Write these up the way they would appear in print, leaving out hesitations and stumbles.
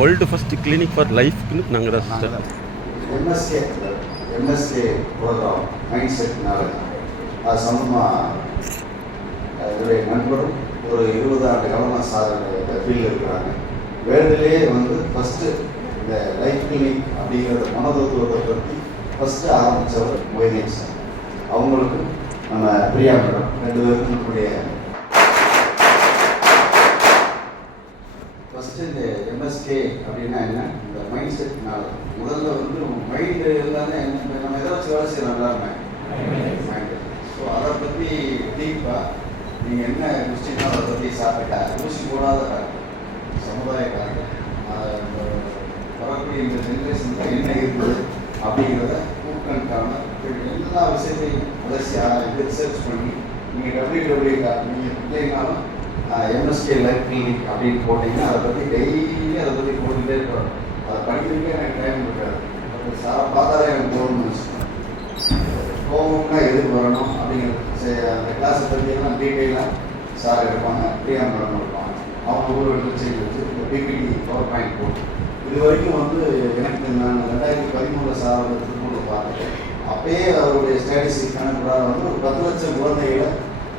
World first clinic for லைஃப்னு நாங்கள் தான் சிஸ்டர். எம்எஸ்கே ப்ரோக்ராம் மைண்ட் செட்னால அது சம்பந்தமாக என்னுடைய நண்பரும் ஒரு 20 ஆண்டு காலமாக சார் இந்த ஃபீல்டில் இருக்கிறாங்க. வேர்ல்டுலேயே வந்து ஃபஸ்ட்டு இந்த லைஃப் கிளினிக் அப்படிங்கிறத மனதத்துவத்தை பற்றி ஃபஸ்ட்டு ஆரம்பித்தவர் மொய்தீன் சார். அவங்களுக்கு நம்ம பிரியா மேடம் 2 பேருக்கும் நம்முடைய ஃபஸ்ட்டு இந்த எம்எஸ்கே அப்படின்னா என்ன, இந்த மைண்ட் செட்னால முதல்ல வந்து மைண்டு இருந்தாலே என்ன, நம்ம எதை வச்சு வேலை செய்யலாம் எல்லாருமே மைண்டு. ஸோ அதை பற்றி டீப்பாக நீங்கள் என்ன கொஸ்டினோ அதை பற்றி சாப்பிட்டா ஊசி போடாத காரணம் சமுதாய காரணம் வரக்கூடிய இந்த ஜென்ரேஷனில் என்ன இருக்குது அப்படிங்கிறத கூட்டனுக்கான எல்லா விஷயத்தையும் அலசி ரிசர்ச் பண்ணி நீங்கள் டபிள்யூ நீங்கள் பிள்ளைங்கனாலும் எம்எஸ்கே லைஃப் கிளினிக் அப்படின்னு போட்டிங்கன்னா அதை பற்றி டெய்லி அதை பற்றி போட்டுகிட்டே இருக்கிறோம். அதை படிக்கிறதுக்கே எனக்கு டைம் இருக்காது. சாரை பார்த்தாலே எனக்கு போகணும்னு வச்சுக்கோங்க. போகணும்னா எதுக்கு வரணும் அப்படிங்கிறது அந்த கிளாஸை பற்றியெல்லாம் டீட்டெயிலாக சார் எடுப்பாங்க, பிரியா மேடம் இருப்பாங்க. அவங்க ஊர் எடுத்து செய்து வச்சு இந்த பிபிடி பவர் பாயிண்ட் போட்டு இது வரைக்கும் வந்து எனக்கு நான் 2013 சார் வந்து திருப்பூரில் பார்த்தேன். அப்பயே அவருடைய ஸ்டேட்டஸிக் கணக்குறாரு வந்து ஒரு 10 லட்சம் குழந்தைகளை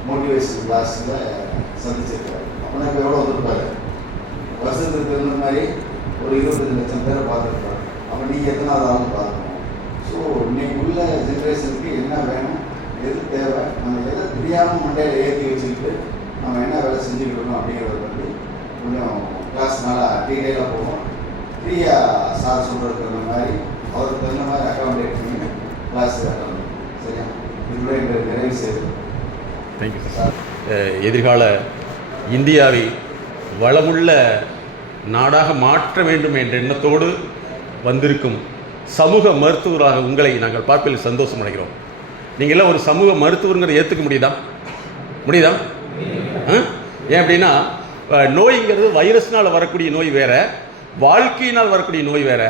மோட்டிவேஷன் கிளாஸில் சந்திச்சிருக்காரு. அப்படின்னா இப்போ எவ்வளோ வந்திருப்பாரு, வருஷத்துக்கு இருந்த மாதிரி ஒரு 25 லட்சம் பேரை பார்த்துருக்காரு. அப்போ நீங்கள் எத்தனாவது ஆளும் பார்க்கணும். ஸோ இன்னைக்கு உள்ள ஜென்ரேஷனுக்கு என்ன வேணும், எது தேவை, நம்ம எதை தெரியாமல் மண்டையில் ஏற்றி வச்சுக்கிட்டு நம்ம என்ன வேலை செஞ்சுக்கிட்டோம் அப்படிங்கிறத பற்றி கொஞ்சம் கிளாஸ் நல்லா டீட்டெயிலாக போவோம். ஃப்ரீயாக சார் சொல்கிறதுக்கு மாதிரி அவருக்கு தகுந்த மாதிரி அக்காமடேட் பண்ணி கிளாஸ் கட்டணும். சரியா, இதுவே எங்களுக்கு நிறைவு செய்யுது. Thank you sir. எதிர்கால இந்தியாவை வளமுள்ள நாடாக மாற்ற வேண்டும் என்ற எண்ணத்தோடு வந்திருக்கும் சமூக மருத்துவராக உங்களை நாங்கள் பார்ப்பதில் சந்தோஷம் அடைகிறோம். நீங்கள் எல்லாம் ஒரு சமூக மருத்துவருங்கிறத ஏற்றுக்க முடியுதா? ஏன் அப்படின்னா நோய்ங்கிறது வைரஸ்னால் வரக்கூடிய நோய் வேற, வாழ்க்கையினால் வரக்கூடிய நோய் வேற.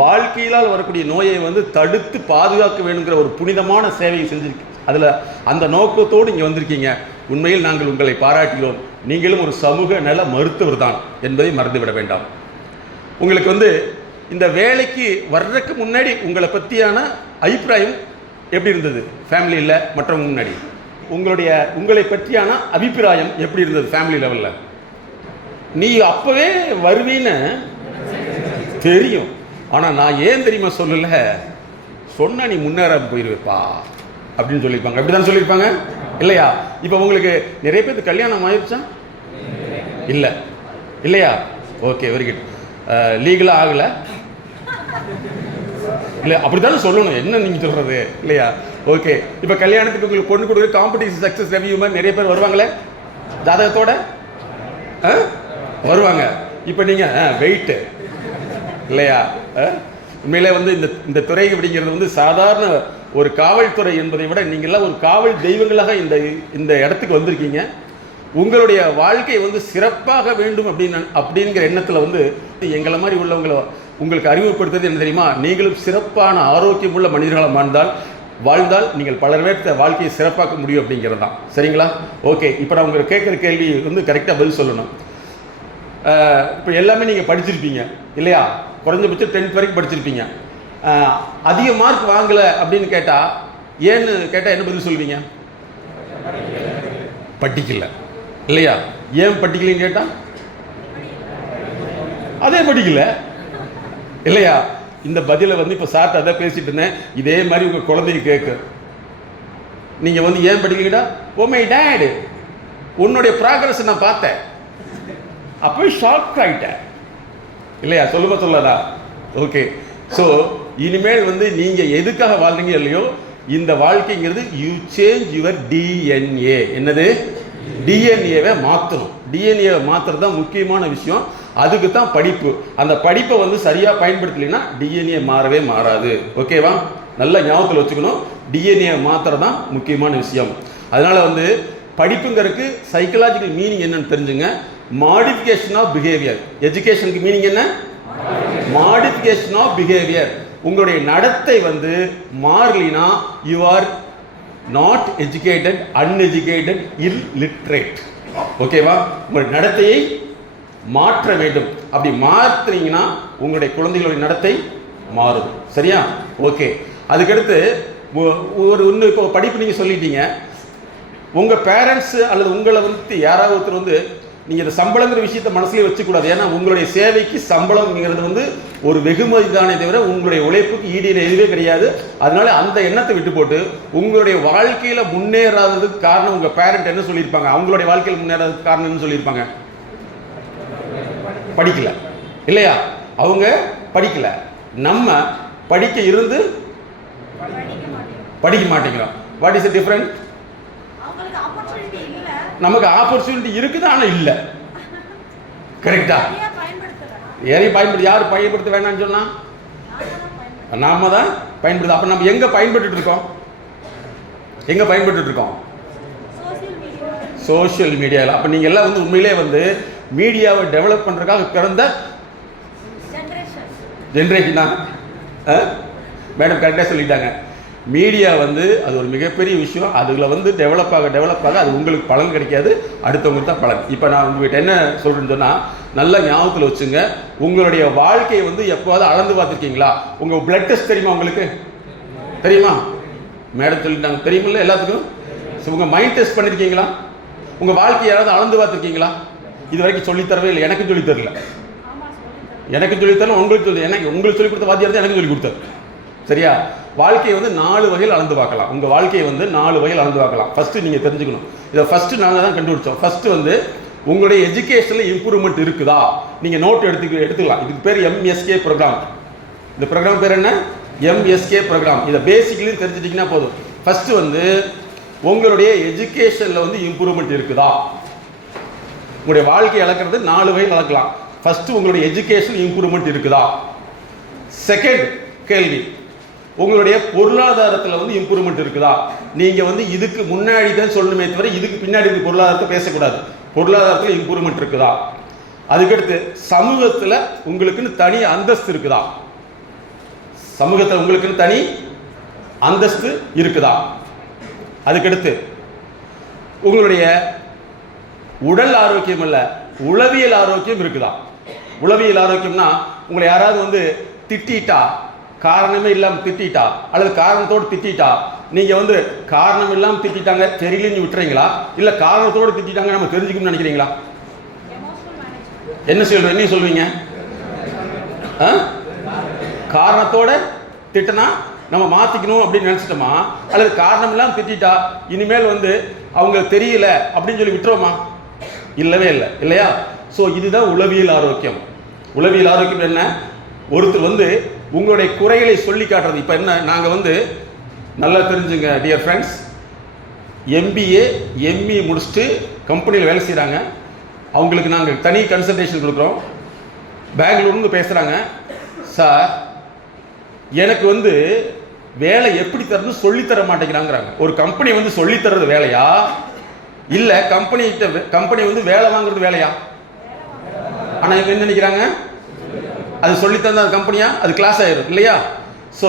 வாழ்க்கையினால் வரக்கூடிய நோயை வந்து தடுத்து பாதுகாக்க வேணுங்கிற ஒரு புனிதமான சேவையை செஞ்சிருக்கு. அதில் அந்த நோக்கத்தோடு இங்கே வந்திருக்கீங்க. உண்மையில் நாங்கள் உங்களை பாராட்டுகிறோம். நீங்களும் ஒரு சமூக நல மருத்துவர் தான் என்பதை மறந்துவிட வேண்டாம். உங்களுக்கு வந்து இந்த வேலைக்கு வர்றதுக்கு முன்னாடி உங்களை பற்றியான அபிப்பிராயம் எப்படி இருந்தது? ஃபேமிலியில் மற்றவங்க முன்னாடி உங்களை பற்றியான அபிப்பிராயம் எப்படி இருந்தது? ஃபேமிலி லெவலில் நீ அப்போவே வருவீன்னு தெரியும். ஆனால் நான் ஏன் தெரியுமா சொல்லலை, சொன்னால் நீ முன்னேற போயிருப்பா அப்படின்னு சொல்லியிருப்பாங்க. அப்படி தான் சொல்லியிருப்பாங்க இல்லையா? இப்போ உங்களுக்கு நிறைய பேருக்கு கல்யாணம் ஆயிடுச்சா? இல்லையா? Okay, very good. லீகலாக ஆகலை இல்லை, அப்படி தானே சொல்லணும். என்ன நீங்கள் சொல்கிறது இல்லையா? ஓகே, இப்போ கல்யாணத்துக்கு உங்களுக்கு பொண்ணு கொடுக்குற காம்படிஷன் சக்ஸஸ் ரெவியூ மாதிரி நிறைய பேர் வருவாங்களே ஜாதகத்தோட வருவாங்க. இப்போ நீங்கள் வெயிட்டு இல்லையா? உண்மையிலே வந்து இந்த துறை அப்படிங்கிறது வந்து சாதாரண ஒரு காவல்துறை என்பதை விட நீங்கள்லாம் ஒரு காவல் தெய்வங்களாக இந்த இடத்துக்கு வந்திருக்கீங்க. உங்களுடைய வாழ்க்கை வந்து சிறப்பாக வேண்டும் அப்படிங்கிற எண்ணத்தில் வந்து எங்களை மாதிரி உள்ளவங்களை உங்களுக்கு அறிமுகப்படுத்துறது என்ன தெரியுமா? நீங்களும் சிறப்பான ஆரோக்கியமுள்ள மனிதர்களாக வாழ்ந்தால் நீங்கள் பலர் பேர்த்த வாழ்க்கையை சிறப்பாக்க முடியும் அப்படிங்கிறது தான். சரிங்களா? ஓகே, இப்போ நான் உங்களுக்கு கேட்குற கேள்வி வந்து கரெக்டாக பதில் சொல்லணும். இப்போ எல்லாமே நீங்கள் படிச்சிருப்பீங்க இல்லையா? குறைஞ்சபட்சம் 10th வரைக்கும் படிச்சிருப்பீங்க. அதிக மார்க் வாங்கலை அப்படின்னு கேட்டால் என்ன பதில் சொல்வீங்க? படிக்கல இல்லையா? ஏன் படிக்கலன்னு கேட்டால் அதே படிக்கல இல்லையா? இந்த பதிலை வந்து இப்போ சார்ட்ட அதை பேசிட்டு இருந்தேன். இதே மாதிரி உங்கள் குழந்தைக்கு கேட்கு, நீங்கள் வந்து ஏன் படிக்கலீங்கடா, ஓ மை டேட் உன்னுடைய ப்ராக்ரஸ் நான் பார்த்தேன், அப்போ ஷாக் ஆகிட்டேன் இல்லையா? சொல்லாதா? ஓகே, ஸோ இனிமேல் வந்து நீங்கள் எதுக்காக வாழ்றீங்க இல்லையோ, இந்த வாழ்க்கைங்கிறது யூ சேஞ்ச் யுவர் டிஎன்ஏ. என்னது? டிஎன்ஏவை மாற்றணும். டிஎன்ஏவை மாற்றுறது தான் முக்கியமான விஷயம். அதுக்கு தான் படிப்பு. அந்த படிப்பை வந்து சரியாக பயன்படுத்தலைன்னா டிஎன்ஏ மாறவே மாறாது. ஓகேவா? நல்லா ஞாபகத்தில் வச்சுக்கணும். டிஎன்ஏ மாற்றுறது தான் முக்கியமான விஷயம். அதனால் வந்து படிப்புங்கிறதுக்கு சைக்கலாஜிக்கல் மீனிங் என்னன்னு தெரிஞ்சுங்க. Modification of behaviour. எஜுகேஷனுக்கு மீனிங் என்ன? Modification of behaviour. உங்களுடைய நடத்தை வந்து மாறலினா you are not educated, uneducated, illiterate. ஓகேவா? உங்கள் நடத்தையை மாற்ற வேண்டும். அப்படி மாற்றுனீங்கன்னா உங்களுடைய குழந்தைகளுடைய நடத்தை மாறும். சரியா? ஓகே. அதுக்கடுத்து இன்னும் இப்போ படிப்பு நீங்கள் சொல்லிட்டீங்க. உங்கள் பேரண்ட்ஸு அல்லது உங்களை வந்து யாராவது ஒருத்தர் வந்து நீங்கள் இந்த சம்பளங்கிற விஷயத்தை மனசுலேயே வச்சுக்கூடாது. ஏன்னா உங்களுடைய சேவைக்கு சம்பளம்ங்கிறது வந்து ஒரு வெகுமதி தானே தவிர உங்களுடைய உழைப்புக்கு ஈடுல எதுவே கிடையாது. அதனால அந்த எண்ணத்தை விட்டு போட்டு உங்களுடைய வாழ்க்கையில் முன்னேறாததுக்கு காரணம் உங்கள் பேரண்ட் என்ன சொல்லியிருப்பாங்க? அவங்களுடைய வாழ்க்கையில் முன்னேறாததுக்கு காரணம் என்ன சொல்லியிருப்பாங்க? படிக்கல இல்லையா? அவங்க படிக்கல. நம்ம படிக்க இருந்து படிக்க மாட்டேங்கிறோம். What is the difference? நமக்கு ஆப்பர்ச்சுனிட்டி இருக்குது, ஆனால் இல்லை. கரெக்டா? யாரையும் பயன்படுத்தி யார் பயன்படுத்த வேணாம்னு சொன்னா நாம தான் பயன்படுத்த. அப்ப நம்ம எங்க பயன்பட்டு இருக்கோம்? எங்க பயன்பட்டு இருக்கோம்? சோசியல் மீடியாவில். அப்ப நீங்க எல்லாம் வந்து உண்மையிலே வந்து மீடியாவை டெவலப் பண்றதுக்காக பிறந்த ஜென்ரேஷன் தான். மேடம் கரெக்டாக சொல்லிட்டாங்க. மீடியா வந்து அது ஒரு மிகப்பெரிய விஷயம். அதில் வந்து டெவலப் ஆக அது உங்களுக்கு பலன் கிடைக்காது, அடுத்தவங்களுக்கு தான் பலன். இப்போ நான் உங்கள்கிட்ட என்ன சொல்கிறேன்னு சொன்னால், நல்ல ஞாபகத்தில் வச்சுங்க. உங்களுடைய வாழ்க்கையை வந்து எப்போவாது அளந்து பார்த்துருக்கீங்களா? உங்கள் பிளட் டெஸ்ட் தெரியுமா? உங்களுக்கு தெரியுமா? மேடம் சொல்லிட்டாங்க. தெரியுமில்ல எல்லாத்துக்கும்? உங்கள் மைண்ட் டெஸ்ட் பண்ணியிருக்கீங்களா? உங்கள் வாழ்க்கையை யாராவது அளந்து பார்த்துருக்கீங்களா? இது வரைக்கும் சொல்லித்தரவே இல்லை. எனக்கு சொல்லித்தரல. எனக்கு சொல்லித்தரல, உங்களுக்கு சொல்லி. எனக்கு உங்களுக்கு சொல்லிக் கொடுத்த வாத்தியார் தான் எனக்கு சொல்லி கொடுத்தாரு. சரியா? வாழ்க்கையை வந்து 4 வகையில் அளந்து பார்க்கலாம். உங்கள் வாழ்க்கையை வந்து 4 வகையில் அளந்து பார்க்கலாம். ஃபஸ்ட்டு நீங்கள் தெரிஞ்சுக்கணும். இதை ஃபஸ்ட்டு நாங்கள் தான் கண்டுபிடிச்சோம். ஃபஸ்ட்டு வந்து உங்களுடைய எஜுகேஷனில் இம்ப்ரூவ்மெண்ட் இருக்குதா? நீங்கள் நோட் எடுத்துக்கலாம். இதுக்கு பேர் எம்எஸ்கே ப்ரோக்ராம். இந்த ப்ரோக்ராம் பேர் என்ன? MSK program. இதை பேசிக்கலி தெரிஞ்சுட்டிங்கன்னா போதும். ஃபஸ்ட்டு வந்து உங்களுடைய எஜுகேஷனில் வந்து இம்ப்ரூவ்மெண்ட் இருக்குதா? உங்களுடைய வாழ்க்கையை அளக்கிறது 4 வகையில் அளக்கலாம். ஃபஸ்ட்டு உங்களுடைய எஜுகேஷன் இம்ப்ரூவ்மெண்ட் இருக்குதா? செகண்ட் கேள்வி, உங்களுடைய பொருளாதாரத்தில் வந்து இம்ப்ரூவ்மெண்ட் இருக்குதா? நீங்கள் வந்து இதுக்கு முன்னாடி தான் சொல்லணுமே தவிர இதுக்கு பின்னாடி பொருளாதாரத்தை பேசக்கூடாது. பொருளாதாரத்தில் இம்ப்ரூவ்மெண்ட் இருக்குதா? அதுக்கடுத்து சமூகத்தில் உங்களுக்குன்னு தனி அந்தஸ்து இருக்குதா? சமூகத்தில் உங்களுக்குன்னு தனி அந்தஸ்து இருக்குதா? அதுக்கடுத்து உங்களுடைய உடல் ஆரோக்கியம் அல்ல, உளவியல் ஆரோக்கியம் இருக்குதா? உளவியல் ஆரோக்கியம்னா உங்களை யாராவது வந்து திட்டா, காரணமே இல்லாமல் திட்டா அல்லது காரணத்தோடு திட்டா, நீங்க வந்து காரணம் இல்லாமல் திட்டாங்க தெரியலன்னு விட்டுறீங்களா? இல்ல காரணத்தோடு திட்டாங்க நம்ம தெரிஞ்சுக்கணும்னு நினைக்கிறீங்களா? என்ன சொல்வீங்க? காரணத்தோட திட்டனா நம்ம மாத்திக்கணும் அப்படின்னு நினைச்சிட்டோமா? அல்லது காரணம் இல்லாமல் திட்டா இனிமேல் வந்து அவங்க தெரியல அப்படின்னு சொல்லி விட்டுருவோமா? இல்லவே இல்லை இல்லையா? ஸோ இதுதான் உளவியல் ஆரோக்கியம். உளவியல் ஆரோக்கியம் என்ன? ஒருத்தர் வந்து உங்களுடைய குறைகளை சொல்லி காட்டுறது. இப்போ என்ன, நாங்கள் வந்து நல்லா தெரிஞ்சுங்க டியர் ஃப்ரெண்ட்ஸ், MBA ME முடிச்சுட்டு கம்பெனியில் வேலை செய்கிறாங்க. அவங்களுக்கு நாங்கள் தனி கன்சல்டேஷன் கொடுக்குறோம். பெங்களூர்னு பேசுகிறாங்க. சார் எனக்கு வந்து வேலை எப்படி தரணும்னு சொல்லித்தர மாட்டேங்கிறாங்கிறாங்க. ஒரு கம்பெனி வந்து சொல்லித்தரது வேலையா, இல்லை கம்பெனி வந்து வேலை வாங்குறது வேலையா? ஆனால் இவங்க என்ன நினைக்கிறாங்க? அது சொல்லித்தந்த கம்பெனியா, அது கிளாஸ் ஆயிரும் இல்லையா? ஸோ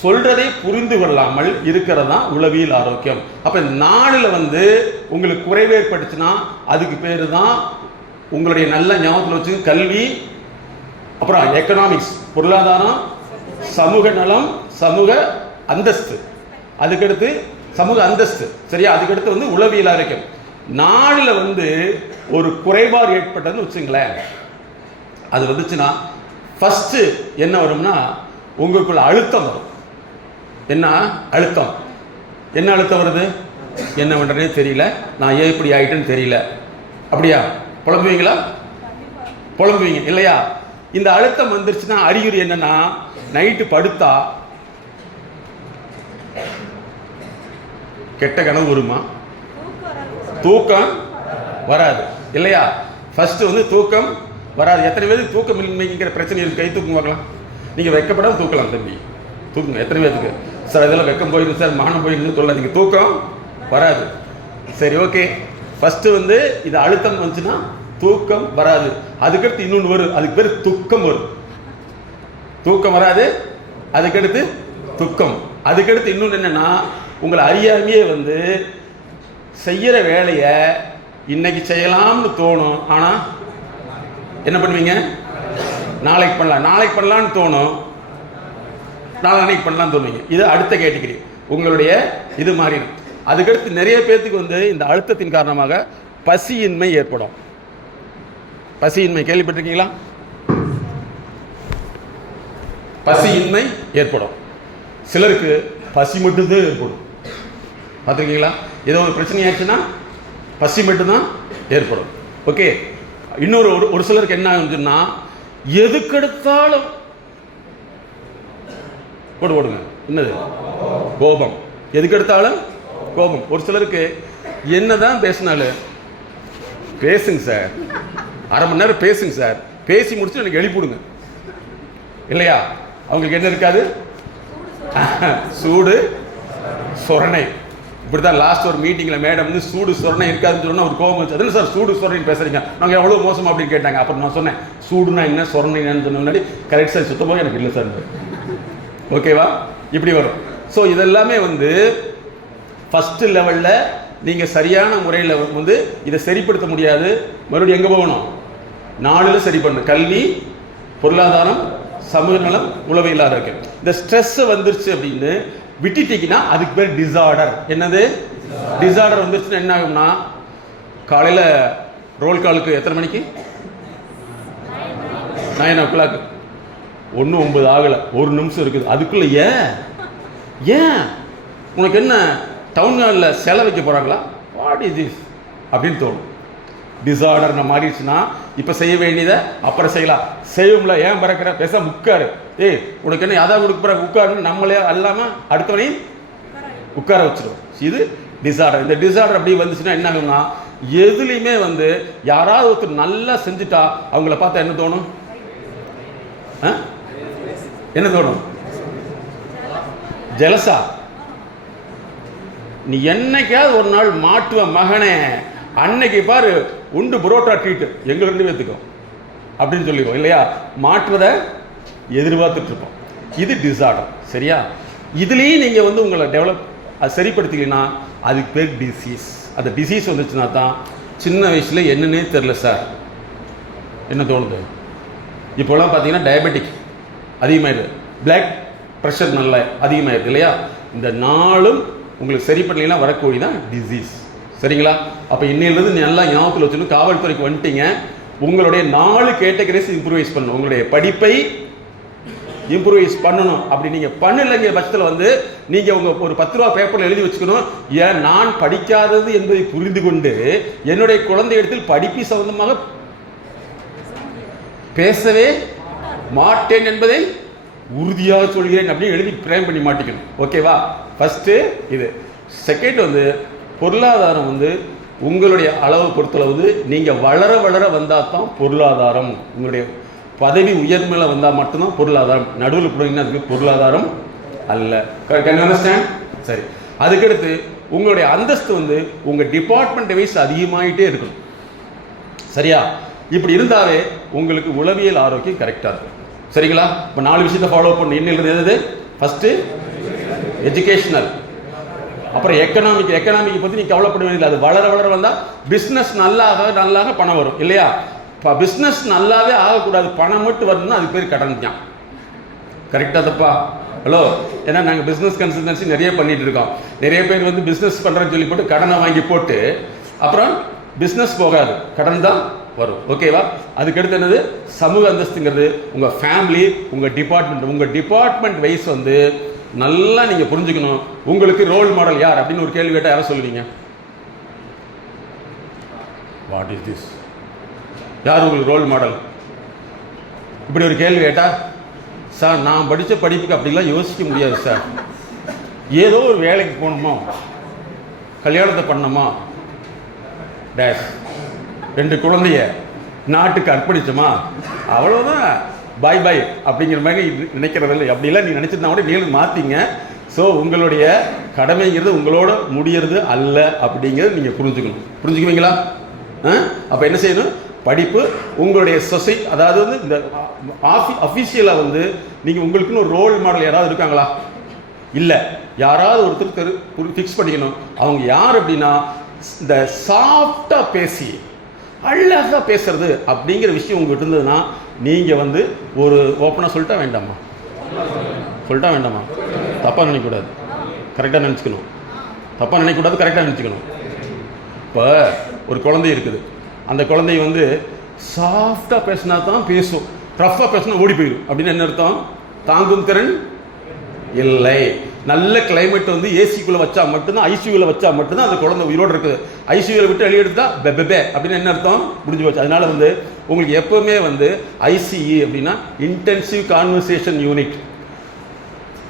சொல்றதை புரிந்து கொள்ளாமல் இருக்கிறது தான் உளவியல் ஆரோக்கியம். அப்போ 4ல் வந்து உங்களுக்கு குறைவு ஏற்பட்டுச்சுன்னா அதுக்கு பேர் தான் உங்களுடைய நல்ல ஞாபகத்தில் வச்சு கல்வி, அப்புறம் எக்கனாமிக்ஸ் பொருளாதாரம், சமூக நலம், சமூக அந்தஸ்து, அதுக்கடுத்து சமூக அந்தஸ்து. சரியா? அதுக்கடுத்து வந்து உளவியல் ஆரோக்கியம். 4ல் வந்து ஒரு குறைபாடு ஏற்பட்டதுன்னு வச்சுங்களேன், அது வந்துச்சுன்னா ஃபஸ்ட்டு என்ன வரும்னா உங்களுக்குள்ள அழுத்தம் வரும். என்ன அழுத்தம்? என்ன அழுத்தம் வருது? என்ன பண்ணுறதே தெரியல, நான் ஏன் இப்படி ஆகிட்டேன்னு தெரியல. அப்படியா? புலம்புவீங்களா? புலம்புவீங்க இல்லையா? இந்த அழுத்தம் வந்துருச்சுன்னா அறிகுறி என்னன்னா, நைட்டு படுத்தா கெட்ட கனவு வருமா? தூக்கம் வராது இல்லையா? ஃபர்ஸ்ட் வந்து தூக்கம் வராது. எத்தனை பேருக்கு தூக்கம் இல்லைங்கிற பிரச்சனை இருக்கு? கை தூக்கம் பார்க்கலாம். நீங்கள் வைக்கப்படாமல் தூக்கலாம் தம்பி, தூக்குங்க. எத்தனை பேருக்கு? சார் இதெல்லாம் வெக்கம் போயிடும் சார், மானம் போயிடுன்னு சொல்லாதீங்க, தூக்கம் வராது. சரி, ஓகே. ஃபஸ்ட்டு வந்து இது அழுத்தம் வந்துச்சுன்னா தூக்கம் வராது. அதுக்கடுத்து இன்னொன்று வரும், அதுக்கு பேர் துக்கம் வரும். தூக்கம் வராது, அதுக்கடுத்து துக்கம். அதுக்கடுத்து இன்னொன்று என்னன்னா, உங்களை அறியாமையே வந்து செய்கிற வேலையை இன்னைக்கு செய்யலாம்னு தோணும், ஆனால் என்ன பண்ணுவீங்க? நாளைக்கு பண்ணலான்னு தோணும், நாளைக்கு பண்ணலான்னு தோணுவீங்க. இது அடுத்த கேட்டகரி. உங்களுடைய இது மாறி. அதுக்கடுத்து நிறைய பேர்த்துக்கு வந்து இந்த அழுத்தத்தின் காரணமாக பசியின்மை ஏற்படும். பசியின்மை கேள்விப்பட்டிருக்கீங்களா? பசியின்மை ஏற்படும். சிலருக்கு பசி மட்டும்தான் ஏற்படும். பார்த்துருக்கீங்களா? ஏதோ ஒரு பிரச்சனை ஆயிடுச்சுன்னா பசி மட்டும்தான் ஏற்படும். ஓகே. இன்னொரு ஒரு சிலருக்கு என்ன ஆகுதுன்னா எதுக்கெடுத்தாலும் ஓடுங்க. என்னது? கோபம். எதுக்கெடுத்தாலும் கோபம். ஒரு சிலருக்கு என்னதான் பேசினாலும் பேசுங்க சார், அரை மணி நேரம் பேசுங்க சார், பேசி முடிச்சு எனக்கு எழுப்பிடுங்க இல்லையா? அவங்களுக்கு என்ன இருக்காது? சூடு சொரணை. இப்படிதான் லாஸ்ட் ஒரு மீட்டிங்கில் மேடம் வந்து சூடு சொரணை இருக்காதுன்னு சொன்னால் ஒரு கோபம் வச்சு, அதில் சார் சூடு சொரணைன்னு பேசுறீங்க, நாங்கள் எவ்வளோ மோசம் அப்படின்னு கேட்டாங்க. அப்புறம் நான் சொன்னேன் சூடுனா என்ன சொரணை என்னன்னு சொன்ன முன்னாடி கரெக்ட் சார் சுத்தமாக எனக்கு இல்லை சார். ஓகேவா? இப்படி வரும். ஸோ இதெல்லாமே வந்து ஃபஸ்ட்டு லெவலில் நீங்கள் சரியான முறையில் வந்து இதை சரிப்படுத்த முடியாது. மறுபடியும் எங்கே போகணும்? 4 சரி பண்ணணும். கல்வி, பொருளாதாரம், சமூக நலம், உளவியல் ஆரோக்கியம். இந்த ஸ்ட்ரெஸ் வந்துருச்சு அப்படின்னு விட்டுட்டீங்கன்னா அதுக்கு பேர் டிசார்டர். என்னது? டிசார்டர் வந்துருச்சுன்னா என்ன ஆகும்னா, காலையில் ரோல் காலுக்கு எத்தனை மணிக்கு? 9 o'clock. 1:09 ஆகலை, 1 நிமிஷம் இருக்குது. அதுக்குள்ள ஏன் உனக்கு என்ன டவுன் ஹாலில் செலை வைக்க போகிறாங்களா? வாட் இஸ் திஸ் அப்படின்னு தோணும். டிசார்டர் மாறிடுச்சுன்னா இப்போ செய்ய வேண்டியதை அப்புறம் செய்யலாம். செய்யும்ல, ஏன் பறக்கிற, பேச உட்காரு, ஏய் உனக்கு என்ன யாராவது கொடுக்க போகிற உட்காருன்னு நம்மளே அல்லாமல் அடுத்தவனையும் உட்கார வச்சிடும். இது டிசார்டர். இந்த டிசார்டர் அப்படி வந்துச்சுன்னா என்ன ஆகும்னா, எதுலையுமே வந்து யாராவது ஒருத்தர் நல்லா செஞ்சுட்டா அவங்கள பார்த்தா என்ன தோணும்? என்ன தோணும்? ஜெலசா. நீ என்னைக்காவது ஒரு நாள் மாட்டுவ மகனே, அன்னைக்கு பாரு உண்டு புரோட்டா ட்ரீட் எங்க 2 பேத்துக்கும் அப்படின்னு சொல்லிடுவோம் இல்லையா? மாற்றுவதை எதிர்பார்த்துட்டு இருப்போம். இது டிசார்டர். சரியா? இதுலேயும் நீங்கள் வந்து உங்களை சரிப்படுத்திக்கலன்னா அதுக்கு பேர் டிசீஸ். அந்த டிசீஸ் வந்துச்சுன்னா தான் சின்ன வயசில் என்னன்னே தெரில சார் என்ன தோணுது. இப்போலாம் பார்த்தீங்கன்னா டயபெட்டிக் அதிகமாகிடுது, பிளட் ப்ரெஷர் நல்லா அதிகமாகிடுது இல்லையா? இந்த நாளும் உங்களுக்கு சரி பண்ணலாம் வரக்கூடிய தான் டிசீஸ். சரிங்களா? அப்போ இன்னிலிருந்து நல்லா ஞாபகத்தில் வச்சுன்னு காவல்துறைக்கு வந்துட்டீங்க. உங்களுடைய 4 கேட்டகரிஸ் இம்ப்ரூவைஸ் பண்ணணும். உங்களுடைய படிப்பை இம்ப்ரூவைஸ் பண்ணணும். அப்படி நீங்கள் பண்ணலைங்கிற பட்சத்தில் வந்து நீங்கள் உங்கள் ஒரு 10 ரூபா பேப்பரில் எழுதி வச்சுக்கணும், ஏன் நான் படிக்காதது என்பதை புரிந்து கொண்டு என்னுடைய குழந்தையிடத்தில் படிப்பு சம்பந்தமாக பேசவே மாட்டேன் என்பதை உறுதியாக சொல்கிறேன் அப்படின்னு எழுதி பிரேம் பண்ணி மாட்டிக்கணும். ஓகேவா? ஃபஸ்ட்டு இது. செகண்ட் வந்து பொருளாதாரம் வந்து உங்களுடைய அளவு பொறுத்தளவு வந்து நீங்கள் வளர வளர வந்தால் தான் பொருளாதாரம். உங்களுடைய பதவி உயர்மையில் வந்தால் மட்டும்தான் பொருளாதாரம். நடுவில் போனீங்கன்னா அதுக்கு பொருளாதாரம் அல்ல. Can you understand? சரி. அதுக்கடுத்து உங்களுடைய அந்தஸ்து வந்து உங்கள் டிபார்ட்மெண்ட் வைஸ் அதிகமாகிட்டே இருக்கணும். சரியா? இப்படி இருந்தாவே உங்களுக்கு உளவியல் ஆரோக்கியம் கரெக்டாக இருக்கும். சரிங்களா? இப்போ 4 விஷயத்தை ஃபாலோ பண்ணணும். இன்னிலிருந்து எது? ஃபஸ்ட்டு எஜுகேஷனல், அப்புறம் எக்கனாமிக் பற்றி நீ கவலைப்பட வேண்டியது. அது வளர வளர வந்தால் பிஸ்னஸ் நல்லாக பணம் வரும் இல்லையா? இப்போ பிஸ்னஸ் நல்லாவே ஆகக்கூடாது, பணம் மட்டும் வரணும்னா அது பேர் கடன் தான். கரெக்டாக தப்பா? ஹலோ? ஏன்னா நாங்கள் பிஸ்னஸ் கன்சல்டன்சி நிறைய பண்ணிட்டு இருக்கோம். நிறைய பேர் வந்து பிஸ்னஸ் பண்ணுறேன்னு சொல்லி போட்டு கடனை வாங்கி போட்டு அப்புறம் பிஸ்னஸ் போகாது, கடன் தான் வரும். ஓகேவா? அதுக்கடுத்து என்னது? சமூக அந்தஸ்துங்கிறது உங்கள் ஃபேமிலி, உங்கள் டிபார்ட்மெண்ட் வைஸ் வந்து நல்லா நீங்கள் புரிஞ்சுக்கணும். உங்களுக்கு ரோல் மாடல் யார் அப்படின்னு ஒரு கேள்வி கேட்டால் யாரை சொல்லுவீங்க? What is this? யார் உங்களுக்கு ரோல் மாடல்? இப்படி ஒரு கேள்வி கேட்டால், சார் நான் படித்த படிப்புக்கு அப்படிலாம் யோசிக்க முடியாது சார், ஏதோ ஒரு வேலைக்கு போகணுமா, கல்யாணத்தை பண்ணணுமா, டேஷ் 2 குழந்தைய நாட்டுக்கு அர்ப்பணிச்சோமா, அவ்வளோதான், பாய் பாய் அப்படிங்கிற மாதிரி நினைக்கிறதில்லை. அப்படிலாம் நீ நினச்சிருந்தா கூட நீங்களும் மாற்றிங்க. ஸோ உங்களுடைய கடமைங்கிறது உங்களோட முடியறது அல்ல அப்படிங்கிறது நீங்கள் புரிஞ்சுக்குவீங்களா? அப்போ என்ன செய்யணும்? படிப்பு உங்களுடைய அதாவது வந்து இந்த அஃபிஷியலாக வந்து நீங்கள் உங்களுக்குன்னு ஒரு ரோல் மாடல் யாராவது இருக்காங்களா? இல்லை. யாராவது ஒருத்தர் ஃபிக்ஸ் பண்ணிக்கணும். அவங்க யார் அப்படின்னா இந்த சாஃப்டாக பேசி அழகாக பேசுறது அப்படிங்கிற விஷயம் உங்கள்கிட்ட இருந்ததுன்னா நீங்கள் வந்து ஒரு ஓப்பனாக சொல்லிட்டா வேண்டாமா? சொல்லிட்டா வேண்டாமா? தப்பாக நினைக்கக்கூடாது, கரெக்டாக நினச்சிக்கணும். தப்பாக நினைக்கக்கூடாது, கரெக்டாக நினச்சிக்கணும். இப்போ ஒரு குழந்தை இருக்குது, அந்த குழந்தை வந்து சாஃப்டாக பேசினா தான் பேசும், ரஃப்பாக பேசினா ஓடி போயிடும். அப்படின்னு என்ன அர்த்தம்? தாங்கும் திறன் இல்லை. நல்ல கிளைமேட் வந்து ஏசிக்குள்ளே வச்சா மட்டும்தான், ஐசியூவில் வச்சா மட்டும்தான் அந்த குழந்தை உயிரோடு இருக்குது. ஐசியூவில் விட்டு வெளியே எடுத்தா பெபே அப்படின்னு என்ன அர்த்தம்? முடிஞ்சு போச்சு. அதனால வந்து உங்களுக்கு எப்போவுமே வந்து ஐசிஇ அப்படின்னா இன்டென்சிவ் கான்வர்சேஷன் யூனிட்.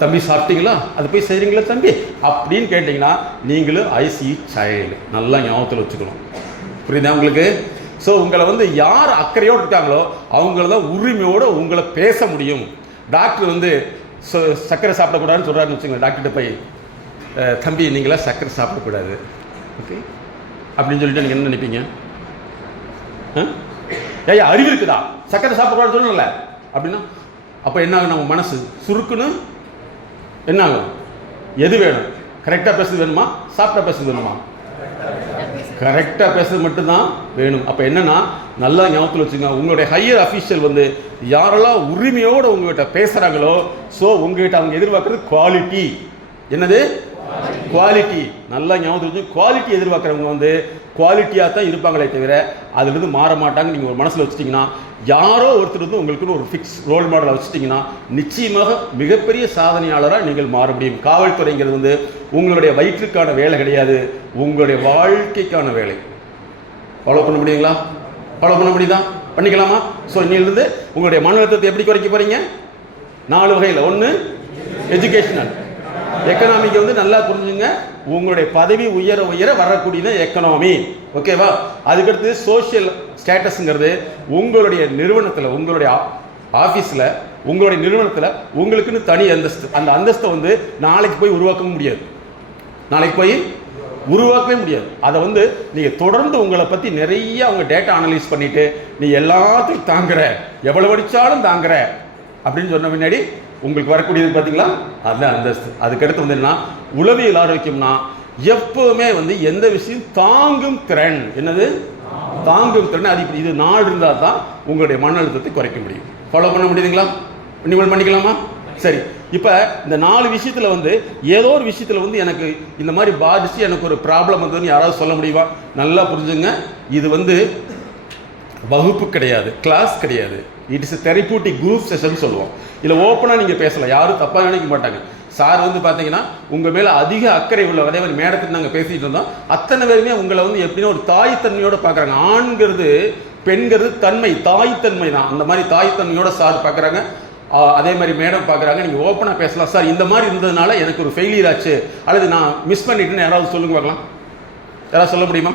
தம்பி சாப்பிட்டீங்களா, அது போய் செய்கிறீங்களா தம்பி அப்படின்னு கேட்டிங்கன்னா நீங்களும் ஐசிஇ சைல்டு. நல்லா ஞாபகத்தில் வச்சுக்கணும். புரியுதா உங்களுக்கு? ஸோ உங்களை வந்து யார் அக்கறையோடு இருக்காங்களோ அவங்கள தான் உரிமையோடு உங்களை பேச முடியும். டாக்டர் வந்து சர்க்கரை சாப்பிடக்கூடாதுன்னு சொல்கிறாருன்னு வச்சுக்கோங்க. டாக்டர்கிட்ட போய் தம்பி நீங்களாம் சர்க்கரை சாப்பிடக்கூடாது ஓகே அப்படின்னு சொல்லிட்டு நீங்கள் என்ன நினைப்பீங்க? ஏய் அறிவு இருக்குதா, சர்க்கரை சாப்பிடக்கூடாதுன்னு சொல்லல அப்படின்னா அப்போ என்ன ஆகும்? நம்ம மனசு சுருக்குன்னு என்ன ஆகும்? எது வேணும்? கரெக்டாக பேசுறது வேணுமா, சாப்பிட்டா பேசுறது வேணுமா? கரெக்டாக பேசுறது மட்டும்தான் வேணும். அப்போ என்னன்னா நல்லா ஞாபகத்தில் வச்சுங்க, உங்களுடைய ஹையர் அஃபீஷியல் வந்து யாரெல்லாம் உரிமையோடு உங்ககிட்ட பேசுகிறாங்களோ ஸோ உங்ககிட்ட அவங்க எதிர்பார்க்குறது குவாலிட்டி. என்னது? குவாலிட்டி. நல்லா ஞாபகத்தில் வச்சு, குவாலிட்டி எதிர்பார்க்குறவங்க வந்து குவாலிட்டியாக தான் இருப்பாங்களே தவிர அதுலேருந்து மாற மாட்டாங்க. நீங்கள் ஒரு மனசில் வச்சுட்டிங்கன்னா யாரோ ஒருத்தர் வந்து உங்களுக்குன்னு ஒரு ஃபிக்ஸ் ரோல் மாடலை வச்சுட்டிங்கன்னா நிச்சயமாக மிகப்பெரிய சாதனையாளராக நீங்கள் மாற முடியும். காவல்துறைங்கிறது வந்து உங்களுடைய வயிற்றுக்கான வேலை கிடையாது, உங்களுடைய வாழ்க்கைக்கான வேலை. ஃபாலோ பண்ண முடியுங்களா? ஃபாலோ பண்ண முடியுதா? பண்ணிக்கலாமா? ஸோ இன்னிலிருந்து உங்களுடைய மன அழுத்தத்தை எப்படி குறைக்க போகிறீங்க? 4 வகையில். 1 எஜுகேஷனல். எக்கனாமிக்கு வந்து நல்லா புரிஞ்சுங்க, உங்களுடைய பதவி உயர உயர வரக்கூடியது எக்கனாமி. ஓகேவா? அதுக்கடுத்து சோஷியல் ஸ்டேட்டஸ்ங்கிறது உங்களுடைய நிறுவனத்தில், உங்களுடைய ஆஃபீஸில், உங்களுடைய நிறுவனத்தில் உங்களுக்குன்னு தனி அந்தஸ்து. அந்த அந்தஸ்தை வந்து நாளைக்கு போய் உருவாக்க முடியாது, நாளைக்கு போய் உருவாக்கவே முடியாது. அதை வந்து நீங்கள் தொடர்ந்து உங்களை பற்றி நிறைய அவங்க டேட்டா அனலைஸ் பண்ணிவிட்டு நீ எல்லாத்தையும் தாங்குற, எவ்வளோ அடித்தாலும் தாங்குற அப்படின்னு சொன்ன பின்னாடி உங்களுக்கு வரக்கூடியது பார்த்தீங்களா, அதுதான் அந்தஸ்து. அதுக்கடுத்து வந்து என்ன, உளவியல் ஆரோக்கியம்னா எப்பவுமே வந்து எந்த விஷயம் தாங்கும் திறன். என்னது? தாங்கும் திறன். அது இப்படி இது 4 இருந்தால் தான் உங்களுடைய மன அழுத்தத்தை குறைக்க முடியும். ஃபாலோ பண்ண முடியுதுங்களா? இனிமேல் பண்ணிக்கலாமா? சரி, இப்போ இந்த 4 விஷயத்தில் வந்து ஏதோ ஒரு விஷயத்தில் வந்து எனக்கு இந்த மாதிரி பாதிச்சு எனக்கு ஒரு ப்ராப்ளம் வந்ததுன்னு யாராவது சொல்ல முடியுமா? நல்லா புரிஞ்சுங்க, இது வந்து வகுப்பு கிடையாது, கிளாஸ் கிடையாது. It is therapeutic group session சொல்லுவோம். இதில் ஓப்பனாக நீங்கள் பேசலாம், யாரும் தப்பாக நினைக்க மாட்டாங்க. சார் வந்து பார்த்தீங்கன்னா உங்கள் மேலே அதிக அக்கறை உள்ள அதே மாதிரி மேடத்துக்கு நாங்கள் பேசிகிட்டு இருந்தோம். அத்தனை பேருமே உங்களை வந்து எப்படின்னா ஒரு தாய்த்தன்மையோடு பார்க்குறாங்க. ஆண்கிறது பெண்கிறது தன்மை, தாய்த்தன்மை தான். அந்த மாதிரி தாய்த்தன்மையோட சார் பார்க்குறாங்க, அதே மாதிரி மேடம் பார்க்குறாங்க. நீங்கள் ஓப்பனாக பேசலாம். சார் இந்த மாதிரி இருந்ததுனால எனக்கு ஒரு ஃபெயிலியர் ஆச்சு அல்லது நான் மிஸ் பண்ணிட்டேன்னு யாராவது சொல்லுங்க பார்க்கலாம். யாராவது சொல்ல முடியுமா?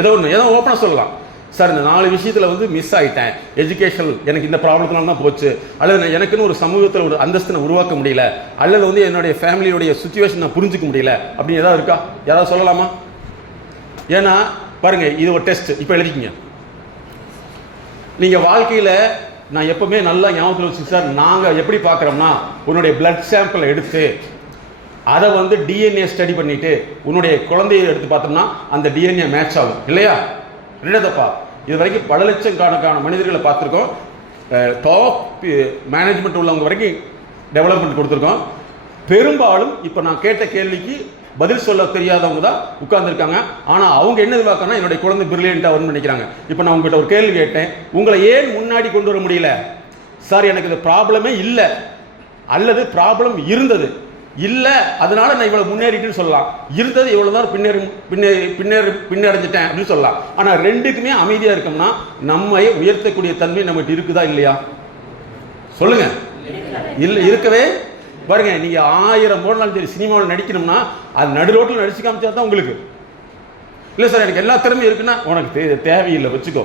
ஏதோ ஒன்று ஏதோ ஓப்பனாக சொல்லலாம். சார் இந்த 4 விஷயத்தில் வந்து மிஸ் ஆகிட்டேன், எஜுகேஷன் எனக்கு இந்த ப்ராப்ளத்தினால தான் போச்சு, அல்லது எனக்குன்னு ஒரு சமூகத்தில் ஒரு அந்தஸ்து நான் உருவாக்க முடியல, அல்லது வந்து என்னுடைய ஃபேமிலியோடைய சுச்சுவேஷன் நான் புரிஞ்சிக்க முடியல அப்படின்னு ஏதாவது இருக்கா? யாராவது சொல்லலாமா? ஏன்னா பாருங்கள், இது ஒரு டெஸ்ட். இப்போ எழுதிக்கிங்க. நீங்கள் வாழ்க்கையில் நான் எப்போவுமே நல்லா ஞாபகத்தில் வச்சு சார், நாங்கள் எப்படி பார்க்குறோம்னா உன்னுடைய பிளட் சாம்பிளை எடுத்து அதை வந்து டிஎன்ஏ ஸ்டடி பண்ணிவிட்டு உன்னுடைய குழந்தையை எடுத்து பார்த்தோம்னா அந்த டிஎன்ஏ மேட்ச் ஆகும் இல்லையா? ரெண்டாவதப்பா, இது வரைக்கும் பல லட்சக்கணக்கான மனிதர்களை பார்த்துருக்கோம். டாப் மேனேஜ்மெண்ட் உள்ளவங்க வரைக்கும் டெவலப்மெண்ட் கொடுத்துருக்கோம். பெரும்பாலும் இப்போ நான் கேட்ட கேள்விக்கு பதில் சொல்ல தெரியாதவங்க தான் உட்கார்ந்துருக்காங்க. ஆனால் அவங்க என்ன எதிர்பார்க்கணும், என்னுடைய குழந்தை பிரில்லியண்ட்டாக வரும்னு நினைக்கிறாங்க. இப்போ நான் உங்கள்கிட்ட ஒரு கேள்வி கேட்டேன், உங்களை ஏன் முன்னாடி கொண்டு வர முடியல? சார் எனக்கு இது ப்ராப்ளமே இல்லை, அல்லது ப்ராப்ளம் இருந்தது இல்லை அதனால நான் இவ்வளோ முன்னேறிட்டுன்னு சொல்லலாம், இருந்தது இவ்வளோ தான் பின்னடைஞ்சிட்டேன் அப்படின்னு சொல்லலாம். ஆனால் ரெண்டுக்குமே அமைதியாக இருக்கோம்னா நம்மை உயர்த்தக்கூடிய தன்மை நம்மகிட்ட இருக்குதா இல்லையா? சொல்லுங்க. இல்லை, இருக்கவே பாருங்க. நீங்கள் 1000 போனாலும் சரி, சினிமாவில் நடிக்கணும்னா அது நடு ரோட்டில் நடிச்சு காமிச்சா தான் உங்களுக்கு. இல்லை சார் எனக்கு எல்லா திறமையும் இருக்குன்னா உனக்கு தேவையில்லை, வச்சுக்கோ.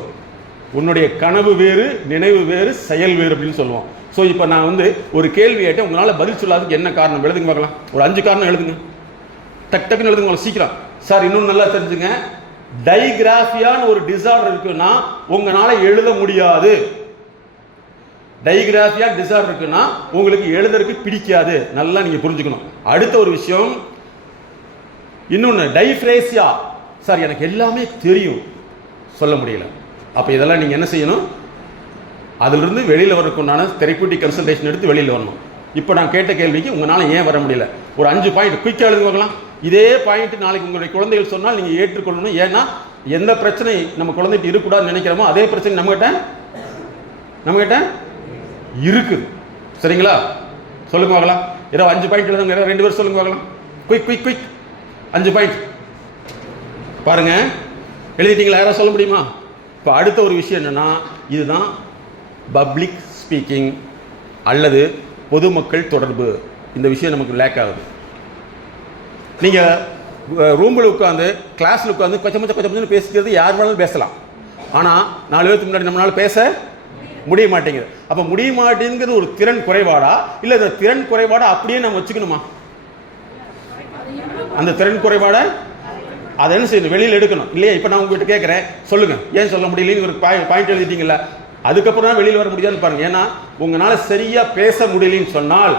உன்னுடைய கனவு வேறு, நினைவு வேறு, செயல் வேறு அப்படின்னு சொல்லுவோம். ஸோ இப்போ நான் வந்து ஒரு கேள்வி கேட்டேன், உங்களால் பதில் சொல்லாததுக்கு என்ன காரணம் எழுதுங்க பார்க்கலாம். ஒரு 5 காரணம் எழுதுங்க, டக்குன்னு எழுதுங்க, உங்களுக்கு சீக்கிரம். சார் இன்னும் நல்லா தெரிஞ்சுங்க, டைகிராஃபியான்னு ஒரு டிசார்டர் இருக்குன்னா உங்களால் எழுத முடியாது. டைகிராஃபியா டிசார்டர் இருக்குன்னா உங்களுக்கு எழுதுறதுக்கு பிடிக்காது. நல்லா நீங்கள் புரிஞ்சுக்கணும். அடுத்த ஒரு விஷயம் இன்னொன்று, டைஃப்ரேசியா. சார் எனக்கு எல்லாமே தெரியும், சொல்ல முடியல. அப்போ இதெல்லாம் நீங்கள் என்ன செய்யணும், அதிலிருந்து வெளியில் வரக்குண்டான தெரப்பியூட்டிக் கன்சல்டேஷன் எடுத்து வெளியில் வரணும். இப்போ நான் கேட்ட கேள்விக்கு உங்களால் ஏன் வர முடியல, ஒரு 5 பாயிண்ட் குயிக்காக எழுதி பார்க்கலாம். இதே பாயிண்ட் நாளைக்கு உங்களுடைய குழந்தைகள் சொன்னால் நீங்கள் ஏற்றுக்கொள்ளணும். ஏன்னா எந்த பிரச்சனை நம்ம குழந்தைக்கு இருக்கக்கூடாதுன்னு நினைக்கிறோமோ அதே பிரச்சனை நம்மகிட்ட இருக்குது. சரிங்களா? சொல்லுங்க பார்க்கலாம். ஏதோ 5 பாயிண்ட் எழுதுங்க, 2 பேர் சொல்லுங்க பார்க்கலாம். குயிக் 5 பாயிண்ட் பாருங்க. எழுதிட்டீங்களா? யாராவது சொல்ல முடியுமா? இப்போ அடுத்த ஒரு விஷயம் என்னன்னா, இதுதான் பப்ளிக் ஸ்பீக்கிங் அல்லது பொதுமக்கள் தொடர்பு. இந்த விஷயம் நமக்கு லேக் ஆகுது. நீங்கள் ரூமில் உட்காந்து கிளாஸில் உட்காந்து கொஞ்சம் பேசிக்கிறது யார் வேணாலும் பேசலாம். ஆனால் 4 பேருக்கு முன்னாடி நம்மளால் பேச முடிய மாட்டேங்குது. அப்போ முடிய மாட்டேங்கிறது ஒரு திறன் குறைபாடா, இல்லை இந்த திறன் குறைபாடை அப்படியே நம்ம வச்சுக்கணுமா? அந்த திறன் குறைபாடை அதை என்ன செய்யணும், வெளியில் எடுக்கணும் இல்லையா? இப்போ நான் உங்ககிட்ட கேட்குறேன், சொல்லுங்கள் ஏன் சொல்ல முடியலன்னு ஒரு பாயிண்ட் எழுதிட்டீங்களா? அதுக்கப்புறம் தான் வெளியில் வர முடியாதுன்னு பாருங்கள். ஏன்னா உங்களால் சரியாக பேச முடியலன்னு சொன்னால்,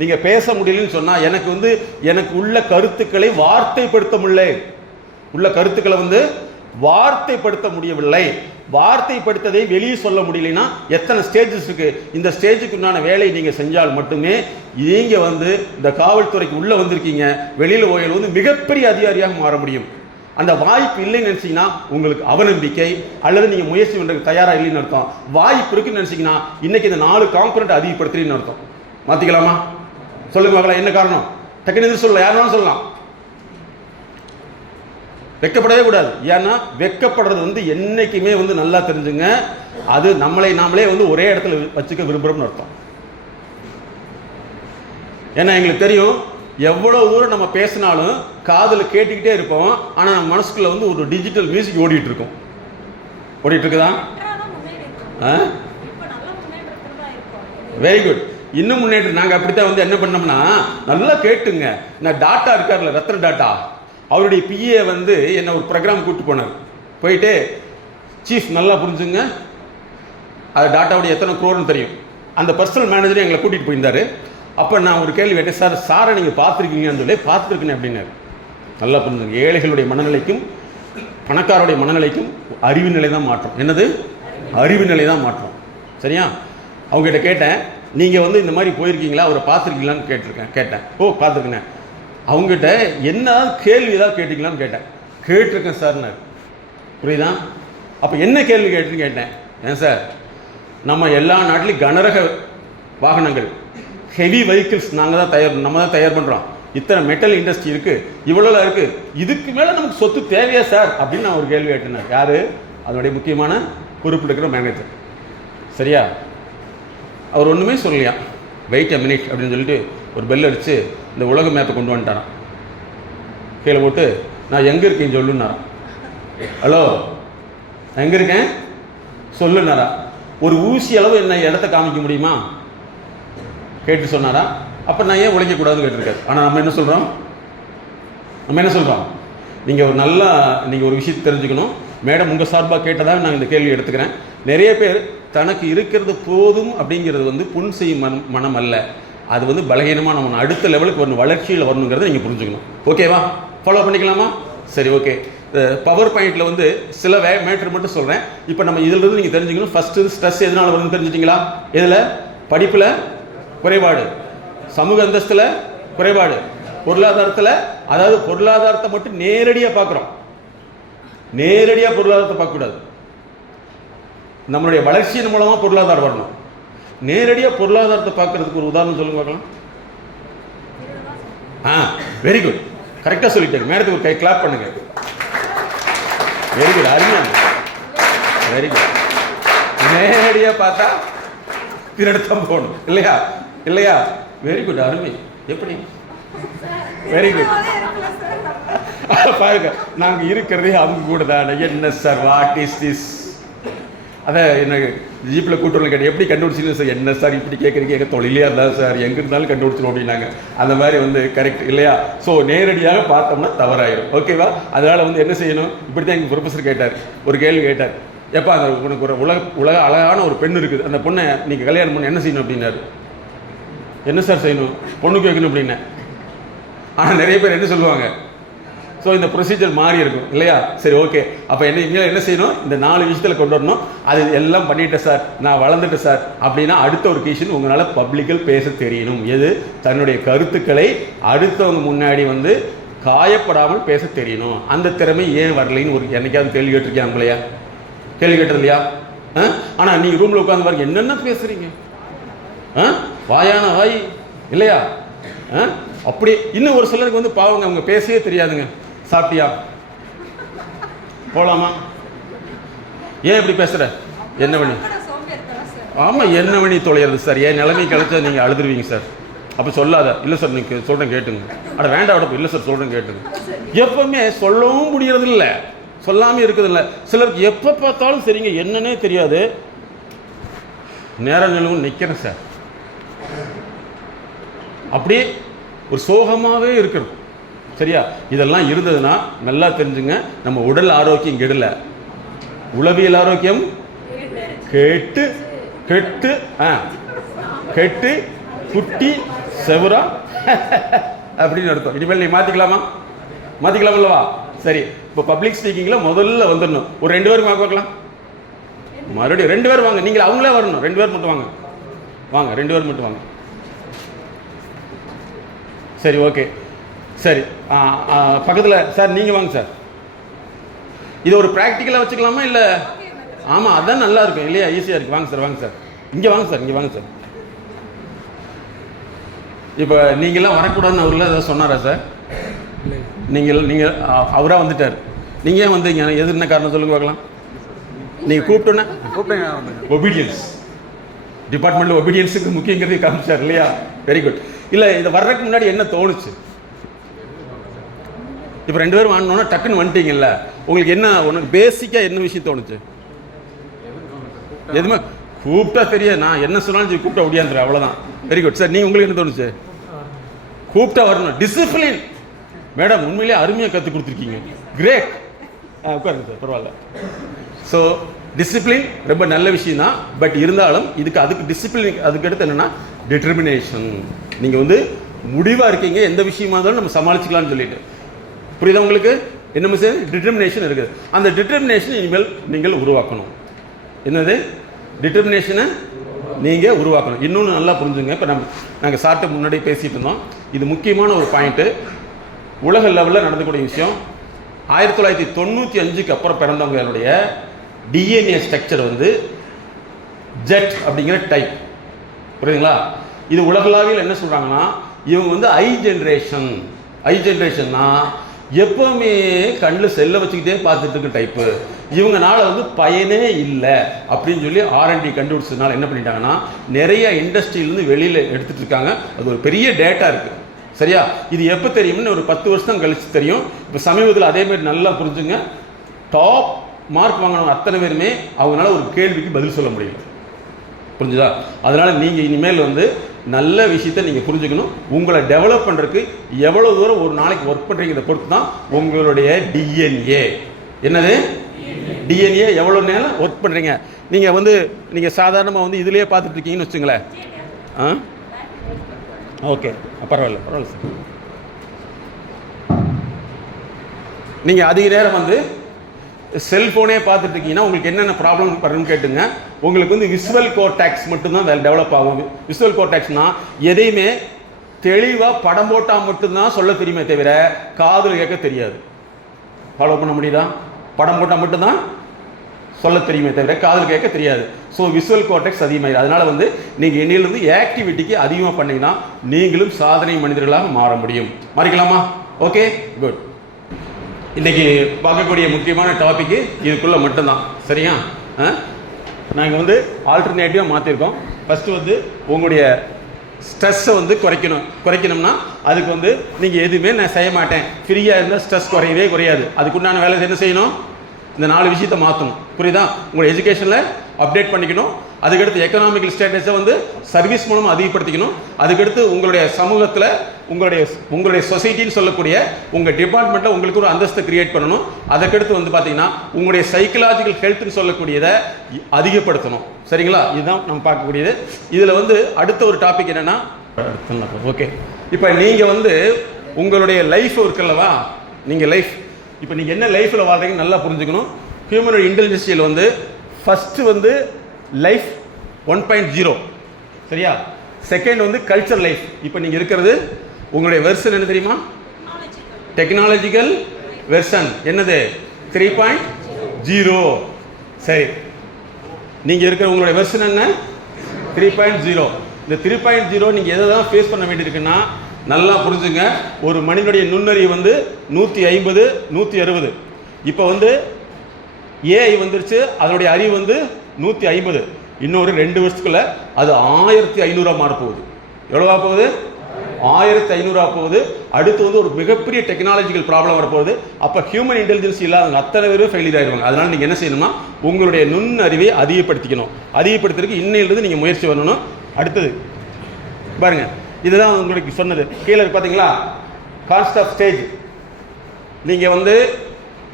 நீங்கள் பேச முடியலன்னு சொன்னால் எனக்கு உள்ள கருத்துக்களை வார்த்தைப்படுத்த முடியல, உள்ள கருத்துக்களை வார்த்தைப்படுத்த முடியவில்லை. வார்த்தைப்படுத்ததை வெளியே சொல்ல முடியலன்னா எத்தனை ஸ்டேஜஸ் இருக்கு. இந்த ஸ்டேஜுக்கு உண்டான வேலையை நீங்கள் செஞ்சால் மட்டுமே நீங்கள் இந்த காவல்துறைக்கு உள்ளே வந்திருக்கீங்க, வெளியில் ஓயல் மிகப்பெரிய அதிகாரியாக மாற முடியும். அந்த வாய்ப்பு இல்லைன்னு நினச்சிங்கன்னா உங்களுக்கு அவநம்பிக்கை அல்லது நீங்கள் முயற்சி பண்ணுறதுக்கு தயாராக இல்லைன்னு அர்த்தம். வாய்ப்பு இருக்குன்னு நினச்சிங்கன்னா இன்னைக்கு இந்த 4 காம்பனண்ட் அதிகப்படுத்துறீன்னு அர்த்தம். மாற்றிக்கலாமா? சொல்லுங்க மகளா, என்ன காரணம்? டக்குனு சொல்லலாம், யாரும் சொல்லலாம். வெக்கப்படவே கூடாது. ஏன்னா வெக்கப்படுறது என்னைக்குமே நல்லா தெரிஞ்சுங்க, அது நம்மளை நாமளே ஒரே இடத்துல வச்சுக்க விரும்புகிறோம்னு அர்த்தம். ஏன்னா எங்களுக்கு தெரியும், எவ்வளோ தூரம் நம்ம பேசினாலும் காதில் கேட்டுக்கிட்டே இருப்போம், ஆனால் நம்ம மனசுக்குள்ள ஒரு டிஜிட்டல் மியூசிக் ஓடிட்டு இருக்கும். ஓடிட்டு இருக்குதா? Very good. இன்னும் முன்னேற்றம். நாங்கள் அப்படித்தான் என்ன பண்ணோம்னா, நல்லா கேட்டுங்க. நான் டாட்டா இருக்கார்ல, ரத்ன டாட்டா, அவருடைய பிஏ என்ன ஒரு ப்ரோக்ராம் கூப்பிட்டு போனார். போயிட்டு சீஃப் நல்லா புரிஞ்சுங்க, அது டாட்டாவுடைய எத்தனை குரோர்னு தெரியும். அந்த பர்சனல் மேனேஜரை எங்களை கூட்டிகிட்டு போயிருந்தார். அப்போ நான் ஒரு கேள்வி கேட்டேன், சாரை நீங்கள் பார்த்துருக்கீங்கன்னு சொல்லி. பார்த்துருக்கேன் அப்படின்னாரு. நல்லா புரிஞ்சுங்க, ஏழைகளுடைய மனநிலைக்கும் பணக்காரருடைய மனநிலைக்கும் அறிவு நிலை தான் மாற்றம். என்னது? அறிவு நிலை தான் மாற்றம். சரியா? அவங்ககிட்ட கேட்டேன், நீங்கள் இந்த மாதிரி போயிருக்கீங்களா, அவரை பார்த்துருக்கீங்களான்னு கேட்டேன். ஓ பார்த்துருக்கேன். அவங்ககிட்ட என்ன கேள்வி ஏதாவது கேட்டீங்களான்னு கேட்டேன். கேட்டிருக்கேன் சார்னார். புரியுதா? அப்போ என்ன கேள்வி கேட்டுன்னு கேட்டேன். ஏன் சார், நம்ம எல்லா நாட்டிலையும் கனரக வாகனங்கள், ஹெவி வெஹிக்கிள்ஸ் நம்ம தான் தயார் பண்ணுறோம். இத்தனை மெட்டல் இண்டஸ்ட்ரி இருக்குது, இவ்வளோலாம் இருக்குது, இதுக்கு மேலே நமக்கு சொத்து தேவையா சார் அப்படின்னு நான் ஒரு கேள்வி கேட்டேன். யார்? அதனுடைய முக்கியமான பொறுப்பில் இருக்கிற மேனேஜர். சரியா? அவர் ஒன்றுமே சொல்லலையா. வெயிட் அ மினிட் அப்படின்னு சொல்லிட்டு ஒரு பெல் அடித்து இந்த உலக மேப்பை கொண்டு வந்துட்டாரான். கீழே போட்டு நான் எங்கே இருக்கேன்னு சொல்லுன்னாரான். ஹலோ, நான் எங்கே இருக்கேன் சொல்லுனாரா. ஒரு ஊசி அளவு என்ன இடத்த காமிக்க முடியுமா கேட்டு சொன்னாரா. அப்போ நான் ஏன் உழைக்கக்கூடாதுன்னு கேட்டிருக்காரு. ஆனால் நம்ம என்ன சொல்கிறோம், நீங்கள் ஒரு விஷயத்தை தெரிஞ்சுக்கணும். மேடம் உங்கள் சார்பாக கேட்டதாக நான் இந்த கேள்வி எடுத்துக்கிறேன். நிறைய பேர் தனக்கு இருக்கிறது போதும் அப்படிங்கிறது புண் செய்யும் மனம் அல்ல, அது பலகீனமாக நம்ம அடுத்த லெவலுக்கு வரணும், வளர்ச்சியில் வரணுங்கிறத நீங்கள் புரிஞ்சுக்கணும். ஓகேவா? ஃபாலோ பண்ணிக்கலாமா? சரி, ஓகே. பவர் பாயிண்டில் சில மேட்ரு மட்டும் சொல்கிறேன். இப்போ நம்ம இதிலிருந்து நீங்கள் தெரிஞ்சுக்கணும். ஃபஸ்ட்டு ஸ்ட்ரெஸ் எதனால் வரும்னு தெரிஞ்சிட்டிங்களா? இதில் படிப்பில் குறைபாடு, சமூக அந்தஸ்தில் குறைபாடு, பொருளாதாரத்தில், அதாவது பொருளாதாரத்தை மட்டும் நேரடியாக பார்க்குறோம். நேரடியாக பொருளாதாரத்தை பார்க்கக்கூடாது. நம்மளுடைய வளர்ச்சியின் மூலமாக பொருளாதாரம் வரணும். நேரடியாக பொருளாதாரத்தை பார்க்கறதுக்கு ஒரு உதாரணம் சொல்லுங்க பார்க்கலாம். வெரி குட், கரெக்டாக சொல்லிட்டேங்க. மேடத்துக்கு ஒரு கை கிளாப் பண்ணுங்க. வெரி குட், அருமையா, வெரி குட். நேரடியாக பார்த்தா பின்னெடுத்தான் போகணும் இல்லையா? வெரி குட், அருமை. எப்படி? Very good. பாருங்க, நாங்கள் இருக்கிறதே அவங்க கூட தான். என்ன சார், வாட் இஸ் திஸ்? அதான் என்ன ஜீப்பில் கூட்டுறோம் கேட்டேன், எப்படி கண்டுபிடிச்சிங்க சார்? என்ன சார் இப்படி கேட்குறீங்க? எங்கள் தொழிலே இருந்தால் சார், எங்கே இருந்தாலும் கண்டுபிடிச்சிடும் அப்படின்னாங்க. அந்த மாதிரி கரெக்ட் இல்லையா? ஸோ நேரடியாக பார்த்தோம்னா தவறாயிரும். ஓகேவா? அதனால் என்ன செய்யணும்? இப்படி தான் எங்கள் ப்ரொஃபஸர் கேட்டார், ஒரு கேள்வி கேட்டார். எப்போ அந்த உனக்கு ஒரு உலக அழகான ஒரு பெண் இருக்குது, அந்த பொண்ணை நீங்கள் கல்யாணம் பண்ண என்ன செய்யணும் அப்படின்னாரு. என்ன சார் செய்யணும்? பொண்ணுக்கு வைக்கணும் அப்படின்னேன். ஆனால் நிறைய பேர் என்ன சொல்லுவாங்க, ஸோ இந்த ப்ரொசீஜர் மாறி இருக்கும் இல்லையா? சரி, ஓகே. அப்போ என்ன செய்யணும்? இந்த 4 விஷயத்தில் கொண்டு வரணும். அது எல்லாம் பண்ணிட்டேன் சார், நான் வளர்ந்துட்டேன் சார் அப்படின்னா அடுத்த ஒரு கொஷின், உங்களால் பப்ளிக்கில் பேச தெரியணும். எது? தன்னுடைய கருத்துக்களை அடுத்தவங்க முன்னாடி வந்து காயப்படாமல் பேச தெரியணும். அந்த திறமை ஏன் வரலைன்னு ஒரு என்னைக்காவது கேள்வி கேட்டிருக்கேன் உங்களையா? கேள்வி கேட்டது இல்லையா? ஆனால் நீங்கள் ரூமில் உட்காந்து பாருங்க, என்னென்ன பேசுறீங்க, வாயான வாய் இல்லையா? அப்படி இன்னும் ஒரு சிலருக்கு வந்து பாவங்க, அவங்க பேசவே தெரியாதுங்க. சாப்பிட்டியா, போலாமா, ஏன் இப்படி பேசுற, என்ன பண்ணி, ஆமாம் என்ன பண்ணி தொலைகிறது சார், ஏன் நிலைமை கிடைச்சா நீங்கள் அழுதுருவீங்க சார். அப்போ சொல்லாத, இல்லை சார் நீங்கள் சொல்கிறேன் கேட்டுங்க, அட வேண்டாம் விட, இல்லை சார் சொல்கிறேன் கேட்டுங்க. எப்பவுமே சொல்லவும் முடியறது இல்லை, சொல்லாமல் இருக்குது இல்லை. சிலருக்கு எப்போ பார்த்தாலும் சரிங்க என்னன்னே தெரியாது, நேரம் நிலவும் நிற்கிறேன் சார், அப்படியே ஒரு சோகமாகவே இருக்கிறது. சரியா? இதெல்லாம் இருந்ததுன்னா நல்லா தெரிஞ்சுங்க, நம்ம உடல் ஆரோக்கியம் கெடல, உளவியல் ஆரோக்கியம் கெட்டு கெட்டு கெட்டு குட்டி செவரா அப்படின்னு அர்த்தம். இனிமேல் நீ மாற்றிக்கலாமா? மாற்றிக்கலாமல்லவா? சரி, இப்போ பப்ளிக் ஸ்பீக்கிங்கில் முதல்ல வந்துடணும். ஒரு 2 பேருக்கு வாங்க பார்க்கலாம். மறுபடியும் 2 பேர் வாங்க, நீங்கள் அவங்களே வரணும். 2 பேர் மட்டும் வாங்க, வாங்க 2 பேர் மட்டும் வாங்க. சரி, ஓகே. சரி, பக்கத்தில் சார் நீங்கள் வாங்க சார். இது ஒரு ப்ராக்டிக்கலாக வச்சுக்கலாமா இல்லை? ஆமாம், அதான் நல்லா இருக்கும் இல்லையா? ஈஸியாக இருக்குது. வாங்க சார், வாங்க சார், இங்கே வாங்க சார், இங்கே வாங்க சார். இப்போ நீங்களாம் வரக்கூடாதுன்னு அவரில் ஏதாவது சொன்னாரா சார்? நீங்கள் அவராக வந்துட்டார், நீங்கள் ஏன் வந்தீங்க? எது என்ன காரணம் சொல்லுங்க பார்க்கலாம். நீங்கள் கூப்பிட்டோன்னா ஒபீடியன்ஸ், டிபார்ட்மெண்ட்டில் ஒபீடியன்ஸுக்கு முக்கியங்கிறதை காமிச்சார் இல்லையா? Very good. இல்லை, இதை வர்றதுக்கு முன்னாடி என்ன தோணுச்சு? இப்போ 2 பேரும் வாங்கினோன்னா டக்குன்னு வந்துட்டீங்கல்ல, உங்களுக்கு என்ன, உனக்கு பேசிக்காக என்ன விஷயம் தோணுச்சு? எதுவுமே கூப்பிட்டா தெரியாது, நான் என்ன சொன்னாலும் சரி கூப்பிட்டா ஒடியாந்துரு, அவ்வளோதான். Very good sir. நீங்கள் உங்களுக்கு என்ன தோணுச்சு? கூப்பிட்டா வரணும், டிசிப்ளின். மேடம் உண்மையிலேயே அருமையாக கற்றுக் கொடுத்துருக்கீங்க, கிரேட். உட்காருங்க சார், பரவாயில்ல. ஸோ டிசிப்ளின் ரொம்ப நல்ல விஷயம் தான். பட் இருந்தாலும் அதுக்கு டிசிப்ளின், அதுக்கு அடுத்து என்னென்னா டிட்டர்மினேஷன். நீங்கள் வந்து முடிவாக இருக்கீங்க, எந்த விஷயமா இருந்தாலும் நம்ம சமாளிச்சுக்கலாம்னு சொல்லிட்டு. புரியுதா உங்களுக்கு? என்ன மிஸ்? டிட்டர்மினேஷன் இருக்குது. அந்த டிட்டர்மினேஷன் இனிமேல் நீங்கள் உருவாக்கணும். என்னது? டிட்டர்மினேஷனை நீங்கள் உருவாக்கணும். இன்னொன்று நல்லா புரிஞ்சுங்க. இப்போ நாங்கள் சார்ட்ட முன்னாடி பேசிகிட்டு இருந்தோம், இது முக்கியமான ஒரு பாயிண்ட்டு. உலக லெவலில் நடந்தக்கூடிய விஷயம், 1995க்கு அப்புறம் பிறந்தவங்களுடைய டிஎன்ஏ ஸ்ட்ரக்சர் வந்து ஜெட் அப்படிங்கிற டைப். புரியுதுங்களா? இது உலகளாவியில் என்ன சொல்கிறாங்கன்னா, இவங்க வந்து ஐ ஜென்ரேஷன்னா எப்பவுமே கண்ணில் செல்லை வச்சுக்கிட்டே பார்த்துட்டு இருக்க டைப்பு. இவங்கனால வந்து பயனே இல்லை அப்படின்னு சொல்லி R&D கண்டுபிடிச்சதுனால என்ன பண்ணிட்டாங்கன்னா, நிறைய இண்டஸ்ட்ரியிலேருந்து வெளியில் எடுத்துகிட்டு இருக்காங்க. அது ஒரு பெரிய டேட்டா இருக்குது. சரியா? இது எப்போ தெரியும்னு ஒரு 10 வருஷம் கழிச்சு தெரியும். இப்போ சமீபத்தில் அதேமாதிரி நல்லா புரிஞ்சுங்க, டாப் மார்க் வாங்கினவங்க அத்தனை பேருமே அவங்களால ஒரு கேள்விக்கு பதில் சொல்ல முடியல. புரிஞ்சுதா? அதனால் நீங்கள் இனிமேல் வந்து நல்ல விஷயத்தை நீங்கள் புரிஞ்சுக்கணும். உங்களை டெவலப் பண்ணுறதுக்கு எவ்வளோ தூரம் ஒரு நாளைக்கு ஒர்க் பண்ணுறீங்கிறத பொறுத்து தான் உங்களுடைய டிஎன்ஏ. என்னது? டிஎன்ஏ எவ்வளோ நேரம் ஒர்க் பண்ணுறீங்க. நீங்கள் சாதாரணமாக வந்து இதிலேயே பார்த்துட்டு இருக்கீங்கன்னு வச்சுங்களேன். ஓகே, பரவாயில்ல சார். நீங்கள் அதிக நேரம் வந்து செல்ஃபோனே பார்த்துட்டு இருக்கீங்கன்னா உங்களுக்கு என்னென்ன ப்ராப்ளம் வரும்னு கேட்டுங்க. உங்களுக்கு வந்து விசுவல் கோர்டாக்ஸ் மட்டும்தான் டெவலப் ஆகும். விசுவல் கோர்டாக்ஸ்னால் எதையுமே தெளிவாக படம் போட்டால் மட்டும்தான் சொல்ல தெரியுமே தவிர காதில் கேட்க தெரியாது. ஃபாலோ பண்ண முடியுதா? படம் போட்டால் மட்டும்தான் சொல்ல தெரியுமே தவிர காதில் கேட்க தெரியாது. ஸோ விசுவல் கோர்டெக்ஸ் அதிகமாகிடும். அதனால் வந்து நீங்கள் இன்னிலிருந்து ஆக்டிவிட்டிக்கு அதிகமாக பண்ணிங்கன்னா நீங்களும் சாதனை மனிதர்களாக மாற முடியும். மாறிக்கலாமா? Okay, good. இன்றைக்கி பார்க்கக்கூடிய முக்கியமான டாப்பிக்கு இதுக்குள்ளே மட்டும்தான். சரியா? நாங்கள் வந்து ஆல்டர்னேட்டிவாக மாற்றிருக்கோம். ஃபஸ்ட்டு வந்து உங்களுடைய ஸ்ட்ரெஸ்ஸை வந்து குறைக்கணும்னா அதுக்கு வந்து நீங்கள் எதுவுமே நான் செய்ய மாட்டேன், ஃப்ரீயாக இருந்தால் ஸ்ட்ரெஸ் குறையாது. அதுக்குண்டான வேலை என்ன செய்யணும்? இந்த 4 விஷயத்தை மாற்றணும். புரியுதா? உங்களுடைய எஜுகேஷனில் அப்டேட் பண்ணிக்கணும். அதுக்கடுத்து எக்கனாமிக்கல் ஸ்டேட்டஸை வந்து சர்வீஸ் மூலமாக அதிகப்படுத்திக்கணும். அதுக்கடுத்து உங்களுடைய சமூகத்தில் உங்களுடைய சொசைட்டின்னு சொல்லக்கூடிய உங்கள் டிபார்ட்மெண்ட்டில் உங்களுக்கு ஒரு அந்தஸ்தை கிரியேட் பண்ணணும். அதுக்கடுத்து வந்து பார்த்தீங்கன்னா உங்களுடைய சைக்கலாஜிக்கல் ஹெல்த்னு சொல்லக்கூடியதை அதிகப்படுத்தணும். சரிங்களா? இதுதான் நம்ம பார்க்கக்கூடியது. இதில் வந்து அடுத்த ஒரு டாபிக் என்னென்னா, ஓகே, இப்போ நீங்கள் வந்து உங்களுடைய லைஃப் இருக்குல்லவா, நீங்கள் லைஃப் இப்போ நீங்கள் என்ன லைஃப்பில் வாழ்றீங்கன்னு நல்லா புரிஞ்சுக்கணும். ஹியூமன் இன்டெலிஜென்சியில் வந்து ஃபஸ்ட்டு வந்து லைஃப் 1.0 சரியா. செகண்ட் வந்து கல்ச்சர் லைஃப். இப்போ நீங்கள் இருக்கிறது உங்களுடைய வெர்ஷன் என்ன தெரியுமா? டெக்னாலஜிக்கல் வெர்ஷன் என்னது? 3.0. சரி, நீங்கள் இருக்கிற உங்களுடைய வெர்ஷன் என்ன? 3.0. இந்த 3.0 நீங்கள் எதை தான் ஃபேஸ் பண்ண வேண்டியிருக்குன்னா நல்லா புரிஞ்சுங்க. ஒரு மனிதனுடைய நுண்ணறிவு வந்து 150 160. இப்போ வந்து ஏஐ வந்துருச்சு, அதனுடைய அறிவு வந்து 150. இன்னொரு 2 வருஷத்துக்குள்ள அது 1500 மாறப்போகுது. எவ்வளவா போகுது? 1500 போகுது. அடுத்து வந்து ஒரு மிகப்பெரிய டெக்னாலஜிக்கல் ப்ராப்ளம் வரப்போகுது. அப்போ ஹியூமன் இன்டெலிஜென்ஸ் இல்லாத அத்தனை பேரும் ஃபெயிலியர் ஆயிடுவாங்க. அதனால் நீங்கள் என்ன செய்யணும்னா உங்களுடைய நுண்ணறிவை அதிகப்படுத்திக்கணும். அதிகப்படுத்துறதுக்கு இன்னையிலிருந்து நீங்கள் முயற்சி பண்ணணும். அடுத்தது பாருங்க, இதுதான் உங்களுக்கு சொன்னது. கீழே பார்த்தீங்களா கான்ஸ்ட் ஆஃப் ஸ்டேஜ். நீங்கள் வந்து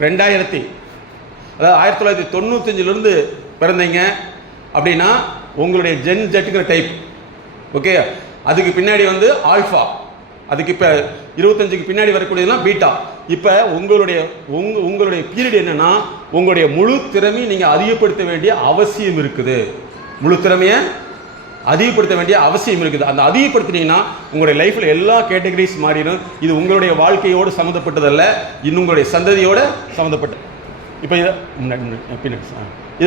1995 பிறந்தீங்க அப்படின்னா உங்களுடைய ஜென் ஜெட்டுங்கிற டைப். ஓகே, அதுக்கு பின்னாடி வந்து ஆல்ஃபா, அதுக்கு இப்போ 25க்கு பின்னாடி வரக்கூடியதுலாம் பீட்டா. இப்போ உங்களுடைய பீரியட் என்னன்னா உங்களுடைய முழு திறமையை நீங்கள் அதிகப்படுத்த வேண்டிய அவசியம் இருக்குது. முழு திறமையை அதிகப்படுத்த வேண்டிய அவசியம் இருக்குது. அந்த அதிகப்படுத்தினீங்கன்னா உங்களுடைய லைஃப்பில் எல்லா கேட்டகரிஸ் மாறிடும். இது உங்களுடைய வாழ்க்கையோடு சம்மந்தப்பட்டதல்ல, இன்னும் உங்களுடைய சந்ததியோடு சம்மந்தப்பட்டது. இப்போ இதை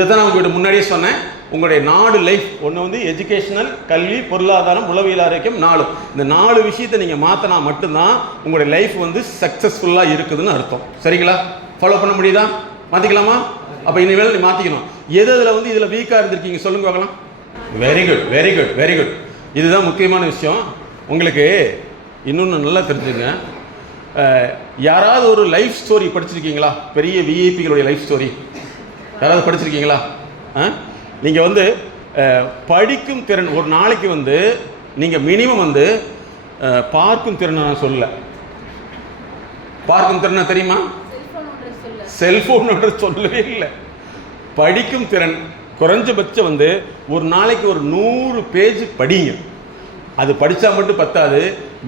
தான் நான் உங்கள்கிட்ட முன்னாடியே சொன்னேன். உங்களுடைய 4 லைஃப், ஒன்று வந்து எஜுகேஷனல், கல்வி, பொருளாதாரம், உளவியல் ஆரோக்கியம், 4. இந்த 4 விஷயத்தை நீங்கள் மாற்றினா மட்டும்தான் உங்களுடைய லைஃப் வந்து சக்ஸஸ்ஃபுல்லாக இருக்குதுன்னு அர்த்தம். சரிங்களா? ஃபாலோ பண்ண முடியுதா? மாற்றிக்கலாமா? அப்போ இனிமேல் நீ மாற்றிக்கணும். இதில் வந்து இதில் வீக்காக இருந்திருக்கீங்க சொல்லுங்க பார்க்கலாம். Very good, very good, very good. இதுதான் முக்கியமான விஷயம். உங்களுக்கு இன்னொன்று நல்லா தெரிஞ்சுங்க. யாராவது ஒரு லைஃப் ஸ்டோரி படிச்சிருக்கீங்களா? பெரிய விஐபிகளுடைய லைஃப் ஸ்டோரி யாராவது படிச்சிருக்கீங்களா? நீங்கள் வந்து படிக்கும் திறன் ஒரு நாளைக்கு வந்து நீங்கள் மினிமம் வந்து பார்க்கும் திறனை நான் சொல்லலை. பார்க்கும் திறனை தெரியுமா? செல்போன் சொல்லவே இல்லை. படிக்கும் திறன் குறைஞ்சபட்சம் வந்து ஒரு நாளைக்கு ஒரு 100 பேஜ் படிங்க. அது படித்தா மட்டும் பத்தாது.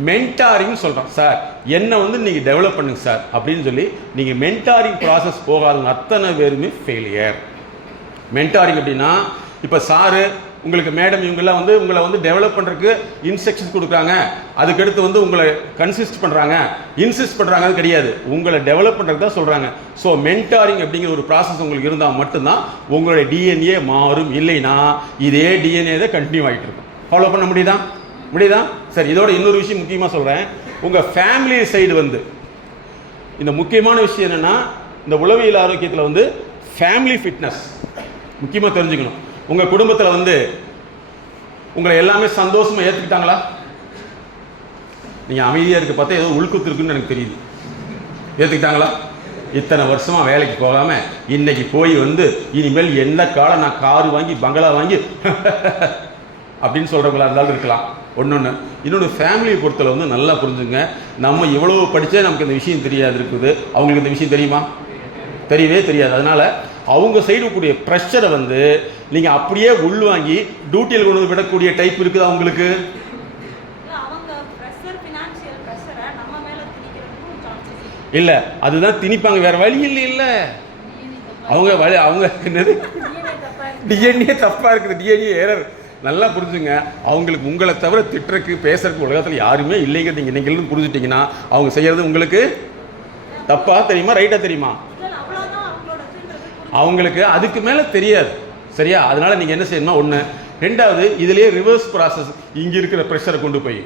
மென்டாரிங் சொல்கிறோம் சார், என்ன வந்து நீங்கள் டெவலப் பண்ணுங்க சார் அப்படின்னு சொல்லி நீங்கள் மென்டாரிங் ப்ராசஸ் போகாதுங்க அத்தனை பேருமே ஃபெயிலியர். மென்டாரிங் அப்படின்னா இப்போ சாரு உங்களுக்கு மேடம் இவங்கெல்லாம் வந்து உங்களை வந்து டெவலப் பண்ணுறதுக்கு இன்ஸ்ட்ரக்ஷன்ஸ் கொடுக்குறாங்க, அதுக்கடுத்து வந்து உங்களை இன்சிஸ்ட் பண்ணுறாங்க அது கிடையாது, உங்களை டெவலப் பண்ணுறதுக்கு தான் சொல்கிறாங்க. ஸோ மென்டாரிங் அப்படிங்கிற ஒரு ப்ராசஸ் உங்களுக்கு இருந்தால் மட்டும்தான் உங்களுடைய டிஎன்ஏ மாறும். இல்லைன்னா இதே டிஎன்ஏ தான் கண்டினியூ ஆகிட்டு இருக்கும். ஃபாலோ பண்ண முடியுதா? சரி, இதோட இன்னொரு விஷயம் முக்கியமாக சொல்கிறேன். உங்கள் ஃபேமிலி சைடு வந்து இந்த முக்கியமான விஷயம் என்னென்னா இந்த உளவியல் ஆரோக்கியத்தில் வந்து ஃபேமிலி ஃபிட்னஸ் முக்கியமாக தெரிஞ்சுக்கணும். உங்கள் குடும்பத்தில் வந்து உங்களை எல்லாமே சந்தோஷமாக ஏற்றுக்கிட்டாங்களா? நீங்கள் அமைதியாக இருக்க பார்த்தா ஏதோ உள்குத்து இருக்குன்னு எனக்கு தெரியுது. ஏற்றுக்கிட்டாங்களா? இத்தனை வருஷமாக வேலைக்கு போகாமல் இன்னைக்கு போய் வந்து இனிமேல் என்ன காலம் நான் காரு வாங்கி பங்களா வாங்கி அப்படின்னு சொல்கிறவங்களா இருந்தாலும் இருக்கலாம். ஒன்று இன்னொன்று ஃபேமிலியை பொறுத்தல வந்து நல்லா புரிஞ்சுங்க. நம்ம இவ்வளோ படித்தே நமக்கு இந்த விஷயம் தெரியாது இருக்குது. அவங்களுக்கு இந்த விஷயம் தெரியுமா? தெரியவே தெரியாது. அதனால் அவங்க சைடு கூடிய ப்ரெஷரை வந்து நீங்கள் அப்படியே உள்வாங்கி டியூட்டியில் கொண்டு வந்து விடக்கூடிய டைப் இருக்குது அவங்களுக்கு. இல்லை, அதுதான் திணிப்பாங்க, வேற வழி இல்லை. அவங்க என்னது டிஎன்ஏ தப்பாக இருக்குது, டிஎன்ஏ ஏரர். நல்லா புரிஞ்சுங்க. அவங்களுக்கு உங்களை தவிர திட்டுறக்கு பேசுறதுக்கு உலகத்தில் யாருமே இல்லைங்கிறது நீங்கள் நீங்களும் புரிஞ்சுட்டிங்கன்னா அவங்க செய்கிறது உங்களுக்கு தப்பா தெரியுமா ரைட்டா தெரியுமா? அவங்களுக்கு அதுக்கு மேலே தெரியாது. சரியா? அதனால நீங்கள் என்ன செய்யணும்னா ஒன்று. ரெண்டாவது, இதுலேயே ரிவர்ஸ் ப்ராசஸ். இங்கே இருக்கிற ப்ரெஷரை கொண்டு போய்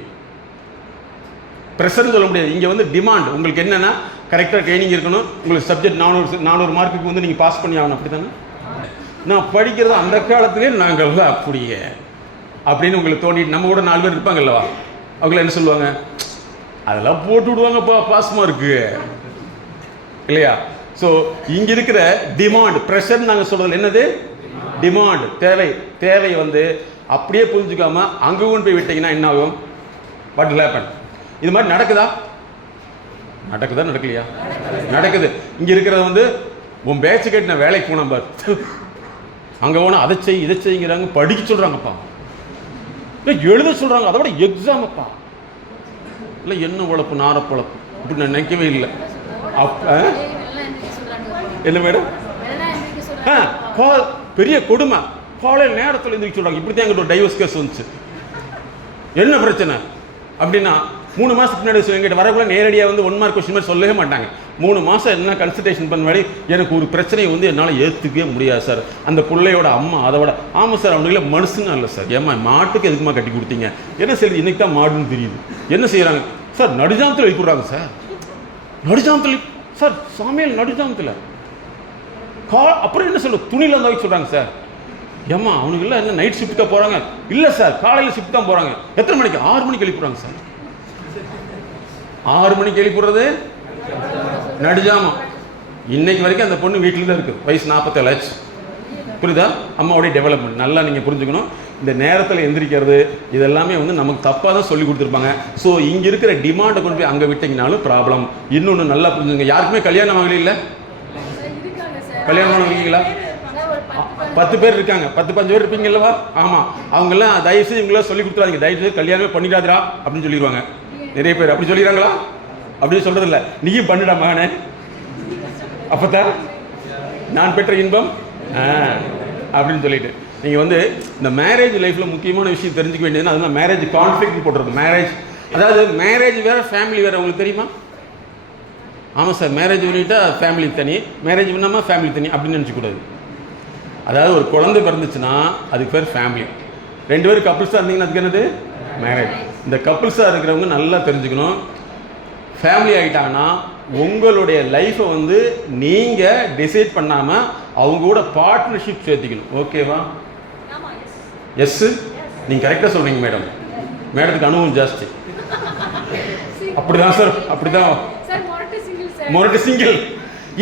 ப்ரெஷர்னு சொல்ல முடியாது. இங்கே வந்து டிமாண்ட் உங்களுக்கு என்னென்னா கரெக்டாக ட்ரைனிங் இருக்கணும். உங்களுக்கு சப்ஜெக்ட் 400 மார்க்குக்கு வந்து நீங்கள் பாஸ் பண்ணி ஆகணும். அப்படி தானே? நான் படிக்கிறது அந்த காலத்திலே நாங்கள் அப்படியே அப்படின்னு உங்களுக்கு தோண்டிட்டு நம்ம கூட 4 பேர் இருப்பாங்கல்லவா, அவங்கள என்ன சொல்லுவாங்க? அதெல்லாம் போட்டு விடுவாங்கப்பா பாஸ் மார்க்கு இல்லையா? ஸோ இங்கே இருக்கிற டிமாண்ட் ப்ரெஷர் நாங்கள் சொல்கிறது என்னது? டிமாண்ட், தேவை வந்து அப்படியே புரிஞ்சுக்காம அங்கே கொண்டு போய் விட்டீங்கன்னா என்ன ஆகும்? What will happen? இது மாதிரி நடக்குதா? நடக்கலையா? நடக்குது. இங்கே இருக்கிறது வந்து உன் பேச்சு கேட்டு நான் வேலைக்கு போனேன் பார், அங்கே போனால் அதை செய்யுங்கிறாங்க, படிக்க சொல்கிறாங்கப்பா, இல்லை எழுத சொல்கிறாங்க, அதை விட எக்ஸாம் அப்பா, இல்லை என்ன உழப்பு நார பொழப்பு இப்படி நான் நினைக்கவே இல்லை. என்ன மேடம்? பெரிய கொடுமை. காலையில் நேரத்தில் எழுந்திரிக்க சொல்கிறாங்க. இப்படி தான் எங்கிட்ட ஒரு டைவர்ஸ் கேஸ் வந்துச்சு. என்ன பிரச்சனை அப்படின்னா 3 மாதத்துக்கு முன்னாடி எங்கிட்ட வரக்குள்ள நேரடியாக வந்து 1 மார்க் கொஸ்டின் மாதிரி சொல்லவே மாட்டாங்க. 3 மாதம் என்ன கன்சல்டேஷன் பண்ண மாதிரி எனக்கு ஒரு பிரச்சனையை வந்து என்னால் ஏற்றுக்கவே முடியாது சார். அந்த பிள்ளையோட அம்மா அதோட ஆமாம் சார் அவங்கள மனுஷங்க இல்லை சார். ஏமா மாட்டுக்கு எதுக்குமா கட்டி கொடுத்தீங்க? என்ன சரி இன்னைக்கு தான் மாடுன்னு தெரியுது. என்ன செய்கிறாங்க சார்? நடுஜாமத்தில் எழுப்பிடுறாங்க சார். நடுஜாமத்தில் சார், சமையல் நடுஜாமத்தில் அப்புறம் என்ன சொல்ற துணியில் வந்து வைக்க சொல்கிறாங்க சார். ஏம்மா அவனுக்கு இல்லை என்ன நைட் ஷிஃப்ட் தான் போகிறாங்க? இல்லை சார் காலையில் ஷிஃப்ட் தான் போகிறாங்க. எத்தனை மணிக்கு? 6 மணிக்கு எழுப்பிடுறாங்க சார். 6 மணிக்கு எழுப்பிடுறது நடுஜாமம். இன்னைக்கு வரைக்கும் அந்த பொண்ணு வீட்டில் தான் இருக்குது. வயசு 47 ஆச்சு. புரியுதா? அம்மாவுடைய டெவலப்மெண்ட் நல்லா நீங்கள் புரிஞ்சுக்கணும். இந்த நேரத்தில் எந்திரிக்கிறது இதெல்லாமே வந்து நமக்கு தப்பாக தான் சொல்லி கொடுத்துருப்பாங்க. ஸோ இங்கே இருக்கிற டிமாண்டை கொண்டு போய் அங்கே விட்டீங்கனாலும் ப்ராப்ளம். இன்னொன்று நல்லா புரிஞ்சுங்க, யாருக்குமே கல்யாணம் ஆகல இல்லை? கல்யாணம் ஆகலீங்களா? 10 பேர் இருக்காங்க. 10-15 பேர் இருப்பீங்கல்லவா? ஆமாம். அவங்கெல்லாம் தயவுசெய்து இவங்களாம் சொல்லி கொடுத்துறாங்க. தயவுசெய்து கல்யாணமே பண்ணிடாதரா அப்படின்னு சொல்லிடுவாங்க. நிறைய பேர் அப்படி சொல்லிடுறாங்களா? அப்படின்னு சொல்கிறது இல்லை. நீயும் பண்ணிடா மகனே, அப்போத்தான் நான் பெற்ற இன்பம் அப்படின்னு சொல்லிட்டு நீங்கள் வந்து இந்த மேரேஜ் லைஃப்பில் முக்கியமான விஷயம் தெரிஞ்சுக்க வேண்டியதுன்னா அதுதான் மேரேஜ் கான்ஃப்ளிக்ட் போட்டுருக்கு. மேரேஜ் அதாவது மேரேஜ் வேறு ஃபேமிலி வேறு. உங்களுக்கு தெரியுமா? ஆமாம் சார், மேரேஜ் பண்ணிட்டா ஃபேமிலி தனி, மேரேஜ் பண்ணாமல் ஃபேமிலி தனி அப்படின்னு நினச்சிக்கூடாது. அதாவது ஒரு குழந்தை பிறந்துச்சுன்னா அதுக்கு பேர் ஃபேமிலி. 2 பேர் கப்புள்ஸாக இருந்தீங்கன்னா அதுக்கு என்னது? மேரேஜ். இந்த கப்புள்ஸாக இருக்கிறவங்க நல்லா தெரிஞ்சுக்கணும், ஃபேமிலி ஆகிட்டாங்கன்னா உங்களுடைய லைஃப்பை வந்து நீங்கள் டிசைட் பண்ணாமல் அவங்க கூட பார்ட்னர்ஷிப் சேர்த்திக்கணும். ஓகேவா? எஸ், நீங்கள் கரெக்டாக சொல்கிறீங்க மேடம். மேடத்துக்கு அனுபவம் ஜாஸ்தி. அப்படிதான் சார், அப்படிதான். மொரட்டு சிங்கிள்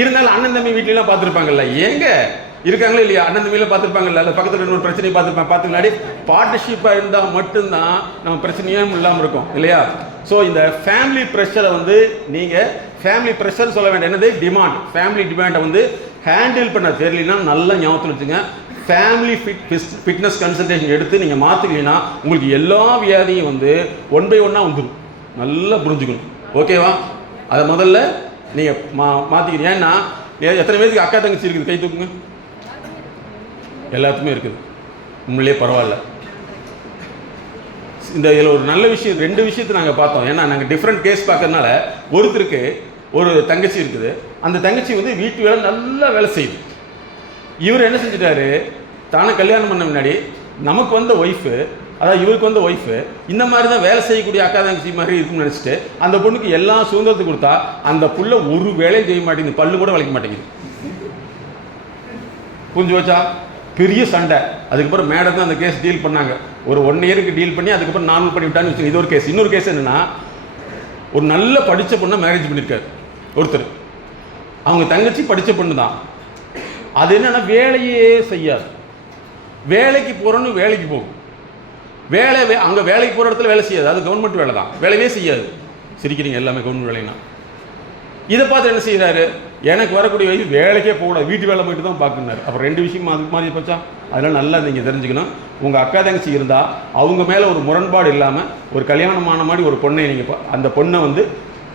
இருந்தாலும் அண்ணன் தம்பி வீட்டிலாம் பார்த்துருப்பாங்கல்ல. ஏங்க இருக்காங்களா இல்லையா? அண்ணன் தம்பியில பார்த்துருப்பாங்கல்ல, இல்லை பக்கத்தில் ஒரு பிரச்சனையை பார்த்துருப்பாங்க. முன்னாடி பார்ட்னர்ஷிப்பாக இருந்தால் மட்டும்தான் நம்ம பிரச்சனையும் இல்லாமல் இருக்கும் இல்லையா? ஸோ இந்த ஃபேமிலி ப்ரெஷரை வந்து நீங்கள் ஃபேமிலி ப்ரெஷர் சொல்ல வேண்டிய என்னது? டிமாண்ட். ஃபேமிலி டிமாண்டை வந்து ஹேண்டில் பண்ண தெரியலனா நல்லா ஞாபகத்தில் வச்சுங்க. ஃபேமிலி ஃபிட்னஸ் கன்சல்டேஷன் எடுத்து நீங்கள் மாற்றிக்கிட்டீங்கன்னா உங்களுக்கு எல்லா வியாதியும் வந்து 1 by 1 வந்துடும். நல்லா புரிஞ்சுக்கணும். ஓகேவா? அதை முதல்ல நீங்கள் மாற்றிக்கிறீங்க. ஏன்னா எத்தனை பேருக்கு அக்கா தங்கச்சி இருக்குது? கை தூக்குங்க. எல்லாத்துக்குமே இருக்குது. உண்மையிலே பரவாயில்ல. இந்த இதில் ஒரு நல்ல விஷயம், 2 விஷயத்தை நாங்கள் பார்த்தோம். ஏன்னா நாங்கள் டிஃப்ரெண்ட் கேஸ் பார்க்கறதுனால ஒருத்தருக்கு ஒரு தங்கச்சி இருக்குது. அந்த தங்கச்சி வந்து வீட்டு வேலை நல்லா வேலை செய்யுது. இவர் என்ன செஞ்சிட்டாரு, தானே கல்யாணம் பண்ண முன்னாடி நமக்கு வந்த ஒய்ஃபு, அதாவது இவருக்கு வந்த ஒய்ஃபு இந்த மாதிரி தான் வேலை செய்யக்கூடிய அக்கா தங்கச்சி மாதிரி இருக்குன்னு நினச்சிட்டு அந்த பொண்ணுக்கு எல்லா சுதந்திரத்தை கொடுத்தா அந்த புள்ள ஒரு வேலையும் செய்ய மாட்டேங்குது, பல்லு கூட வளைக்க மாட்டேங்குது. புரிஞ்சு வச்சா? பெரிய சண்டை. அதுக்கப்புறம் மேடம் தான் அந்த கேஸ் டீல் பண்ணாங்க. ஒரு 1 இயருக்கு டீல் பண்ணி அதுக்கப்புறம் நார்மல் பண்ணி விட்டான்னு வச்சுக்கோங்க. இது ஒரு கேஸ். இன்னொரு கேஸ் என்னன்னா, ஒரு நல்ல படித்த பொண்ணை மேரேஜ் பண்ணியிருக்காரு ஒருத்தர். அவங்க தங்கச்சி படித்த பொண்ணு தான். அது என்னன்னா வேலையே செய்யாது. வேலைக்கு போகிறோன்னு வேலைக்கு போகும். அங்கே வேலைக்கு போகிற இடத்துல வேலை செய்யாது. அது கவர்மெண்ட் வேலை தான், வேலையே செய்யாது. சிரிக்கிறீங்க, எல்லாமே கவர்மெண்ட் வேலைன்னா. இதை பார்த்து என்ன செய்கிறாரு, எனக்கு வரக்கூடிய வயசு வேலைக்கே போகக்கூடாது, வீட்டு வேலை போயிட்டு தான் பார்க்கணுனாரு. அப்புறம் 2 விஷயம் அதுக்கு மாதிரி போச்சா? அதனால் நல்லா நீங்கள் தெரிஞ்சுக்கணும். உங்கள் அக்கா தங்கச்சி இருந்தால் அவங்க மேலே ஒரு முரண்பாடு இல்லாமல் ஒரு கல்யாணமான மாதிரி ஒரு பொண்ணை நீங்கள் அந்த பொண்ணை வந்து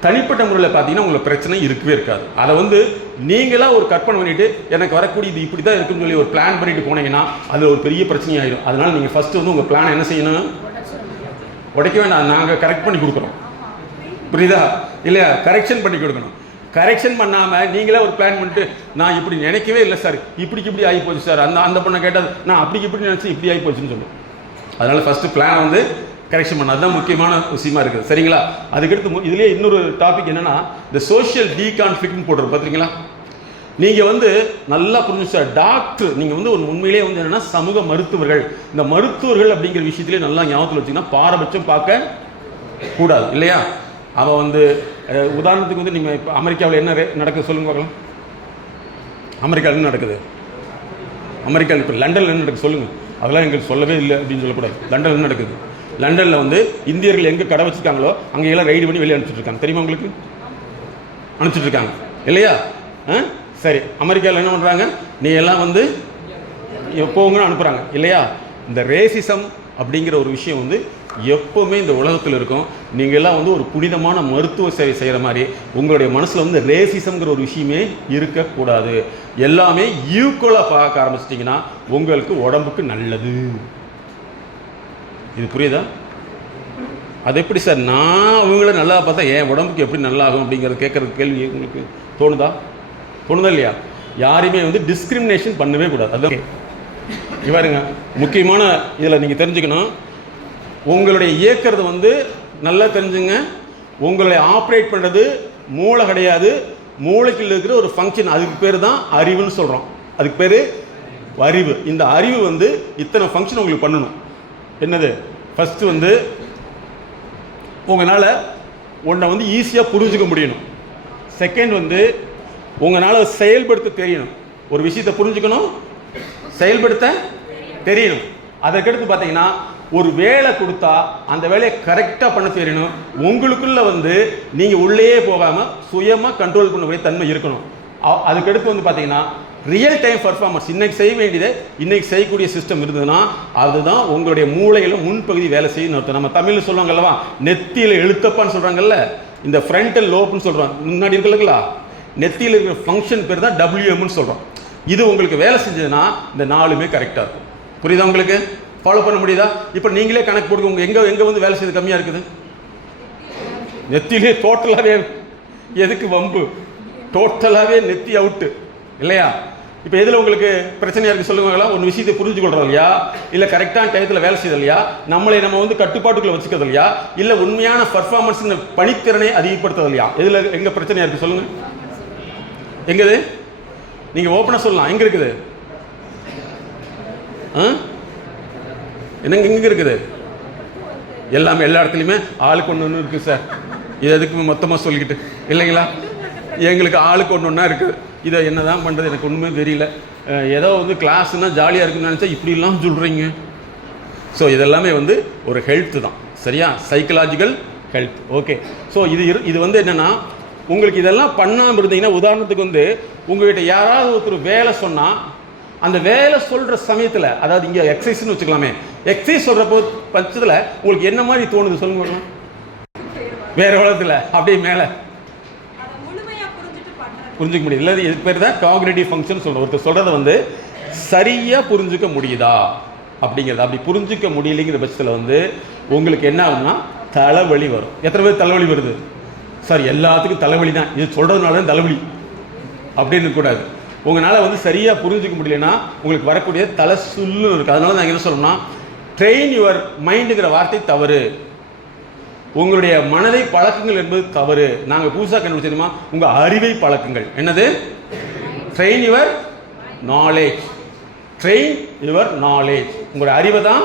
தனிப்பட்ட முறையில் பார்த்தீங்கன்னா உங்களுக்கு பிரச்சனை இருக்கவே இருக்காது. அதை வந்து நீங்களாக ஒரு கற்பனை பண்ணிவிட்டு எனக்கு வரக்கூடிய இது இப்படி தான் இருக்குன்னு சொல்லி ஒரு பிளான் பண்ணிட்டு போனீங்கன்னா அதில் ஒரு பெரிய பிரச்சனையாயிடும். அதனால் நீங்கள் ஃபஸ்ட்டு வந்து உங்கள் பிளான் என்ன செய்யணும்? உடைக்க வேண்டாம், நாங்கள் கரெக்ட் பண்ணி கொடுக்குறோம். புரியுதா இல்லையா? கரெக்ஷன் பண்ணி கொடுக்கணும். கரெக்ஷன் பண்ணாமல் நீங்களே ஒரு பிளான் பண்ணிட்டு நான் இப்படி நினைக்கவே இல்லை சார், இப்படி ஆகி போச்சு சார், அந்த பொண்ணை கேட்டால் நான் இப்படி நினச்சி இப்படி ஆகி போச்சுன்னு சொல்லுவேன். அதனால் ஃபஸ்ட்டு பிளான் வந்து கரெக்ஷன் பண்ண அதுதான் முக்கியமான விஷயமா இருக்குது. சரிங்களா? அதுக்கடுத்து இதுலேயே இன்னொரு டாபிக் என்னென்னா இந்த சோஷியல் டீகான்ஃப்ளிக்ட்னு போடுறது பார்த்துருக்கீங்களா? நீங்கள் வந்து நல்லா புரிஞ்சு சார், டாக்டர் நீங்கள் வந்து உண்மையிலே வந்து என்னென்னா சமூக மருத்துவர்கள். இந்த மருத்துவர்கள் அப்படிங்கிற விஷயத்திலே நல்லா ஞாபகத்தில் வச்சிங்கன்னா பாரபட்சம் பார்க்க கூடாது இல்லையா? அவன் வந்து உதாரணத்துக்கு வந்து நீங்கள் இப்போ அமெரிக்காவில் என்ன நடக்குது சொல்லுங்க பார்க்கலாம். அமெரிக்காவில் என்ன நடக்குது? அமெரிக்காவில் இப்போ லண்டனில் என்ன நடக்குது சொல்லுங்கள். அதெல்லாம் எங்களுக்கு சொல்லவே இல்லை அப்படின்னு சொல்லக்கூடாது. லண்டனில் என்ன நடக்குது? லண்டனில் வந்து இந்தியர்கள் எங்கே கடை வச்சுருக்காங்களோ அங்கே எல்லாம் ரைடு பண்ணி வெளியே அனுப்பிச்சிட்ருக்காங்க. தெரியுமா உங்களுக்கு? அனுப்பிச்சிட்ருக்காங்க இல்லையா? சரி, அமெரிக்காவில் என்ன பண்ணுறாங்க? நீ எல்லாம் வந்து எப்போங்கன்னு அனுப்புகிறாங்க இல்லையா? இந்த ரேசிசம் அப்படிங்கிற ஒரு விஷயம் வந்து எப்போவுமே இந்த உலகத்தில் இருக்கும். நீங்கள் எல்லாம் வந்து ஒரு புனிதமான மருத்துவ சேவை செய்கிற மாதிரி உங்களுடைய மனசில் வந்து ரேசிசம்ங்கிற ஒரு விஷயமே இருக்கக்கூடாது. எல்லாமே ஈக்குவலாக பார்க்க ஆரம்பிச்சிட்டிங்கன்னா உங்களுக்கு உடம்புக்கு நல்லது. இது புரியுதா? அது எப்படி சார் நான் அவங்கள நல்லா பார்த்தா என் உடம்புக்கு எப்படி நல்லாகும் அப்படிங்கிறது கேட்குறது கேள்வி உங்களுக்கு தோணுதா இல்லையா? யாரையுமே வந்து டிஸ்கிரிமினேஷன் பண்ணவே கூடாது. அதான் இவருங்க முக்கியமான இதில் நீங்கள் தெரிஞ்சுக்கணும். உங்களுடைய இயக்கிறது வந்து நல்லா தெரிஞ்சுங்க. உங்களை ஆப்ரேட் பண்ணுறது மூளை கிடையாது, மூளைக்குள்ள இருக்கிற ஒரு ஃபங்க்ஷன். அதுக்கு பேர் தான் அறிவுன்னு சொல்கிறோம். அதுக்கு பேர் அறிவு. இந்த அறிவு வந்து இத்தனை ஃபங்க்ஷன் உங்களுக்கு பண்ணணும். என்னது? ஃபஸ்ட்டு வந்து உங்களால் ஒன்றை வந்து ஈஸியாக புரிஞ்சுக்க முடியணும். செகண்ட் வந்து உங்களால் செயல்படுத்த தெரியணும். ஒரு விஷயத்தை புரிஞ்சுக்கணும், செயல்படுத்த தெரியணும். அதற்கடுத்து பார்த்தீங்கன்னா ஒரு வேலை கொடுத்தா அந்த வேலையை கரெக்டாக பண்ண தெரியணும். உங்களுக்குள்ள வந்து நீங்கள் உள்ளே போகாமல் சுயமாக கண்ட்ரோல் பண்ணக்கூடிய தன்மை இருக்கணும். அதுக்கடுத்து வந்து பார்த்தீங்கன்னா ரியல் டைம் பர்ஃபார்மன்ஸ். இன்னைக்கு செய்ய வேண்டியதை இன்னைக்கு செய்யக்கூடிய சிஸ்டம் இருந்ததுன்னா அதுதான் உங்களுடைய மூளையில் முன்பகுதி வேலை செய்யணும் அர்த்தம். நம்ம தமிழில் சொல்லுவாங்கல்லவா, நெத்தியில் எழுத்தப்பான்னு சொல்கிறாங்கல்ல, இந்த ஃப்ரண்டல் லோப்னு சொல்கிறோம். முன்னாடி இருக்குல்லைங்களா, நெத்தியில் இருக்கிற ஃபங்க்ஷன் பேர் தான் WMன்னு சொல்கிறோம். இது உங்களுக்கு வேலை செஞ்சதுன்னா இந்த 4மே கரெக்டாக இருக்கும். புரியுதா உங்களுக்கு? ஃபாலோ பண்ண முடியுதா? இப்போ நீங்களே கணக்கு போடுங்க. உங்கள் எங்கே வந்து வேலை செய்து கம்மியாக இருக்குது? நெத்தியிலே டோட்டலாகவே. எதுக்கு வம்பு? டோட்டலாகவே நெத்தி அவுட்டு இல்லையா? இப்போ எதில் உங்களுக்கு பிரச்சனையாக இருக்குது சொல்லுவாங்களா? ஒரு விஷயத்தை புரிஞ்சு கொள்றது இல்லையா, இல்லை கரெக்டான டயத்தில் வேலை செய்யறது இல்லையா, நம்மளை நம்ம வந்து கட்டுப்பாட்டுக்குள்ள வச்சுக்கிறது இல்லையா, இல்லை உண்மையான பர்ஃபார்மன்ஸ் பணித்திறனை அதிகப்படுத்துறது இல்லையா? எதில் எங்கே பிரச்சனையாக இருக்குது சொல்லுங்கள். எங்கது? நீங்கள் ஓப்பனாக சொல்லலாம். எங்கே இருக்குது? என்னங்க எங்கே இருக்குது? எல்லாமே எல்லா இடத்துலையுமே ஆளுக்கு ஒன்று இருக்குது சார். இது எதுக்கு மொத்தமாக சொல்லிக்கிட்டு இல்லைங்களா? எங்களுக்கு ஆளுக்கு ஒன்றா இருக்குது. இதை என்ன தான் பண்ணுறது எனக்கு ஒன்றுமே தெரியல. ஏதோ வந்து கிளாஸ்னால் ஜாலியாக இருக்குன்னு நினச்சா இப்படிலாம் சொல்கிறீங்க. ஸோ இதெல்லாமே வந்து ஒரு ஹெல்த்து தான், சரியா? Psychological health. ஓகே. ஸோ இது வந்து என்னென்னா, உங்களுக்கு இதெல்லாம் பண்ணாமல் இருந்தீங்கன்னா, உதாரணத்துக்கு வந்து உங்கள்கிட்ட யாராவது ஒருத்தர் வேலை சொன்னால் அந்த வேலை சொல்கிற சமயத்தில், அதாவது இங்கே எக்ஸசைஸ்னு வச்சுக்கலாமே, எக்ஸசைஸ் சொல்கிற பட்சத்தில் உங்களுக்கு என்ன மாதிரி தோணுது சொல்லுங்க. வேறு உலகத்தில் அப்படியே மேலே புரிஞ்சுக்க முடியுது இல்லை? இது பேர் தான் காக்னிட்டிவ் ஃபங்க்ஷன் சொல்கிறோம். ஒருத்தர் சொல்கிறத வந்து சரியாக புரிஞ்சுக்க முடியுதா அப்படிங்கிறது. அப்படி புரிஞ்சுக்க முடியலைங்கிற பட்சத்தில் வந்து உங்களுக்கு என்ன ஆகும்னா தலைவலி வரும். எத்தனை பேர் தலைவலி வருது? சார் எல்லாத்துக்கும் தலைவலி தான், இது சொல்கிறதுனால தான் தலைவலி அப்படின்னு கூடாது. உங்களால் வந்து சரியாக புரிஞ்சுக்க முடியலன்னா உங்களுக்கு வரக்கூடிய தலை சுல்லுன்னு இருக்குது. அதனால நான் என்ன சொல்லணும்னா, ட்ரெயின் யுவர் மைண்டுங்கிற வார்த்தை தவறு. உங்களுடைய மனதை பழக்குங்கள் என்பது தவறு. நாங்கள் புதுசாக கண்டுபிடிச்சோமா, உங்கள் அறிவை பழக்குங்கள். என்னது? Train your knowledge. Train your knowledge. உங்களுடைய அறிவை தான்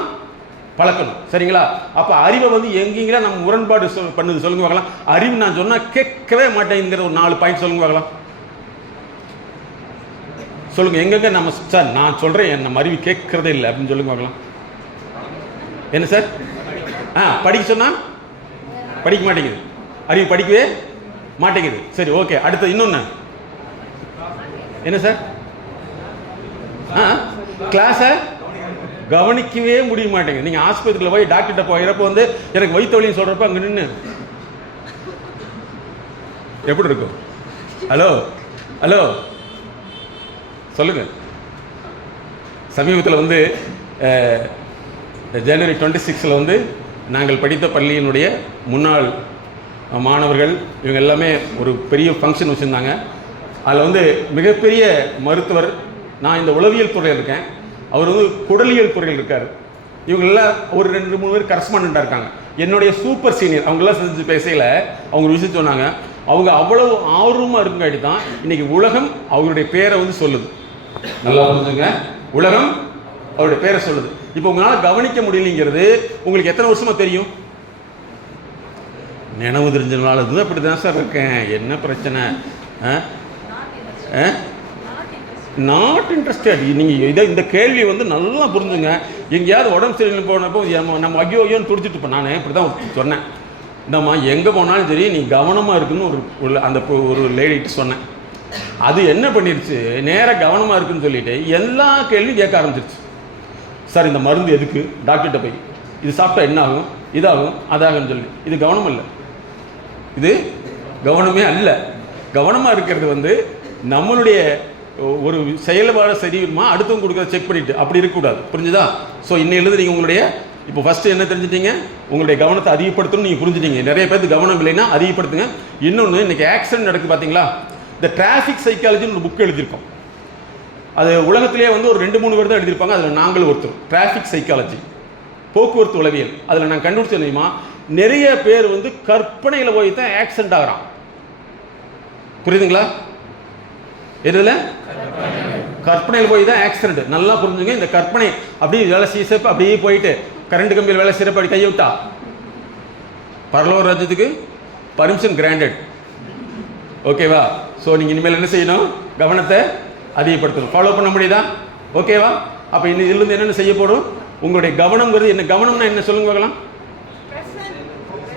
பழக்கணும், சரிங்களா? அப்போ அறிவை வந்து எங்கெங்கெல்லாம் நம்ம முரண்பாடு பண்ணுது சொல்லுங்க பார்க்கலாம். அறிவு நான் சொன்னால் கேட்கவே மாட்டேங்கிற ஒரு 4 பாயிண்ட் சொல்லுங்க பார்க்கலாம். சொல்லுங்க எங்கெங்க நம்ம சார் நான் சொல்கிறேன் நம்ம அறிவு கேட்கறதே இல்லை அப்படின்னு சொல்லுங்க பார்க்கலாம். என்ன சார்? படிக்க சொன்னால் படிக்க மாட்டேங்குது, அறிவு படிக்கவே மாட்டேங்குது. சரி, ஓகே. அடுத்து இன்னொன்று என்ன சார்? கிளாஸை கவனிக்கவே முடிய மாட்டேங்குது. நீங்கள் ஆஸ்பத்திரியில் போய் டாக்டர்கிட்ட போகிறப்போ வந்து எனக்கு வயிற்று வலின்னு சொல்கிறப்ப அங்கே நின்று எப்படி இருக்கும்? ஹலோ ஹலோ சொல்லுங்கள். சமீபத்தில் வந்து ஜனவரி 26 வந்து நாங்கள் படித்த பள்ளியினுடைய முன்னாள் மாணவர்கள் இவங்க எல்லாமே ஒரு பெரிய ஃபங்க்ஷன் வச்சுருந்தாங்க. அதில் வந்து மிகப்பெரிய மருத்துவர், நான் இந்த உளவியல் துறையில் இருக்கேன், அவர் வந்து குடலியல் துறையில் இருக்கார். இவங்கெல்லாம் ஒரு 2-3 பேர் கரஸ்பாண்டண்ட்டாக இருக்காங்க. என்னுடைய சூப்பர் சீனியர் அவங்களாம் செஞ்சு பேசையில் அவங்க ஒரு விஷயம் சொன்னாங்க. அவங்க அவ்வளவு ஆர்வமாக இருக்குங்காட்டி தான் இன்றைக்கி உலகம் அவருடைய பேரை வந்து சொல்லுது. நல்லா புரிஞ்சுங்க, உலகம் அவருடைய பேரை சொல்லுது. இப்போ உங்களால் கவனிக்க முடியலைங்கிறது உங்களுக்கு எத்தனை வருஷமாக தெரியும்? நினைவு தெரிஞ்சனால இருந்து அப்படி தான் சார் இருக்கேன். என்ன பிரச்சனை? Not interested. நீங்கள் இந்த கேள்வி வந்து நல்லா புரிஞ்சுங்க. எங்கேயாவது உடம்பு சரியில்லை போனப்போ நம்ம ஐயோன்னு துடிச்சிட்டு இருப்போம். நான் இப்படி தான் சொன்னேன், இந்தம்மா எங்கே போனாலும் சரி நீ கவனமாக இருக்குன்னு ஒரு லேடிட்டு சொன்னேன். அது என்ன பண்ணிருச்சு, நேராக கவனமாக இருக்குன்னு சொல்லிட்டு எல்லா கேள்வியும் கேட்க ஆரம்பிச்சிருச்சு. சார் இந்த மருந்து எதுக்கு? டாக்டர்கிட்ட போய் இது சாப்பிட்டா என்ன ஆகும்? இதாகும் அதாகும் சொல்லி. இது கவனம் அல்ல, இது கவனமே அல்ல. கவனமாக இருக்கிறது வந்து நம்மளுடைய ஒரு செயல்பாடு சரியுமா அடுத்தவங்க கொடுக்குறத செக் பண்ணிட்டு அப்படி இருக்கக்கூடாது. புரிஞ்சுதா? ஸோ இன்னையிலிருந்து நீங்கள் உங்களுடைய இப்போ ஃபஸ்ட்டு என்ன தெரிஞ்சுட்டீங்க, உங்களுடைய கவனத்தை அதிகப்படுத்தணும் நீங்கள் புரிஞ்சுட்டீங்க. நிறைய பேருக்கு கவனம் இல்லைன்னா அதிகப்படுத்துங்க. இன்னொன்று, இன்னைக்கு ஆக்சிடென்ட் நடக்குது பார்த்தீங்களா, இந்த டிராஃபிக் சைக்காலஜின்னு ஒரு புக் எழுதியிருக்கோம். அது உலகத்திலேயே வந்து ஒரு 2-3 பேர் தான் எழுதியிருப்பாங்க. அதில் நாங்கள் ஒருத்தர். டிராஃபிக் சைக்காலஜி, போக்குவரத்து உளவியல். அதில் நான் கண்டுபிடிச்ச தெரியுமா, நிறைய பேர் வந்து கற்பனையில் போய் தான் ஆக்சிடென்ட் ஆகிறான். புரியுதுங்களா? எதில்? கற்பனையில் போய் தான் ஆக்சிடென்ட். நல்லா புரிஞ்சுங்க. இந்த கற்பனை அப்படியே வேலை செய்யப்ப அப்படியே போயிட்டு கரண்ட் கம்பியில் வேலை செய்யறப்ப அப்படி கையை விட்டா பரலோக ராஜ்யத்துக்கு பர்மிஷன் கிராண்டட். ஓகேவா? ஸோ நீங்கள் இனிமேல் என்ன செய்யணும், கவனத்தை அதிகப்படுத்தணும். ஃபாலோ பண்ண முடியுதா? ஓகேவா? அப்போ இதிலிருந்து என்னென்ன செய்ய போடும், உங்களுடைய கவனம்ங்கிறது என்ன? கவனம்னா என்ன சொல்லுங்க பார்க்கலாம்.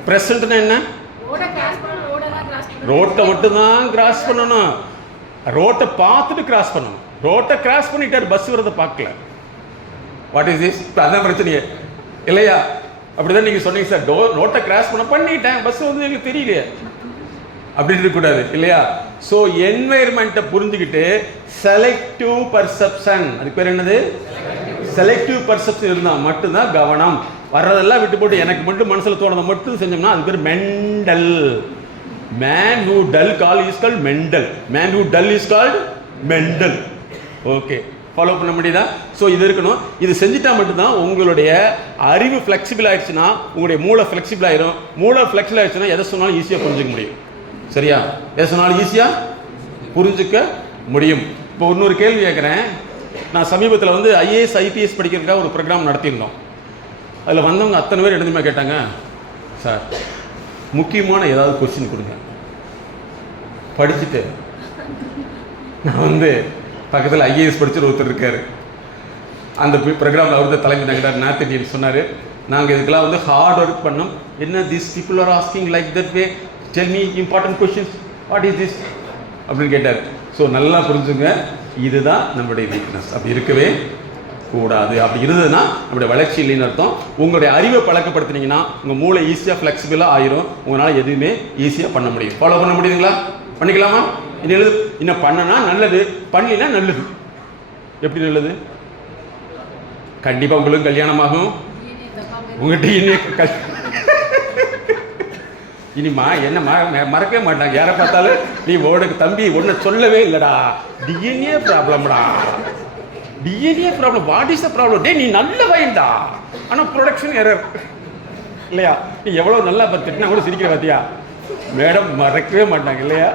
ப்ரெசன்ட்னா என்ன? ரோட்டை மட்டும்தான் கிராஸ் பண்ணணும். ரோட்டை பார்த்துட்டு கிராஸ் பண்ணணும். ரோட்டை கிராஸ் பண்ணிட்டார், பஸ் வரதை பார்க்கல. What is this? அதான் பிரச்சனையே இல்லையா? அப்படிதான் நீங்க சொன்னீங்க சார், ரோட்டை கிராஸ் பண்ணிட்டேன், பஸ் வந்து எங்களுக்கு தெரியலையே அப்படின்னு இருக்கக்கூடாது இல்லையா? ஸோ என்வைரன்மெண்ட்டை புரிஞ்சுக்கிட்டு செலக்டிவ் பர்செப்ஷன், அதுக்கு பேர் என்னது? செலக்டிவ் பர்செப்ஷன் இருந்தால் மட்டும்தான் கவனம். வர்றதெல்லாம் விட்டு போட்டு எனக்கு மட்டும் மனசில் தோணுதை மட்டும் செஞ்சோம்னா அது பேர் mental. Man who dull call is called mental. Man who dull is called mental. Okay, follow பண்ண முடியுதா? ஸோ இது இருக்கணும். இது செஞ்சுட்டா மட்டும்தான் உங்களுடைய அறிவு ஃப்ளெக்சிபிள் ஆயிடுச்சுன்னா உங்களுடைய மூளை ஃப்ளெக்சிபிள் ஆயிரும். மூளை ஃப்ளெக்சிபிள் ஆயிடுச்சுன்னா எதை சொன்னாலும் ஈஸியாக புரிஞ்சுக்க முடியும். சரியா? எதை சொன்னாலும் ஈஸியாக புரிஞ்சுக்க முடியும். இப்போ இன்னொரு கேள்வி கேட்குறேன். நான் சமீபத்தில் வந்து ஐஏஎஸ் ஐபிஎஸ் படிக்கிறதுக்காக ஒரு ப்ரோக்ராம் நடத்தியிருந்தோம். அதில் வந்தவங்க அத்தனை பேர் எடுத்துமா கேட்டாங்க, சார் முக்கியமான ஏதாவது கொஸ்டின் கொடுங்க. படிச்சுட்டு நான் வந்து பக்கத்தில் ஐஏஎஸ் படிச்சுட்டு ஒருத்தர் இருக்கார். அந்த ப்ரோக்ராமில் அவர் தான் தலைமை நகரார் நார்த் இந்தியன் சொன்னார், நாங்கள் இதுக்கெல்லாம் வந்து ஹார்ட் ஒர்க் பண்ணோம். என்ன this people are asking like that way, tell me important questions, what is this அப்படின்னு கேட்டார். ஸோ நல்லா புரிஞ்சுங்க, இதுதான் நம்மளுடைய வீக்னஸ். அப்படி இருக்கவே கூடாது. அப்படி இருந்ததுன்னா நம்மளுடைய வளர்ச்சி இல்லைன்னு அர்த்தம். உங்களுடைய அறிவை பழக்கப்படுத்தினீங்கன்னா உங்கள் மூளை ஈஸியாக ஃப்ளெக்சிபிளாக ஆயிரும். உங்களால் எதுவுமே ஈஸியாக பண்ண முடியும். ஃபாலோ பண்ண முடியுதுங்களா? பண்ணிக்கலாமா? இன்னும் பண்ணனா நல்லது, பண்ணலனா நல்லது. எப்படி நல்லது? கண்டிப்பாக உங்களுக்கு கல்யாணமாகும். உங்கள்கிட்ட இனிமா என்ன மறக்கவே மாட்டாங்க. யாரை பார்த்தாலும் நீ உனக்கு தம்பி ஒன்றை சொல்லவே இல்லைடா, டிஎன்ஏ ப்ராப்ளம்டா, DNA problem. What is the problem? டே நீ நல்ல பையன்டா, ஆனால் ப்ரொடக்ஷன் எரர் இல்லையா? நீ எவ்வளோ நல்லா பார்த்துட்டுனா கூட சிரிக்கிற பார்த்தியா? மேடம் மறக்கவே மாட்டாங்க இல்லையா?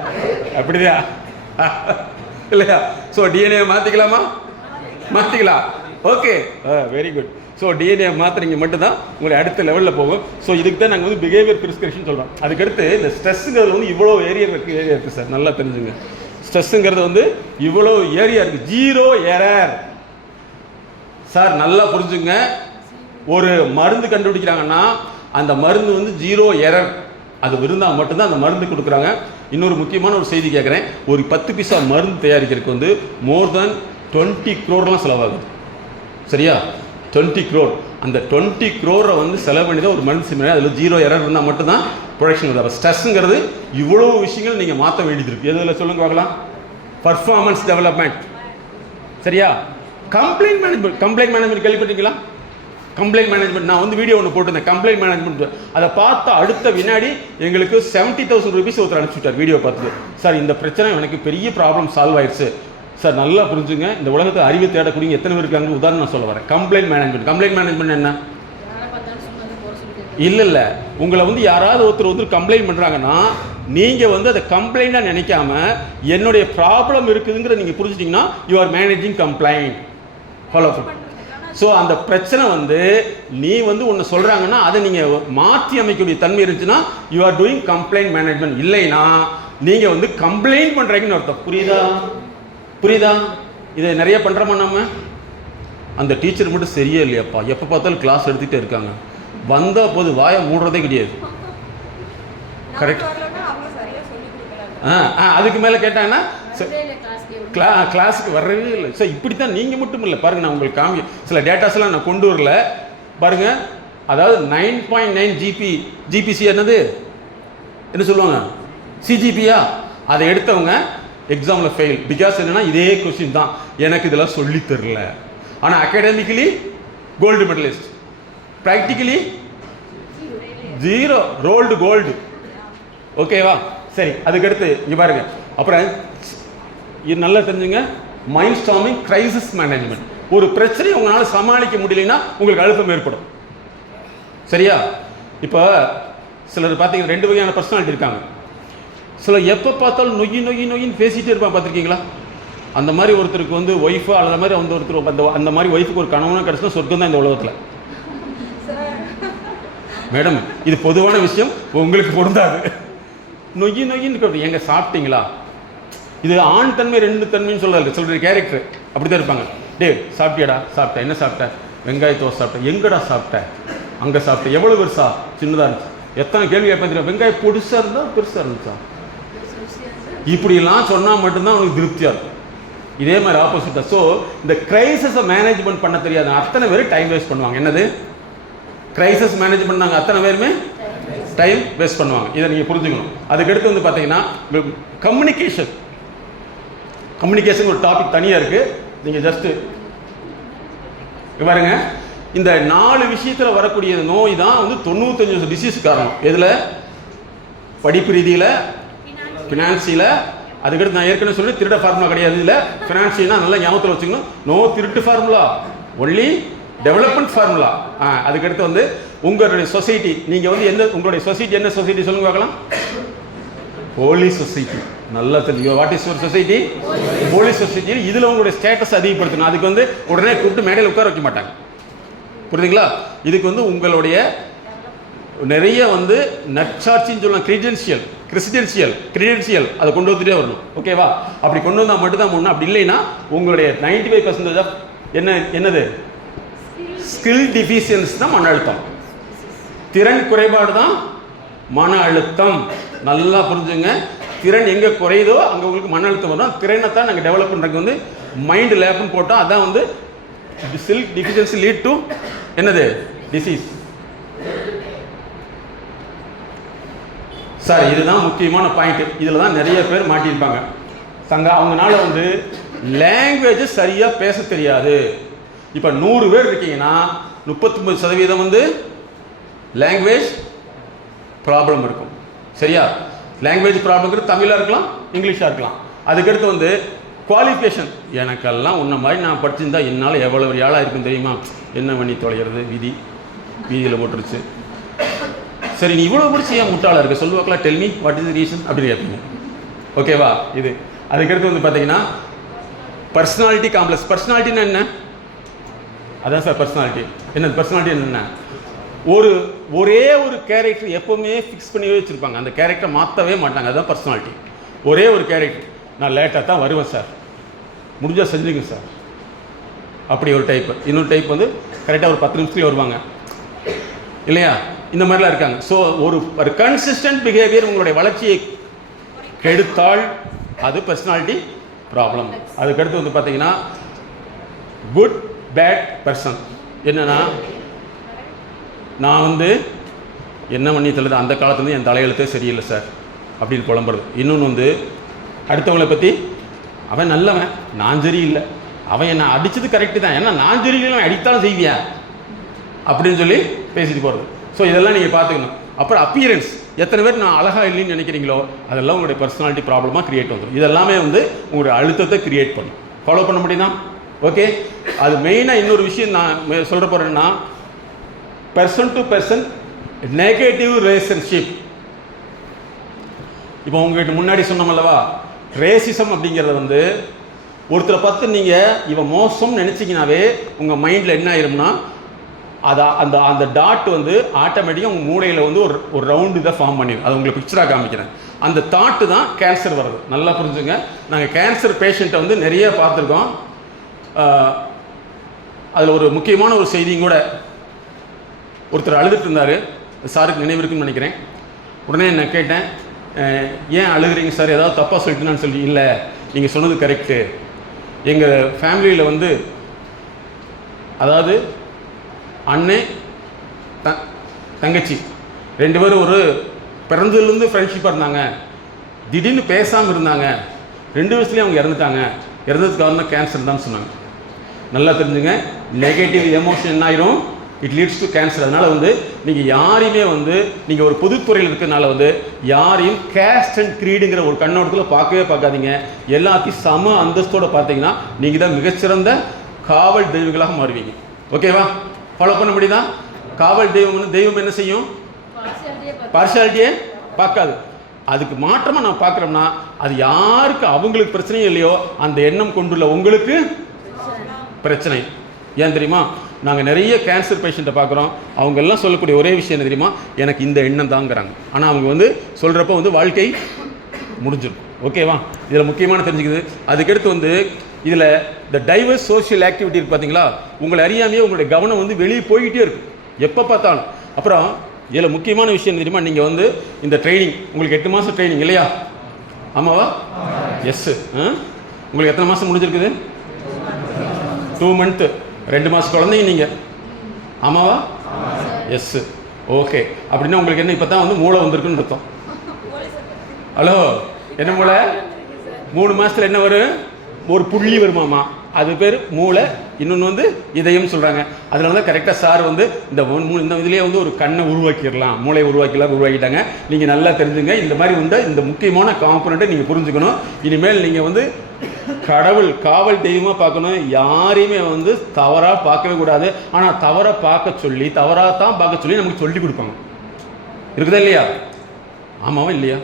அப்படியா இல்லையா? ஸோ டிஎன்ஏ மாற்றிக்கலாமா? மாற்றிக்கலாம். Okay, very good. So DNA மாற்றுறீங்க மட்டும்தான் உங்களை அடுத்த லெவலில் போகும். ஸோ இதுக்கு தான் நாங்கள் வந்து பிஹேவியர் ப்ரிஸ்கிரிப்ஷன் சொல்கிறோம். அதுக்கடுத்து இந்த ஸ்ட்ரெஸ்ஸுங்கிறது வந்து இவ்வளோ ஏரியா இருக்குது சார், நல்லா தெரிஞ்சுங்க. ஸ்ட்ரெஸ்ஸுங்கிறது வந்து இவ்வளோ ஏரியா இருக்குது. 0 எரர் சார், நல்லா புரிஞ்சுங்க. ஒரு மருந்து கண்டுபிடிக்கிறாங்கன்னா அந்த மருந்து வந்து 0 எரர், அது இருந்தால் மட்டும்தான் அந்த மருந்து கொடுக்குறாங்க. இன்னொரு முக்கியமான ஒரு செய்தி கேட்குறேன். ஒரு 10 பைசா மருந்து தயாரிக்கிறதுக்கு வந்து மோர் தென் 20 crore செலவாகுது. சரியா? 20 crore. அந்த 20 crore வந்து செலவு பண்ணி தான் ஒரு மருந்து செய்ய. அதில் 0 எரர் இருந்தால் மட்டும்தான் ப்ரொடக்ஷன் வருது. அப்போ ஸ்ட்ரெஸ்ஸுங்கிறது இவ்வளோ விஷயங்கள் நீங்கள் மாற்ற வேண்டியது இருக்குது. எதில் சொல்லுங்க பார்க்கலாம்? Performance development. சரியா? கம்ப்ளைண்ட் மேனேஜ்மெண்ட் கேள்விப்பட்டீங்களா? கம்ப்ளைண்ட் மேனேஜ்மெண்ட் நான் வந்து வீடியோ ஒன்று போட்டிருந்தேன். கம்ப்ளைண்ட் மேனேஜ்மெண்ட் அதை பார்த்த அடுத்த வினாடி எங்களுக்கு 70,000 rupees ஒருத்தர் அனுப்பிச்சுட்டார். வீடியோ பார்த்துட்டு, சார் இந்த பிரச்சனை எனக்கு பெரிய ப்ராப்ளம் சால்வ் ஆயிடுச்சு சார். நல்லா புரிஞ்சுங்க, இந்த உலகத்தை அறிவை தேடக்கூடிய எத்தனை பேர் இருக்காங்க உதாரணம் நான் சொல்ல வரேன். கம்ப்ளைண்ட் மேனேஜ்மெண்ட் என்ன? இல்லை, உங்களை வந்து யாராவது ஒருத்தர் வந்து கம்ப்ளைண்ட் பண்ணுறாங்கன்னா நீங்கள் வந்து அதை கம்ப்ளைண்டாக நினைக்காம என்னுடைய ப்ராப்ளம் இருக்குதுங்கிற நீங்கள் புரிஞ்சுட்டிங்கன்னா you are managing complaint. Follow பண்ண. ஸோ அந்த பிரச்சனை வந்து நீ வந்து ஒன்று சொல்கிறாங்கன்னா அதை நீங்கள் மாற்றி அமைக்கக்கூடிய தன்மை இருந்துச்சுன்னா you are doing complaint management. இல்லைன்னா நீங்கள் வந்து கம்ப்ளைண்ட் பண்ணுறீங்கன்னு அர்த்தம். புரியுதா? இதை நிறைய பண்ணுறோமா நம்ம? அந்த டீச்சர் மட்டும் சரியே இல்லையாப்பா, எப்போ பார்த்தாலும் கிளாஸ் எடுத்துகிட்டே இருக்காங்க, வந்தால் போது வாயை மூடுறதே கிடையாது. கரெக்ட். அதுக்கு மேலே கேட்டாங்கன்னா கிளாஸுக்கு வரவே இல்லை. ஸோ இப்படி தான் நீங்கள் மட்டும் இல்லை பாருங்கள். நான் உங்களுக்கு சில டேட்டாஸ்லாம் நான் கொண்டு வரல பாருங்கள். அதாவது 9.9 ஜிபிசி என்னது என்ன சொல்லுவாங்க, சிஜிபியா, அதை எடுத்தவங்க எக்ஸாமில் ஃபெயில். பிகாஸ் என்னன்னா இதே கொஸ்டின் தான், எனக்கு இதெல்லாம் சொல்லி தரல. ஆனால் academically gold medalist, practically zero, rolled gold. ஓகேவா? சரி, அதுக்கடுத்து இங்கே பாருங்க. அப்புறம் இது நல்லா தெரிஞ்சுங்க, மைண்ட் ஸ்டார்மிங், கிரைசிஸ் மேனேஜ்மெண்ட். ஒரு பிரச்சனையை உங்களால் சமாளிக்க முடியலன்னா உங்களுக்கு அழுத்தம் ஏற்படும். சரியா? இப்போ சிலர் பார்த்தீங்கன்னா 2 வகையான பர்சனாலிட்டி இருக்காங்க. சிலர் எப்போ பார்த்தாலும் நொய்யின்னு பேசிகிட்டே இருப்பாங்க, பார்த்துருக்கீங்களா? அந்த மாதிரி ஒருத்தருக்கு வந்து ஒய்ஃபு அந்த மாதிரி வந்து ஒருத்தர் அந்த மாதிரி ஒய்ஃபுக்கு ஒரு கணவனாக கிடச்சினா சொர்க்கம் தான் இந்த உலகத்தில். மேடம், இது பொதுவான விஷயம், உங்களுக்கு பொருந்தாது. நொய்யின்னு எங்க சாப்பிட்டீங்களா? இது ஆண் தன்மை 2 தன்மைன்னு சொல்கிறாரு. சொல்கிற கேரக்டர் அப்படி தான் இருப்பாங்க. டே சாப்பிட்டியாடா? சாப்பிட்டேன். என்ன சாப்பிட்டேன்? வெங்காய தோசை சாப்பிட்டேன். எங்கடா சாப்பிட்டேன்? அங்கே சாப்பிட்டேன். எவ்வளோ பெருசா? சின்னதாக இருந்துச்சு. எத்தனை கேள்வி கேட்பேன் தெரியும். வெங்காயம் பொடிசாக இருந்தால் பெருசாக இருந்துச்சா? இப்படிலாம் சொன்னால் மட்டும்தான் அவனுக்கு திருப்தியாக இருக்கும். இதே மாதிரி ஆப்போசிட்டாக. ஸோ இந்த கிரைசிஸை மேனேஜ்மெண்ட் பண்ண தெரியாது அத்தனை பேர் டைம் வேஸ்ட் பண்ணுவாங்க. என்னது கிரைசிஸ் மேனேஜ்மெண்ட்? நாங்கள் அத்தனை பேருமே டைம் வேஸ்ட் பண்ணுவாங்க. இதை நீங்கள் புரிஞ்சுக்கணும். அதுக்கடுத்து வந்து பார்த்தீங்கன்னா கம்யூனிகேஷன் ஒரு டாபிக் தனியாக இருக்குது. நீங்கள் ஜஸ்ட்டு பாருங்க, இந்த 4 விஷயத்தில் வரக்கூடிய நோய் தான் வந்து 95% டிசீஸ் காரணம். எதில்? படிப்பு ரீதியில், ஃபினான்சியில். அதுக்கடுத்து நான் ஏற்கனவே சொல்லி திருட ஃபார்முலா கிடையாது. இல்லை ஃபினான்சியல்னா நல்லா ஞாபகத்தில் வச்சுக்கணும். நோ திருட்டு ஃபார்முலா, ஒன்லி டெவலப்மெண்ட் ஃபார்முலா. அதுக்கடுத்து வந்து உங்களுடைய சொசைட்டி, நீங்கள் வந்து எந்த உங்களுடைய சொசைட்டி என்ன சொசைட்டி சொல்லுங்க பார்க்கலாம்? Holy society. நல்லா தெரியும். What is your society? Holy society. இதில் உங்களுடைய ஸ்டேட்டஸ் அதிகப்படுத்தணும். அதுக்கு வந்து உடனே கூப்பிட்டு மேடையில் உட்கார வைக்க மாட்டாங்க. புரியுதுங்களா? இதுக்கு வந்து உங்களுடைய நிறைய வந்து நற்சாட்சின்னு சொல்லலாம், கிரெடென்ஷியல் அதை கொண்டு வந்துட்டே வரணும். ஓகேவா? அப்படி கொண்டு வந்தால் மட்டும்தான் முன்னே. அப்படி இல்லைன்னா உங்களுடைய 95% ஆஃப் என்னது ஸ்கில் டிஃபிஷியன்சி தான் மன அழுத்தம். திறன் குறைபாடு தான் மன அழுத்தம். நல்லா புரிஞ்சுங்க. திறன் எங்கே குறையுதோ அங்கே உங்களுக்கு மன அழுத்தம் வரும். திறனை தான் நாங்கள் டெவலப் பண்ணுறதுக்கு வந்து மைண்ட் லேப்னு போட்டோம். அதான் வந்து ஸ்கில் டிஃபிஷியன்சி லீட் டு என்னது டிசீஸ். சார், இதுதான் முக்கியமான பாயிண்ட். இதில் தான் நிறைய பேர் மாட்டியிருப்பாங்க. அவங்களால வந்து லாங்குவேஜ் சரியாக பேச தெரியாது. இப்போ 100 பேர் இருக்கீங்கன்னா 39% வந்து லாங்குவேஜ் ப்ராப்ளம் இருக்கும். சரியா? லாங்குவேஜ் ப்ராப்ளம்ங்கிறது தமிழாக இருக்கலாம், இங்கிலீஷாக இருக்கலாம். அதுக்கடுத்து வந்து குவாலிஃபிகேஷன். எனக்கெல்லாம் உன்ன மாதிரி நான் படிச்சிருந்தா என்னால் எவ்வளோ ஒரு ஆளாக இருக்கும் தெரியுமா? என்ன பண்ணி தொலைகிறது? வீதியில் போட்டுருச்சு. சரி, நீ இவ்வளோ படிச்சு ஏன் முட்டாளாக இருக்க? சொல்லுவாக்கலாம், tell me what is the reason அப்படின்னு கேட்பீங்க. ஓகேவா? இது அதுக்கடுத்து வந்து பார்த்தீங்கன்னா பர்சனாலிட்டி காம்ப்ளெக்ஸ். பர்சனாலிட்டின்னா என்ன? அதான் சார் பர்சனாலிட்டி. என்ன பர்சனாலிட்டி என்ன? ஒரே ஒரு கேரக்டர் எப்போவுமே ஃபிக்ஸ் பண்ணி வச்சுருப்பாங்க. அந்த கேரக்டரை மாற்றவே மாட்டாங்க. அதுதான் பர்சனாலிட்டி. ஒரே ஒரு கேரக்டர். நான் லேட்டாக தான் வருவேன் சார், முடிஞ்சால் செஞ்சுங்க சார், அப்படி ஒரு டைப்பு. இன்னொரு டைப் வந்து கரெக்டாக ஒரு 10 நிமிஷத்துலேயே வருவாங்க இல்லையா? இந்த மாதிரிலாம் இருக்காங்க. ஸோ ஒரு கன்சிஸ்டன்ட் பிஹேவியர் உங்களுடைய வளர்ச்சியை கெடுத்தால் அது பர்சனாலிட்டி ப்ராப்ளம். அதுக்கடுத்து வந்து பார்த்தீங்கன்னா குட் பேட் பர்சன். என்னன்னா, நான் வந்து என்ன பண்ணி சொல்லுது, அந்த காலத்துலேருந்து என் தலையெழுத்தே சரியில்லை சார் அப்படின்னு புலம்புறது. இன்னொன்று வந்து அடுத்தவங்களை பற்றி அவன் நல்லவன், நான் சரியில்லை, அவன் என்னை அடித்தது கரெக்டு தான், ஏன்னா நான் சரியில்லை, அடித்தாலும் செய்வியா அப்படின்னு சொல்லி பேசிட்டு போகிறது. ஸோ இதெல்லாம் நீங்கள் பார்த்துக்கணும். அப்புறம் அப்பியரன்ஸ். எத்தனை பேர் நான் அழகாக இல்லைன்னு நினைக்கிறீங்களோ அதெல்லாம் உங்களுடைய பர்சனாலிட்டி ப்ராப்ளமாக கிரியேட் வந்துடும். இதெல்லாமே வந்து உங்களுடைய அழுத்தத்தை கிரியேட் பண்ணும். ஃபாலோ பண்ண முடியுமா? ஓகே. அது மெயினாக இன்னொரு விஷயம் நான் சொல்ல போகிறேன்னா, person to person negative relationship. இப்போ உங்ககிட்ட முன்னாடி சொன்னோம்லவா, ரேசிசம் அப்படிங்கிறத வந்து ஒருத்தரை பார்த்து நீங்கள் இவன் மோசம் நினச்சிங்கனாவே உங்கள் மைண்டில் என்ன ஆயிரும்னா, அந்த அந்த டாட் வந்து ஆட்டோமேட்டிக்காக உங்கள் மூளையில் வந்து ஒரு ரவுண்டு இதை ஃபார்ம் பண்ணிடும். அது உங்களுக்கு பிக்சராக காமிக்கிறேன். அந்த தாட்டு தான் கேன்சர் வருது. நல்லா புரிஞ்சுங்க. நாங்கள் கேன்சர் பேஷண்ட்டை வந்து நிறைய பார்த்துருக்கோம். அதில் ஒரு முக்கியமான ஒரு செய்தியும் கூட, ஒருத்தர் அழுதுட்டு இருந்தார், சாருக்கு நினைவு இருக்குன்னு நினைக்கிறேன். உடனே நான் கேட்டேன், ஏன் அழுகிறீங்க சார், ஏதாவது தப்பாக சொல்லிட்டுனான்னு சொல்லி. இல்லை, நீங்கள் சொன்னது கரெக்டு. எங்கள் ஃபேமிலியில் வந்து, அதாவது அண்ணன் தங்கச்சி 2 பேரும் ஒரு பிறந்ததுலேருந்து ஃப்ரெண்ட்ஷிப்பாக இருந்தாங்க. திடீர்னு பேசாமல் இருந்தாங்க. 2 வயசுலேயும் அவங்க இறந்துட்டாங்க. இறந்ததுக்கு காரணம் கேன்சர் தான் சொன்னாங்க. நல்லா தெரிஞ்சுங்க, நெகட்டிவ் எமோஷன் என்ன ஆயிரும், இட் லீட்ஸ் டு கேன்சர். அதனால் வந்து நீங்கள் யாரையுமே வந்து நீங்கள் ஒரு பொதுத்துறையில் இருக்கிறதுனால வந்து யாரையும் கேஸ்ட் அண்ட் க்ரீடுங்கிற ஒரு கண்ணோட்டத்தில் பார்க்கவே பார்க்காதீங்க. எல்லாத்தையும் சம அந்தஸ்தோடு பார்த்தீங்கன்னா நீங்கள் தான் மிகச்சிறந்த காவல் தெய்வங்களாக மாறுவீங்க. ஓகேவா? ஃபாலோ பண்ண முடியுதா? காவல் தெய்வம் என்ன செய்யும்? பார்ஷியாலிட்டியே பார்க்காது. அதுக்கு மாற்றமாக நான் பார்க்குறோம்னா அது யாருக்கு அவங்களுக்கு பிரச்சனையும் இல்லையோ அந்த எண்ணம் கொண்டுள்ள உங்களுக்கு பிரச்சனை. ஏன் தெரியுமா? நாங்கள் நிறைய கேன்சர் பேஷண்ட்டை பார்க்குறோம். அவங்க எல்லாம் சொல்லக்கூடிய ஒரே விஷயம் என்ன தெரியுமா? எனக்கு இந்த எண்ணம் தாங்கிறாங்க. ஆனால் அவங்க வந்து சொல்கிறப்ப வந்து வாழ்க்கை முடிஞ்சிடும். ஓகேவா? இதில் முக்கியமான தெரிஞ்சுக்குது. அதுக்கடுத்து வந்து இதில் இந்த டைவர்ஸ் சோஷியல் ஆக்டிவிட்டி இருக்குது பார்த்தீங்களா, உங்களை அறியாமையே உங்களுடைய கவனம் வந்து வெளியே போய்கிட்டே இருக்குது எப்போ பார்த்தாலும். அப்புறம் இதில் முக்கியமான விஷயம் தெரியுமா? நீங்கள் வந்து இந்த ட்ரைனிங் உங்களுக்கு 8 மாதம் ட்ரைனிங் இல்லையா? ஆமாவா? எஸ்ஸு. உங்களுக்கு எத்தனை மாதம் முடிஞ்சிருக்குது? 2 மந்த்து. 2 மாதம் குழந்தைங்க நீங்கள். ஆமாவா? எஸ்ஸு. ஓகே. அப்படின்னா உங்களுக்கு என்ன இப்போ தான் வந்து மூளை வந்திருக்குன்னு அர்த்தம். ஹலோ, என்ன மூளை? 3 மாதத்தில் என்ன வரும்? ஒரு புள்ளி வருமாமா, அது பேர் மூளை. இன்னொன்று வந்து இதயம் சொல்கிறாங்க. அதனால தான் கரெக்டாக சார் வந்து இந்த இதுலேயே வந்து ஒரு கண்ணை உருவாக்கிடலாம், மூளையை உருவாக்கிட்டாங்க. நீங்கள் நல்லா தெரிஞ்சுங்க. இந்த மாதிரி வந்து இந்த முக்கியமான காம்பனண்ட்டை நீங்கள் புரிஞ்சுக்கணும். இனிமேல் நீங்கள் வந்து காவல் தெய்வமாக பார்க்கணும். யாரையுமே வந்து தவறாக பார்க்கவே கூடாது. ஆனால் தவறாக பார்க்க சொல்லி நமக்கு சொல்லி கொடுப்பாங்க. இருக்குதா இல்லையா? ஆமாவா இல்லையா?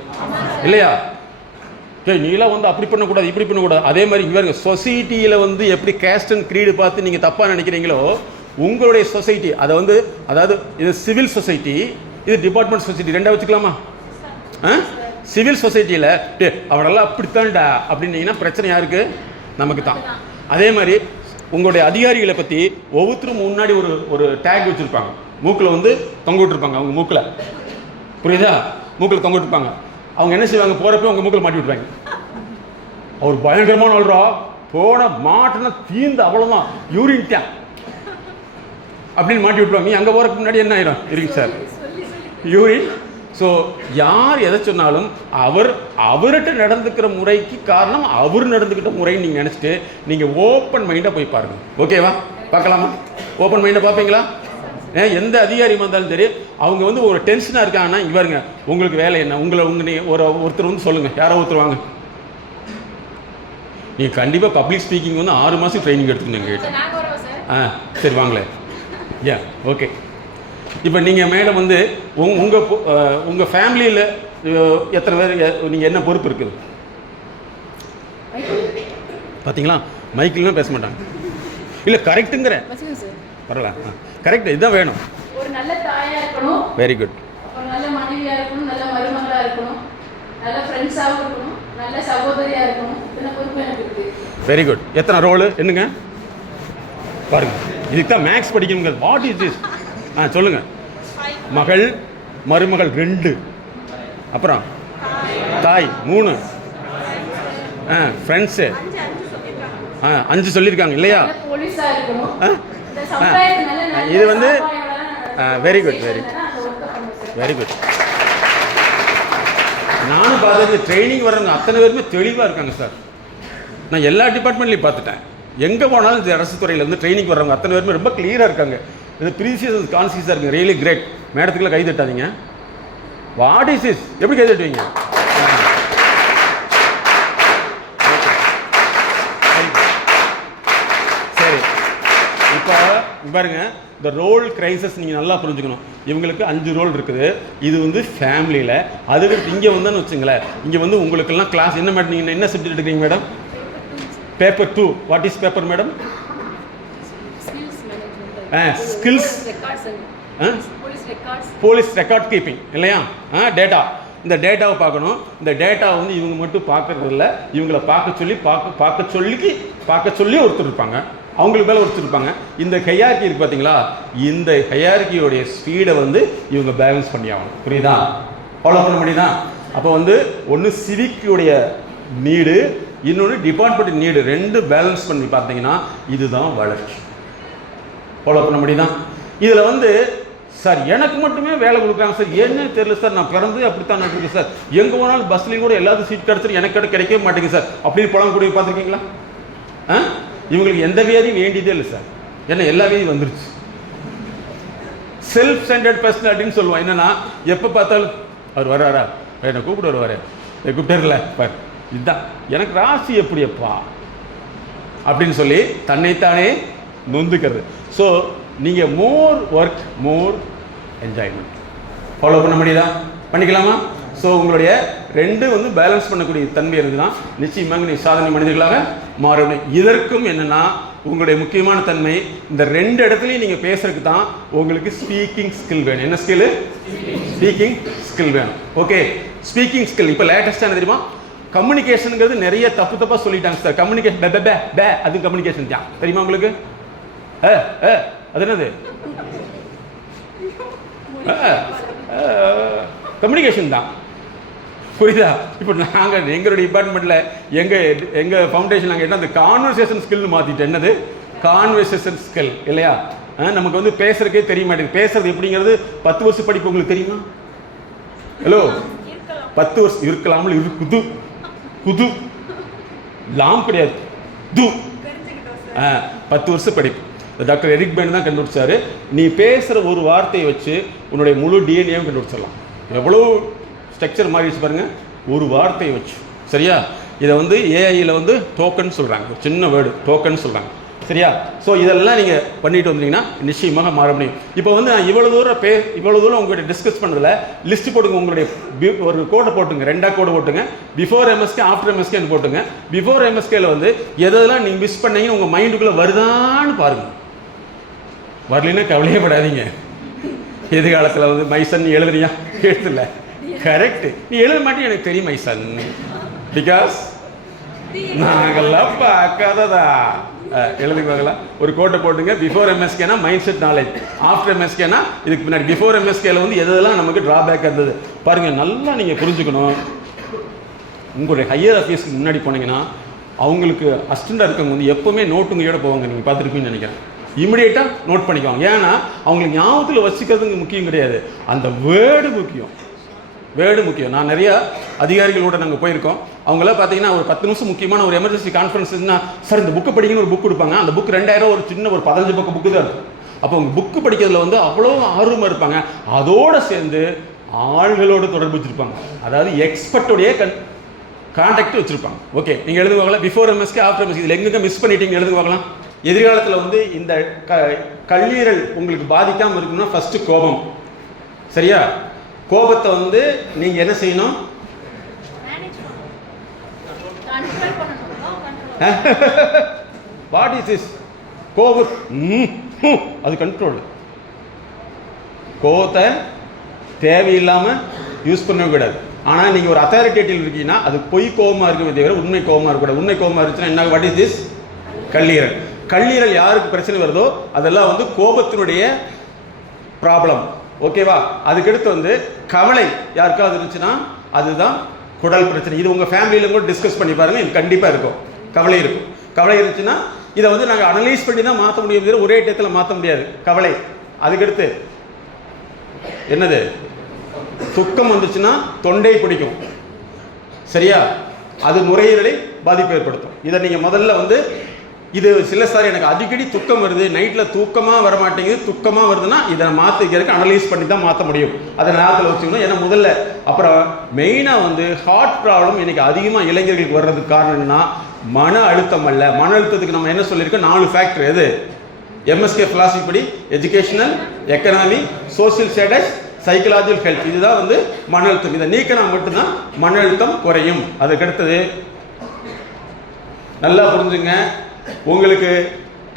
இல்லையா? நீலாம் வந்து அப்படி பண்ணக்கூடாது, இப்படி பண்ணக்கூடாது. அதே மாதிரி இவங்க சொசைட்டியில் வந்து எப்படி கேஸ்ட் அண்ட் க்ரீடு பார்த்து நீங்கள் தப்பாக நினைக்கிறீங்களோ, உங்களுடைய சொசைட்டி அதாவது இது சிவில் சொசைட்டி, இது டிபார்ட்மெண்ட் சொசைட்டி, 2 வச்சுக்கலாமா? சிவில் சொசைட்டியில் அவனெல்லாம் அப்படித்தான்டா அப்படின்னீங்கன்னா பிரச்சனை யாருக்கு? நமக்கு தான். அதே மாதிரி உங்களுடைய அதிகாரிகளை பற்றி ஒவ்வொருத்தரும் முன்னாடி ஒரு டேக் வச்சுருப்பாங்க. மூக்கில் வந்து தொங்க விட்டுருப்பாங்க. அவங்க மூக்கில், புரியுதா? மூக்கில் தொங்க விட்டுருப்பாங்க. அவங்க என்ன செய்வாங்க? போகிறப்ப அவங்க மூக்கில் மாட்டி விட்டுருவாங்க. அவர் பயங்கரமான ஆள்ரா, போன மாட்டுனா தீந்து அவ்வளோதான், யூரின் டேங்க் அப்படின்னு மாட்டி விட்டுருவாங்க. நீ அங்கே போகிறதுக்கு முன்னாடி என்ன ஆயிரும்? இருக்கு சார், யூரின். ஸோ யார் எதை சொன்னாலும் அவர்கிட்ட நடந்துக்கிற முறைக்கு காரணம் அவர் நடந்துக்கிட்ட முறைன்னு நீங்கள் நினச்சிட்டு நீங்கள் ஓப்பன் மைண்டாக போய் பாருங்கள். ஓகேவா? பார்க்கலாமா? ஓப்பன் மைண்டாக பார்ப்பீங்களா? எந்த அதிகாரியாக இருந்தாலும் சரி, அவங்க வந்து ஒரு டென்ஷனாக இருக்காங்கன்னா இவருங்க உங்களுக்கு வேலை என்ன, ஒருத்தர் வந்து சொல்லுங்கள், யாரோ ஒருத்தர் வாங்க. நீங்கள் கண்டிப்பாக பப்ளிக் ஸ்பீக்கிங் வந்து 6 மாதம் ட்ரைனிங் எடுத்துக்கணும் கேட்டு. சரி வாங்களேன். ஓகே. இப்போ நீங்கள் மேடம் வந்து உங்கள் ஃபேமிலியில் எத்தனை பேர், நீங்கள் என்ன பொறுப்பு இருக்குது? பார்த்தீங்களா? மைக்கில்லாம் பேச மாட்டாங்க. இல்லை கரெக்டுங்கிறேன், பரவாயில்ல, கரெக்ட், இதுதான் வேணும். ஒரு நல்ல தாயா இருக்கணும். Very good. ஒரு நல்ல மனைவியா இருக்கணும், நல்ல மருமகளா இருக்கணும், நல்ல ஃப்ரெண்ட்ஸாக இருக்கணும், நல்ல சகோதரியா இருக்கணும். இதெல்லாம் பொறுப்பு எனக்கு இருக்கு. Very good. எத்தனை ரோலு என்னங்க பாருங்க. இதுக்கு தான் மேக்ஸ் படிக்கணுங்க. What is this? சொல்லுங்க. மகள், மருமகள் 2, அப்புறம் தாய் 3, ஃப்ரெண்ட்ஸு 5 சொல்லியிருக்காங்க இல்லையா? போலீஸா இருக்கணும். இது வந்து வெரி குட், வெரி குட். நானும் பார்த்தது ட்ரைனிங் வர்றவங்க அத்தனை பேருமே தெளிவாக இருக்காங்க சார். நான் எல்லா டிபார்ட்மெண்ட்லையும் பார்த்துட்டேன். எங்கே போனாலும் இந்த அரசு துறையில் வந்து ட்ரைனிங் வர்றவங்க அத்தனை பேருமே ரொம்ப கிளியராக இருக்காங்க. இது ப்ரீசியஸ் கான்சியஸாக இருக்குங்க. Really great. மேடத்துக்குள்ள கை தட்டாதீங்க. What is this? எப்படி கை தட்டுவீங்க? சரி, இப்போ பாருங்க, இந்த ரோல் கிரைசஸ் நீங்கள் நல்லா புரிஞ்சுக்கணும். இவங்களுக்கு 5 ரோல் இருக்குது. இது வந்து ஃபேமிலியில். அதுக்கு இங்கே வந்தோன்னு வச்சுங்களேன், இங்கே வந்து உங்களுக்கெல்லாம் கிளாஸ் என்ன மேடம், நீங்கள் என்ன சப்ஜெக்ட் எடுக்கிறீங்க madam? Paper 2. What is paper madam? Skills, police record keeping இல்லையா? டேட்டா. இந்த டேட்டாவை பார்க்கணும். இந்த டேட்டாவை வந்து இவங்க மட்டும் பார்க்கறது இல்லை, இவங்களை பார்க்க சொல்லி ஒருத்தர் இருப்பாங்க, அவங்களுக்கு மேலே ஒருத்தர் இருப்பாங்க. இந்த ஹையார்கி இருக்குது பார்த்தீங்களா? இந்த ஹையார்கியோடைய ஸ்பீடை வந்து இவங்க பேலன்ஸ் பண்ணி ஆகணும். புரியுதா? ஃபாலோ பண்ண முடியுதா? அப்போ வந்து ஒன்று சிவிக்குடைய நீடு, இன்னொன்று டிபார்ட்மெண்ட் நீடு, 2 பேலன்ஸ் பண்ணி பார்த்தீங்கன்னா இதுதான் வளர்ச்சி. ஃபாலோ பண்ண முடியுதா? இதில் வந்து சார் எனக்கு மட்டுமே வேலை கொடுக்குறாங்க சார், என்ன தெரியல சார், நான் பிறந்து அப்படித்தான் இருக்கேன் சார், எங்கே போனாலும் பஸ்லேயும் கூட எல்லாத்துக்கும் சீட் கிடச்சிட்டு எனக்கு கிடைக்கவே மாட்டேங்குது சார் அப்படின்னு பழம் கூட பார்த்துருக்கீங்களா? இவங்களுக்கு எந்த வியாதியும் வேண்டியதே இல்லை சார், ஏன்னா எல்லா வியாதியும் வந்துருச்சு. செல்ஃப் சென்டர்ட் பர்சனாலிட்டின்னு சொல்லுவான். என்னன்னா எப்போ பார்த்தாலும் அவர் வர்றாரா, என்னை கூப்பிட்டு வருவார், கூப்பிட்டுல பார் இதுதான் எனக்கு ராசி எப்படியப்பா அப்படின்னு சொல்லி தன்னைத்தானே நொந்துக்கிறது. ஸோ நீங்கள் more work more enjoyment follow பண்ண முடியுதா? பண்ணிக்கலாமா? ஸோ உங்களுடைய ரெண்டு வந்து பேலன்ஸ் பண்ணக்கூடிய தன்மை இருந்துன்னா நிச்சயமாக நீங்கள் சாதனை மனிதர்களாக மாறணும். இதற்கும் என்னென்னா உங்களுடைய முக்கியமான தன்மை இந்த ரெண்டு இடத்துலையும் நீங்கள் பேசுறதுக்கு தான் உங்களுக்கு ஸ்பீக்கிங் ஸ்கில் வேணும். என்ன ஸ்கில்? ஸ்பீக்கிங் ஸ்கில் வேணும். ஓகே, ஸ்பீக்கிங் ஸ்கில் இப்போ லேட்டஸ்டாக என்ன தெரியுமா? கம்யூனிகேஷனுங்கிறது நிறைய தப்பாக சொல்லிட்டாங்க சார். கம்யூனிகேஷன் பே அது கம்யூனிகேஷன் தான் தெரியுமா உங்களுக்கு? அது என்னது? கம்யூனிகேஷன் தான், புரியுதா? இப்போ நாங்கள் எங்களுடைய டிபார்ட்மெண்ட்டில் எங்கள் ஃபவுண்டேஷன் நாங்கள் என்ன அந்த கான்வர்சேஷன் ஸ்கில்னு மாற்றிட்டோம். என்னது? கான்வர்சேஷன் ஸ்கில் இல்லையா? நமக்கு வந்து பேசுறதுக்கே தெரிய மாட்டேங்குது. பேசுறது எப்படிங்கிறது 10 வருஷம் படிப்பு உங்களுக்கு தெரியுமா? ஹலோ, 10 வருஷம் இருக்கலாமல் இருக்குது, குது லாம் கிடையாது, து 10 வருஷம் படிப்பு. டாக்டர் எரிக் பெர்ன் தான் கண்டுபிடிச்சாரு. நீ பேசுகிற ஒரு வார்த்தையை வச்சு உன்னுடைய முழு டிஎன்ஏவும் கண்டுபிடிச்சிடலாம். எவ்வளோ ஸ்ட்ரக்சர் மாறிடுச்சு பாருங்க ஒரு வார்த்தையை வச்சு. சரியா? இதை வந்து ஏஐயில் வந்து டோக்கன் சொல்கிறாங்க, சின்ன வேர்டு டோக்கன் சொல்கிறாங்க. சரியா? ஸோ இதெல்லாம் நீங்கள் பண்ணிட்டு வந்தீங்கன்னா நிச்சயமாக மாற முடியும். இப்போ வந்து நான் இவ்வளோ தூரம் உங்கள்கிட்ட டிஸ்கஸ் பண்ணுறதுல லிஸ்ட் போட்டுங்க. உங்களுடைய ஒரு கோடை போட்டுங்க, 2 கோடை போட்டுங்க. பிஃபோர் எம்எஸ்கே ஆஃப்டர் எம்எஸ்கேன்னு போட்டுங்க. பிஃபோர் எம்எஸ்கேல வந்து எதெல்லாம் நீங்கள் மிஸ் பண்ணீங்க உங்கள் மைண்டுக்குள்ளே வருதான்னு பாருங்கள். வரலன்னா கவலையே படாதீங்க. எதிர்காலத்தில் வந்து மைசன் எழுதுறியா? எழுதல, கரெக்ட். நீ எழுத மாட்டேன் எனக்கு தெரியும் மைசன், பிகாஸ் நாங்கள்லாம் பார்க்காததா. எழுதுக்குவாங்களா? ஒரு கோட்டை போட்டுங்க. பிஃபோர் எம்எஸ்கேனா மைண்ட் செட் நாலேஜ், ஆஃப்டர் எம்எஸ்கேனா இதுக்கு முன்னாடி. பிஃபோர் எம்எஸ்கேல வந்து எதெல்லாம் நமக்கு ட்ராபேக் இருந்தது பாருங்க. நல்லா நீங்கள் புரிஞ்சுக்கணும். உங்களுடைய ஹையர் ஆஃபீஸ்க்கு முன்னாடி போனீங்கன்னா அவங்களுக்கு அசிஸ்டண்டாக இருக்கவங்க வந்து எப்போவுமே நோட்டுங்கையோட போவாங்க. நீங்கள் பார்த்துருப்பீங்கன்னு நினைக்கிறேன். இமிடியேட்டாக நோட் பண்ணிக்குவாங்க. ஏன்னா அவங்களுக்கு ஞாபகத்தில் வச்சுக்கிறதுக்கு முக்கியம் கிடையாது, அந்த வேர்டு முக்கியம். வேர்டு முக்கியம். நான் நிறையா அதிகாரிகளோட நாங்கள் போயிருக்கோம். அவங்களாம் பார்த்தீங்கன்னா ஒரு 10 நிமிஷம் முக்கியமான ஒரு எமர்ஜென்சி கான்ஃபரன்ஸ்னா சார் இந்த புக்கை படிக்கணும்னு ஒரு புக் கொடுப்பாங்க. அந்த புக் 2000 ஒரு சின்ன ஒரு 15 பக்கம் புக்கு தான் இருக்கும். அப்போ அவங்க புக்கு படிக்கிறதுல வந்து அவ்வளோ ஆர்வமாக இருப்பாங்க. அதோடு சேர்ந்து ஆள்களோடு தொடர்பு வச்சுருப்பாங்க. அதாவது எக்ஸ்பர்ட்டோடைய கான்டாக்ட் வச்சுருப்பாங்க. ஓகே, நீங்கள் எழுதுவாங்களா? பிஃபோர் எம்எஸ்கே ஆஃப்டர் எம்எஸ்கே இதில் எங்கெங்கே மிஸ் பண்ணிட்டீங்க எழுதுவாங்களாம். எதிர்காலத்தில் வந்து இந்த கல்லீரல் உங்களுக்கு பாதிக்காமல் இருக்கணும்னா ஃபஸ்ட்டு கோபம். சரியா? கோபத்தை வந்து நீங்கள் என்ன செய்யணும்? What is this? கோபம் அது கண்ட்ரோல். கோபத்தை தேவையில்லாமல் யூஸ் பண்ணவே கூடாது. ஆனால் நீங்கள் ஒரு அத்தாரிட்டேட்டிவ் இருக்கீங்கன்னா அது பொய் கோபமாக இருக்குமே தவிர உண்மை கோபமாக இருக்கக்கூடாது. உண்மை கோபமாக இருந்துச்சுன்னா என்ன? What is this? கல்லீரல். கல்லீரல் யாருக்கு பிரச்சனை வருதோ அதெல்லாம் வந்து கோபத்தினுடைய ப்ராப்ளம். ஓகேவா? அதுக்கடுத்து வந்து கவலை யாருக்காவது இருந்துச்சுன்னா அதுதான் குடல் பிரச்சனை. இது உங்கள் ஃபேமிலியில கூட டிஸ்கஸ் பண்ணி பாருங்கள். இது கண்டிப்பாக இருக்கும். கவலை இருக்கும். கவலை இருந்துச்சுன்னா இதை வந்து நாங்கள் அனலைஸ் பண்ணி தான் மாற்ற முடியும், ஒரே டயத்தில் மாற்ற முடியாது. கவலை. அதுக்கடுத்து என்னது? துக்கம் வந்துச்சுன்னா தொண்டை பிடிக்கும். சரியா? அது நுரையீரலை பாதிப்பு ஏற்படுத்தும். இதை நீங்கள் முதல்ல வந்து இது சில சார் எனக்கு அடிக்கடி துக்கம் வருது, நைட்டில் தூக்கமாக வர மாட்டேங்குது, துக்கமாக வருதுன்னா இதை மாற்றிக்கிறதுக்கு அனலைஸ் பண்ணி தான் மாற்ற முடியும். அதை நேரத்தில் வச்சுக்கணும். ஏன்னா முதல்ல அப்புறம் மெயினாக வந்து ஹார்ட் ப்ராப்ளம் இன்னைக்கு அதிகமாக இளைஞர்களுக்கு வர்றதுக்கு காரணம் என்னன்னா மன அழுத்தம் அல்ல. மன அழுத்தத்துக்கு நம்ம என்ன சொல்லியிருக்கோம்? 4 ஃபேக்டர். எது? எம்எஸ்கே பிலாசபி படி educational, economy, social status, psychological health. இதுதான் வந்து மன அழுத்தம். இதை நீக்கினா மட்டும்தான் மன அழுத்தம் குறையும். அதுக்கடுத்தது நல்லா புரிஞ்சுங்க, உங்களுக்கு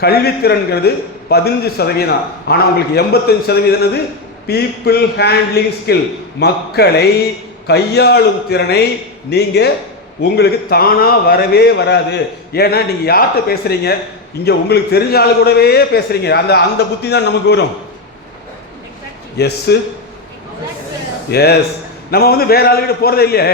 கல்வித்திறன்கிறது 15%. ஆனால் உங்களுக்கு 85% பீப்புள் ஹேண்ட்லிங் ஸ்கில், மக்களை கையாளும் திறனை நீங்கள் உங்களுக்கு தானாக வரவே வராது. ஏன்னா நீங்கள் யார்கிட்ட பேசுகிறீங்க? இங்கே உங்களுக்கு தெரிஞ்ச ஆளு கூடவே பேசுகிறீங்க. அந்த புத்தி தான் நமக்கு வரும். Yes yes. நம்ம வந்து வேற ஆளுகிட்ட போகிறதே இல்லையே,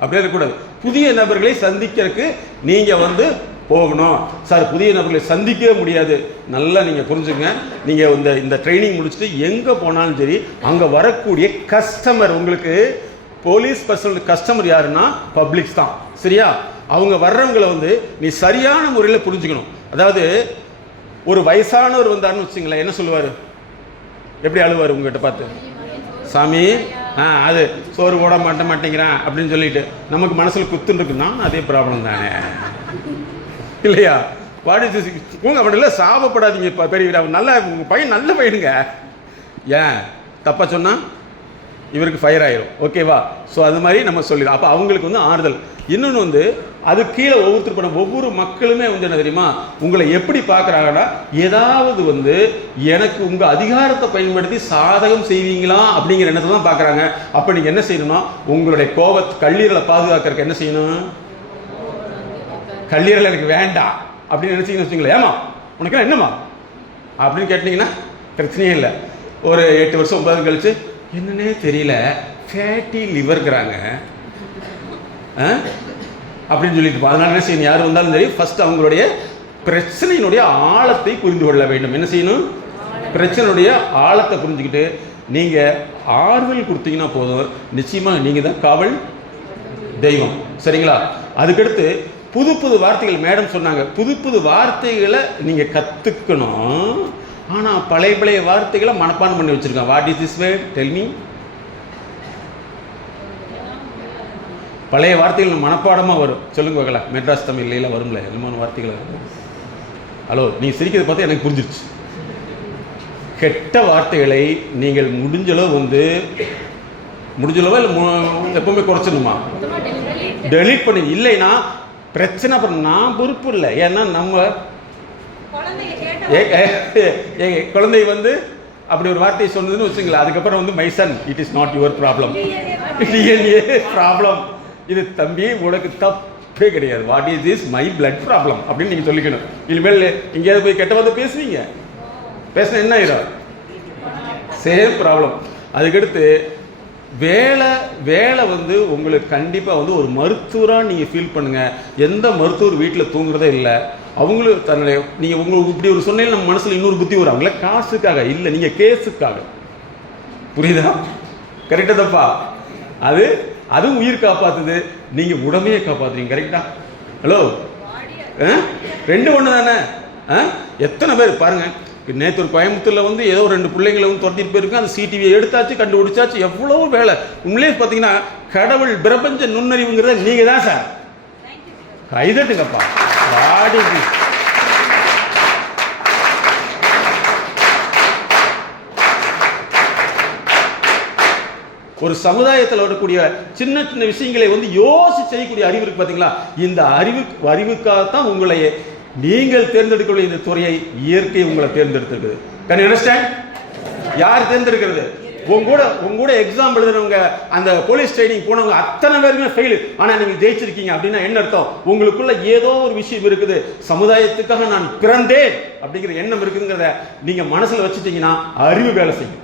அப்படியே இருக்கக்கூடாது. புதிய நபர்களை சந்திக்கிறதுக்கு நீங்கள் வந்து போகணும் சார், புதிய நபர்களை சந்திக்கவே முடியாது. நல்லா நீங்கள் புரிஞ்சுங்க. நீங்கள் இந்த ட்ரைனிங் முடிச்சுட்டு எங்கே போனாலும் சரி, அங்கே வரக்கூடிய கஸ்டமர், உங்களுக்கு போலீஸ் பர்சனல் கஸ்டமர் யாருன்னா பப்ளிக்ஸ் தான். சரியா? அவங்க வர்றவங்களை வந்து நீ சரியான முறையில் புரிஞ்சுக்கணும். அதாவது ஒரு வயசானவர் வந்தாருன்னு வச்சுங்களேன், என்ன சொல்லுவார், எப்படி அழுவார் உங்ககிட்ட பார்த்து? சாமி அது சோறு போட மாட்டேங்கிறான் அப்படின்னு சொல்லிட்டு நமக்கு மனசில் குத்துன்னு இருக்குன்னா அதே ப்ராப்ளம் தானே, இல்லையா? உங்க அப்படி இல்லை, சாபப்படாதீங்க. பெரிய நல்ல உங்கள் பையன் நல்ல பையனுங்க, ஏன் தப்பா சொன்னா இவருக்கு ஃபயர் ஆயிரும். ஓகேவா? ஸோ அது மாதிரி நம்ம சொல்லிடுறோம். அப்போ அவங்களுக்கு வந்து ஆறுதல். இன்னொன்று வந்து அது கீழே ஒவ்வொருத்தர் பண்ண ஒவ்வொரு மக்களுமே வந்து என்ன தெரியுமா, உங்களை எப்படி பார்க்குறாங்கன்னா, ஏதாவது வந்து எனக்கு உங்கள் அதிகாரத்தை பயன்படுத்தி சாதகம் செய்வீங்களா அப்படிங்கிற எண்ணத்தை தான் பார்க்குறாங்க. அப்போ நீங்கள் என்ன செய்யணும்னா, உங்களுடைய கல்லீரலை பாதுகாக்கிறதுக்கு என்ன செய்யணும்? கல்லீரல் எனக்கு வேண்டாம் அப்படின்னு நினச்சிங்கன்னு வச்சுங்களேன், ஏமா உனக்கு என்னம்மா அப்படின்னு கேட்டீங்கன்னா பிரச்சனையே இல்லை. ஒரு 8 வருஷம் 9 வருஷம் கழிச்சு என்னன்னே தெரியல ஃபேட்டி லிவர்ங்கிறாங்க அப்படின்னு சொல்லிட்டு. அதனால என்ன செய்யணும், யார் வந்தாலும் சரி ஃபர்ஸ்ட் அவங்களுடைய பிரச்சனையினுடைய ஆழத்தை புரிந்து கொள்ள வேண்டும். என்ன செய்யணும்? பிரச்சனையுடைய ஆழத்தை புரிஞ்சுக்கிட்டு நீங்கள் ஆறுதல் கொடுத்தீங்கன்னா போதும், நிச்சயமாக நீங்கள் தான் காவல் தெய்வம். சரிங்களா? அதுக்கடுத்து புது புது வார்த்தைகள் மேடம் சொன்னாங்க, புது புது வார்த்தைகளை நீங்கள் கற்றுக்கணும். ஆனால் பழைய வார்த்தைகளை மனப்பாடம் பண்ணி வச்சுருக்கேன். What is this word, tell me. பழைய வார்த்தைகள் மனப்பாடமாக வரும். சொல்லுங்க பார்க்கலாம். மெட்ராஸ் தமிழ்லாம் வரும்ல, என்னமான வார்த்தைகள் வரும். ஹலோ, நீங்கள் சிரிக்கிறத பார்த்தா எனக்கு புரிஞ்சிருச்சு. கெட்ட வார்த்தைகளை நீங்கள் முடிஞ்சளவு இல்லை எப்பவுமே குறைச்சிடணுமா, டெலீட் பண்ணி. இல்லைன்னா பிரச்சனை. அப்புறம் நான் பொறுப்பு இல்லை. ஏன்னா நம்ம குழந்தை வந்து அப்படி ஒரு வார்த்தையை சொன்னதுன்னு வச்சுங்களா, அதுக்கப்புறம் வந்து my son, it is not your problem, DNA problem. இது தம்பி உனக்கு தப்பே கிடையாது. What is this, my blood problem அப்படின்னு நீங்கள் சொல்லிக்கணும். இனிமேல் எங்கேயாவது போய் கெட்ட வந்து பேசுவீங்க, பேசினா என்ன ஆயிடும், சேம் ப்ராப்ளம். அதுக்கடுத்து வேலை வந்து உங்களுக்கு கண்டிப்பாக வந்து ஒரு மருத்துவராக நீங்கள் ஃபீல் பண்ணுங்கள். எந்த மருத்துவர் வீட்டில் தூங்குறதே இல்லை. அவங்களும் தன்னுடைய நீங்கள் உங்களுக்கு இப்படி ஒரு சொன்னையில் நம்ம மனசில் இன்னொரு புத்தி வரும். அவங்கள காசுக்காக இல்லை, நீங்கள் கேஸுக்காக. புரியுதா? கரெக்டாக தப்பா? அதுவும் உயிர் காப்பாற்றுது, நீங்கள் உடமையை காப்பாற்றுறீங்க. கரெக்டா? ஹலோ, 2 ஒன்று தானே. எத்தனை பேர் பாருங்கள், நேற்று ஒரு கோயம்புத்தூரில் வந்து ஏதோ 2 பிள்ளைங்களை வந்து துரத்திட்டு போயிருக்கோம். அந்த சிடிவியை எடுத்தாச்சு, கண்டுபிடிச்சாச்சு. எவ்வளோ வேலை. உண்மையிலே பார்த்தீங்கன்னா கடவுள் பிரபஞ்ச நுண்ணறிவுங்கிறத நீங்கள் தான் சார். கைதட்டுங்கப்பா. ஒரு சமுதாயத்தில் வரக்கூடிய சின்ன சின்ன விஷயங்களை வந்து யோசிச்சு செய்யக்கூடிய அறிவு இருக்கு பார்த்தீங்களா? இந்த அறிவுக்காகத்தான் உங்களை நீங்கள் தேர்ந்தெடுக்கக்கூடிய இந்த துறையை இயற்கை உங்களை தேர்ந்தெடுத்திருக்குது. Can you understand? யார் தேர்ந்தெடுக்கிறது? உங்க எக்ஸாம் எழுதுறவங்க, அந்த போலீஸ் ட்ரைனிங் போனவங்க அத்தனை பேருமே ஃபெயில். ஆனால் நீங்கள் ஜெயிச்சிருக்கீங்க அப்படின்னா என்ன அர்த்தம்? உங்களுக்குள்ள ஏதோ ஒரு விஷயம் இருக்குது, சமுதாயத்துக்காக நான் பிறந்தேன் அப்படிங்கிற எண்ணம் இருக்குங்கிறத நீங்கள் மனசில் வச்சுட்டீங்கன்னா அறிவு வேலை செய்யும்.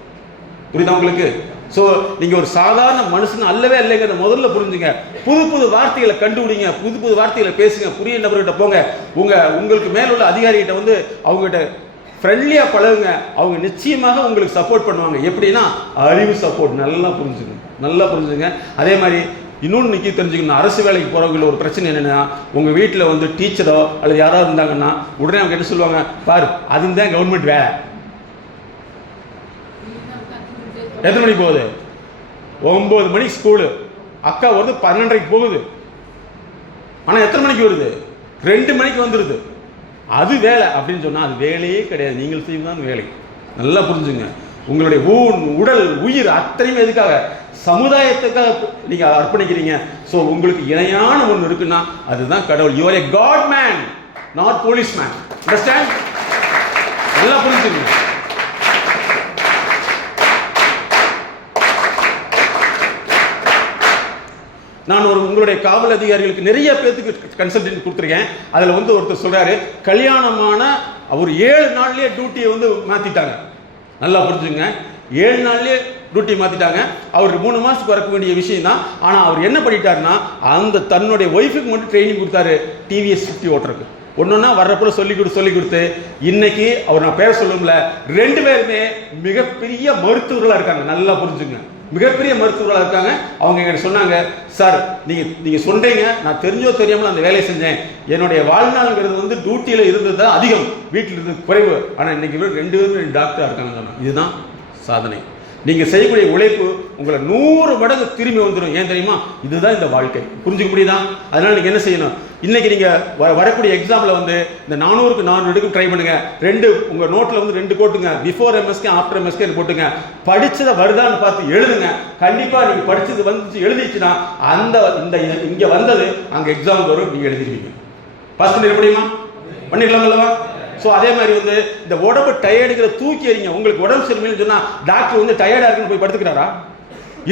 புரியுதா உங்களுக்கு? ஸோ நீங்கள் ஒரு சாதாரண மனுஷன் அல்லவே இல்லைங்கிறத முதல்ல புரிஞ்சுங்க. புது புது வார்த்தைகளை கண்டுபிடிங்க, புது புது வார்த்தைகளை பேசுங்க, புரிய நபர்கிட்ட போங்க. உங்களுக்கு மேலுள்ள அதிகாரிகிட்ட வந்து அவங்ககிட்ட ஃப்ரெண்ட்லியாக பழகுங்க. அவங்க நிச்சயமாக உங்களுக்கு சப்போர்ட் பண்ணுவாங்க. எப்படின்னா அறிவு சப்போர்ட். நல்லா புரிஞ்சுங்க. அதே மாதிரி இன்னொன்று நிற்க தெரிஞ்சுக்கணும். அரசு வேலைக்கு போகிறவங்கள ஒரு பிரச்சனை என்னென்னா, உங்கள் வீட்டில் வந்து டீச்சரோ அல்லது யாராவது இருந்தாங்கன்னா உடனே அவங்க என்ன சொல்லுவாங்க, பாரு அதுதான் கவர்மெண்ட் வேலை. எத்தனை மணிக்கு போகுது? 9 மணிக்கு ஸ்கூலு. அக்கா வருது 12:30 போகுது. ஆனால் எத்தனை மணிக்கு வருது? 2 மணிக்கு வந்துடுது. அது வேலை அப்படின்னு சொன்னால் அது வேலையே கிடையாது. நீங்கள் செய்வதுதான் வேலை. நல்லா புரிஞ்சுங்க. உங்களுடைய உடல் உயிர் அத்தனையும் எதுக்காக? சமுதாயத்துக்காக நீங்கள் அர்ப்பணிக்கிறீங்க. ஸோ உங்களுக்கு இணையான ஒன்று இருக்குன்னா அதுதான் கடவுள். You are a God man, not policeman. Understand? நல்லா புரிஞ்சுங்க. நான் உங்களுடைய காவல் அதிகாரிகளுக்கு நிறைய பேருக்கு கன்சல்டன்ட் கொடுத்துருக்கேன். அதில் வந்து ஒருத்தர் சொல்றாரு, கல்யாணமான அவர் 7 நாள்லயே டியூட்டியை வந்து மாத்திட்டாங்க. நல்லா புரிஞ்சுங்க. 7 நாள்லயே டியூட்டி மாத்திட்டாங்க. அவருக்கு 3 மாசத்துக்கு வரக்க வேண்டிய விஷயம் தான். ஆனால் அவர் என்ன பண்ணிட்டாருன்னா, அந்த தன்னுடைய ஒய்ஃபுக்கு மட்டும் ட்ரைனிங் கொடுத்தாரு டிவிஎஸ் 50 ஓட்டுறதுக்கு. ஒன்னொன்னா வர்றப்போ சொல்லி கொடுத்து இன்னைக்கு அவர் நான் பேர சொல்லும்ல 2 பேருமே மிகப்பெரிய மருத்துவர்களா இருக்காங்க. நல்லா புரிஞ்சுங்க, மிகப்பெரிய மருத்துவர்களாக இருக்காங்க. அவங்க எங்கிட்ட சொன்னாங்க, சார் நீங்க சொன்னீங்க, நான் தெரிஞ்சோ தெரியாமல் அந்த வேலையை செஞ்சேன். என்னுடைய வாழ்நாள்ங்கிறது வந்து டியூட்டியில் இருந்தது தான் அதிகம், வீட்டில் இருந்தது குறைவு. ஆனால் இன்னைக்கு 2 பேரும் டாக்டராக இருக்காங்க. இதுதான் சாதனை. நீங்க செய்யக்கூடிய உழைப்பு உங்களை 100 மடங்கு திரும்பி வந்துடும். ஏன் தெரியுமா? இதுதான் இந்த வாழ்க்கை. புரிஞ்சுக்க முடியுதா? அதனால நீங்க என்ன செய்யணும், இன்னைக்கு நீங்க வரக்கூடிய எக்ஸாம்ல வந்து இந்த 400க்கு 400 எடுக்க ட்ரை பண்ணுங்க. 2 உங்க நோட்ல வந்து 2 போட்டுங்க, பிஃபோர் எம்எஸ்கே ஆஃப்டர் எம்எஸ்கே போட்டுங்க. படிச்சதை வருதான்னு பார்த்து எழுதுங்க. கண்டிப்பா நீங்க படிச்சது வந்து எழுதிச்சுன்னா அந்த இந்த இங்க வந்தது அங்க எக்ஸாம் வரும், நீங்க எழுதிடுவீங்க. பாஸ் பண்ணிட முடியுமா? பண்ணிடலாம் அல்லவா? ஸோ அதே மாதிரி வந்து இந்த உடம்பு டயர்டுங்கிற தூக்கி எறிங்க. உங்களுக்கு உடம்பு சரியில்லைன்னு சொன்னா டாக்டர் வந்து டயர்டா இருக்குன்னு போய் படுத்துக்கிறாரா?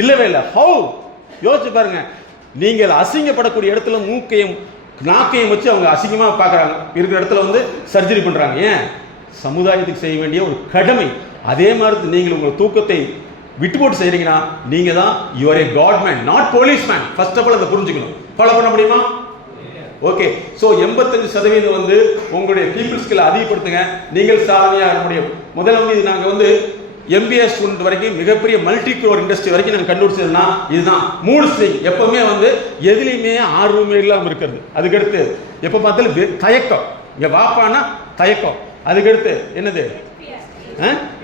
இல்லவே இல்லை. ஹவு யோசிச்சு பாருங்க. நீங்கள் அசிங்கப்படக்கூடிய இடத்துல மூக்கையும் நாக்கையும் வச்சு அவங்க அசிங்கமா பார்க்குறாங்க. இருக்கிற இடத்துல வந்து சர்ஜரி பண்றாங்க. ஏன்? சமுதாயத்துக்கு செய்ய வேண்டிய ஒரு கடமை. அதே மாதிரி நீங்கள் உங்கள் தூக்கத்தை விட்டு போட்டு செய்றீங்கன்னா நீங்க தான் you are a godman, not policeman. First of all அதை புரிஞ்சுக்கணும். ஃபாலோ பண்ண முடியுமா? ஓகே. ஸோ 85% வந்து உங்களுடைய பீப்புள் ஸ்கில் அதிகப்படுத்துங்க. நீங்கள் சாதனையாக முடியும். முதல்ல வந்து நாங்கள் வந்து MBA ஸ்டூடெண்ட் வரைக்கும் மிகப்பெரிய மல்டி க்ரோர் இண்டஸ்ட்ரி வரைக்கும் நாங்கள் கண்டுபிடிச்சதுன்னா இதுதான் மூடு ஸ்விங். எப்பவுமே வந்து எதுலையுமே ஆர்வமே இல்லாமல் இருக்கிறது. அதுக்கடுத்து எப்போ பார்த்தாலும் தயக்கம். இங்கே வாப்பானா தயக்கம். அதுக்கடுத்து என்னது?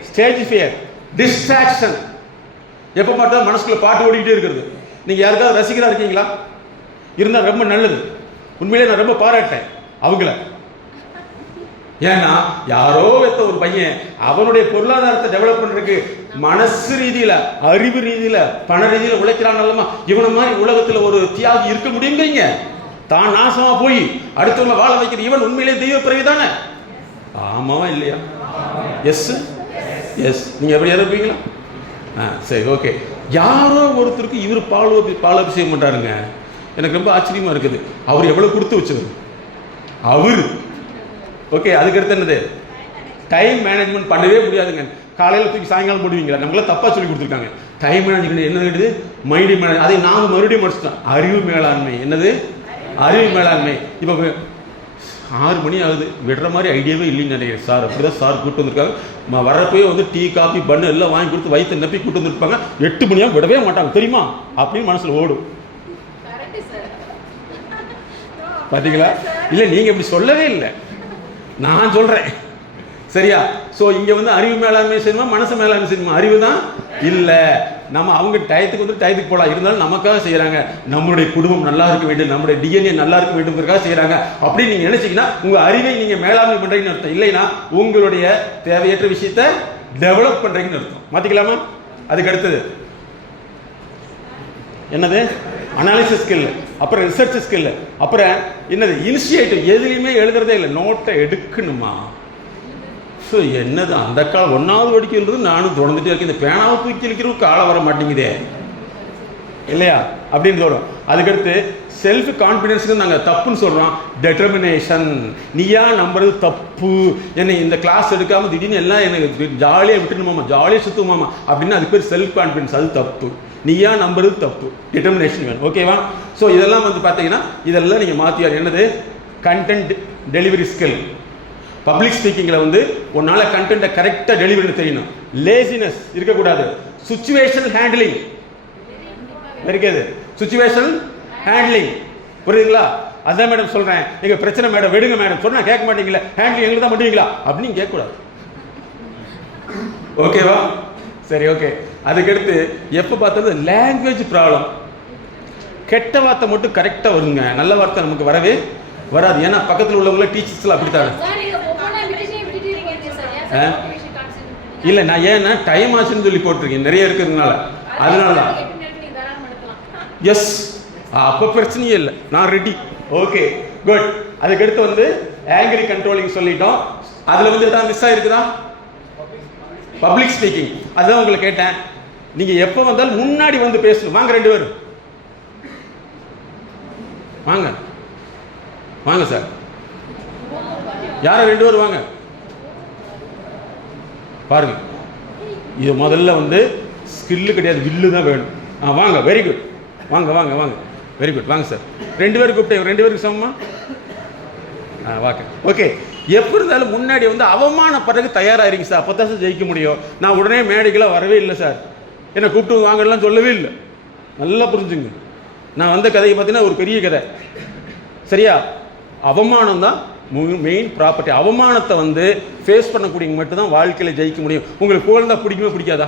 Stage fear, distraction. எப்போ பார்த்தாலும் மனசுக்குள்ள பாட்டு ஓடிக்கிட்டே இருக்கிறது. நீங்கள் யாருக்காவது ரசிகராக இருக்கீங்களா? இருந்தால் ரொம்ப நல்லது. உண்மையிலே நான் ரொம்ப பாராட்டேன் அவங்கள. ஏன்னா யாரோ வைத்த ஒரு பையன் அவனுடைய பொருளாதாரத்தை டெவலப் பண்றதுக்கு மனசு ரீதியில, அறிவு ரீதியில, பண ரீதியில உழைக்கிறான். அல்லமா இவனை மாதிரி உலகத்துல ஒரு தியாகி இருக்க முடியுங்கிறீங்க? தான் நாசமா போய் அடுத்தவங்க வாழ வைக்கிற இவன் உண்மையிலே தெய்வ பிறகு தானே? ஆமாவா இல்லையா? Yes yes. நீங்க எப்படி இருப்பீங்களா? சரி, ஓகே. யாரோ ஒருத்தருக்கு இவர் பாலாபிஷேகம் பண்றாருங்க. எனக்கு ரொம்ப ஆச்சரியமா இருக்குது. அவர் எவ்வளவு கொடுத்து வச்சவர் அவரு. ஓகே. அதுக்கடுத்து என்னது? டைம் மேனேஜ்மெண்ட் பண்ணவே முடியாதுங்க. காலையில் தூக்கி சாயங்காலம் போடுவீங்களா? நம்மளாம் தப்பா சொல்லி கொடுத்துருக்காங்க. டைம் மேனேஜ்மெண்ட் என்ன கேட்டது? Mind manage. அதை நாங்கள் மறுபடியும் முடிச்சிட்டோம். அறிவு மேலாண்மை. என்னது? அறிவு மேலாண்மை. இப்போ 6 மணி ஆகுது, விடுற மாதிரி ஐடியாவே இல்லைன்னு நினைக்கிறேன். சார் அப்படிதான் சார் கூப்பிட்டு வந்திருக்காங்க. வரப்போயே வந்து டீ காஃபி பண்ணு எல்லாம் வாங்கி கொடுத்து வயிற்று நப்பி கூப்பிட்டு வந்துருப்பாங்க. 8 மணியாக விடவே மாட்டாங்க தெரியுமா? அப்படின்னு மனசில் ஓடும். பார்த்தீங்களா? இல்லை, நீங்கள் இப்படி சொல்லவே இல்லை, நான் சொல்கிறேன். சரியா? ஸோ இங்கே வந்து அறிவு மேலாண்மை செய்யணுமா, மனசு மேலாண்மை செய்யணுமா? அறிவு தான் இல்லை. நம்ம அவங்க டயத்துக்கு வந்து டயத்துக்கு போகலாம், இருந்தாலும் நமக்காக செய்கிறாங்க. நம்மளுடைய குடும்பம் நல்லா இருக்க வேண்டும், நம்மளுடைய DNA நல்லா இருக்க வேண்டும்ங்கிறதுக்காக செய்கிறாங்க. அப்படின்னு நீங்கள் நினைச்சிங்கன்னா உங்கள் அறிவை நீங்கள் மேலாண்மை பண்ணுறீங்கன்னு அர்த்தம். இல்லைன்னா உங்களுடைய தேவையற்ற விஷயத்தை டெவலப் பண்ணுறீங்கன்னு அர்த்தம். மாற்றிக்கலாமா? அதுக்கு அடுத்தது என்னது? அனாலிசிஸ் ஸ்கில், அப்புறம் ரிசர்ச் ஸ்கில், அப்புறம் என்னது? இனிஷியேட்டிவ். எதுலையுமே எழுதுறதே இல்லை, நோட்டை எடுக்கணுமா? ஸோ என்னது அந்த காலம் 1வது படிக்கிறது நானும் தொடர்ந்துட்டே இருக்கேன். இந்த பேனாவை தூக்கி அளிக்கிறதுக்கு காலை வர மாட்டேங்குதே இல்லையா அப்படின்னு தோணும். அதுக்கடுத்து செல்ஃப் கான்ஃபிடென்ஸுக்கு நாங்கள் தப்புன்னு சொல்கிறோம். டெட்டர்மினேஷன். நீயா நம்புறது தப்பு. என்னை இந்த கிளாஸ் எடுக்காமல் திடீர்னு எல்லாம் எனக்கு ஜாலியாக விட்டுணுமாமா, ஜாலியாக சுற்றுமாமா அப்படின்னு அதுக்கு பேர் செல்ஃப் கான்ஃபிடென்ஸ். அது தப்பு. நீயா நம்புறது தப்பு. டிட்டர்மினேஷன் வேணும். ஓகேவா? ஸோ இதெல்லாம் வந்து பார்த்தீங்கன்னா இதெல்லாம் நீங்கள் மாற்றியார். என்னது? Content delivery skill. பப்ளிக் ஸ்பீக்கிங்கில் வந்து உன்னால கண்டென்ட்டை கரெக்டாக டெலிவரி தெரியணும். லேசினஸ் இருக்கக்கூடாது. சுச்சுவேஷன் ஹேண்ட்லிங் இருக்குது. சுச்சுவேஷன் ஹேண்ட்லிங் புரியுதுங்களா? அதான் மேடம் சொல்கிறேன். எங்கள் பிரச்சனை மேடம் விடுங்க மேடம் சொன்னா கேட்க மாட்டீங்களா? ஹேண்ட்லிங் எங்களுக்கு தான் பண்ணுவீங்களா அப்படின்னு கேட்கக்கூடாது. ஓகேவா? சரி, ஓகே. அதுக்கடுத்து எப்போ பார்த்தாலும் லாங்குவேஜ் ப்ராப்ளம். கெட்ட வார்த்தை மட்டும் கரெக்டாக வருங்க, நல்ல வார்த்தை நமக்கு வரவே வராது. ஏன்னா பக்கத்தில் உள்ளவங்கள டீச்சர்ஸ்லாம் அப்படித்தாங்க. இல்லை, நான் ஏன்னா டைம் ஆச்சுன்னு சொல்லி போட்டிருக்கேன் நிறைய இருக்கிறதுனால, அதனால தான். எஸ், அப்போ பிரச்சனையே இல்லை, நான் ரெடி. Okay, good. அதுக்கடுத்து வந்து ஆங்கிரி கண்ட்ரோலிங் சொல்லிட்டோம். அதில் வந்து எதாவது மிஸ் ஆகிருக்குதா? Public speaking. அதுதான் உங்களை கேட்டேன். நீங்கள் எப்போ வந்தாலும் முன்னாடி வந்து பேசணும். வாங்க 2 பேரும் வாங்க வாங்க சார். யாரும் 2 பேரும் வாங்க. பாருங்க, இது முதல்ல வந்து ஸ்கில்லு கிடையாது, வில்லு தான் வேணும். வாங்க, வெரி குட். வாங்க வாங்க வாங்க, வெரி குட். வாங்க சார். 2 பேருக்கு கூப்பிட்டேன். 2 பேருக்கு சமமா? வாக்கு ஓகே. எப்படி இருந்தாலும் முன்னாடி வந்து அவமானப்படுறதுக்கு தயாராகிறீங்க சார், அப்போ தான் சார் ஜெயிக்க முடியும். நான் உடனே மேடைக்கெல்லாம் வரவே இல்லை சார், என்னை கூப்பிட்டு வாங்கலாம் சொல்லவே இல்லை. நல்லா புரிஞ்சுங்க, நான் வந்த கதையை பார்த்தீங்கன்னா ஒரு பெரிய கதை. சரியா? அவமானம் தான் மெயின் ப்ராப்பர்ட்டி. அவமானத்தை வந்து ஃபேஸ் பண்ணக்கூடியவங்க மட்டும்தான் வாழ்க்கையில் ஜெயிக்க முடியும். உங்களுக்கு புகழ்ந்தா பிடிக்குமே பிடிக்காதா?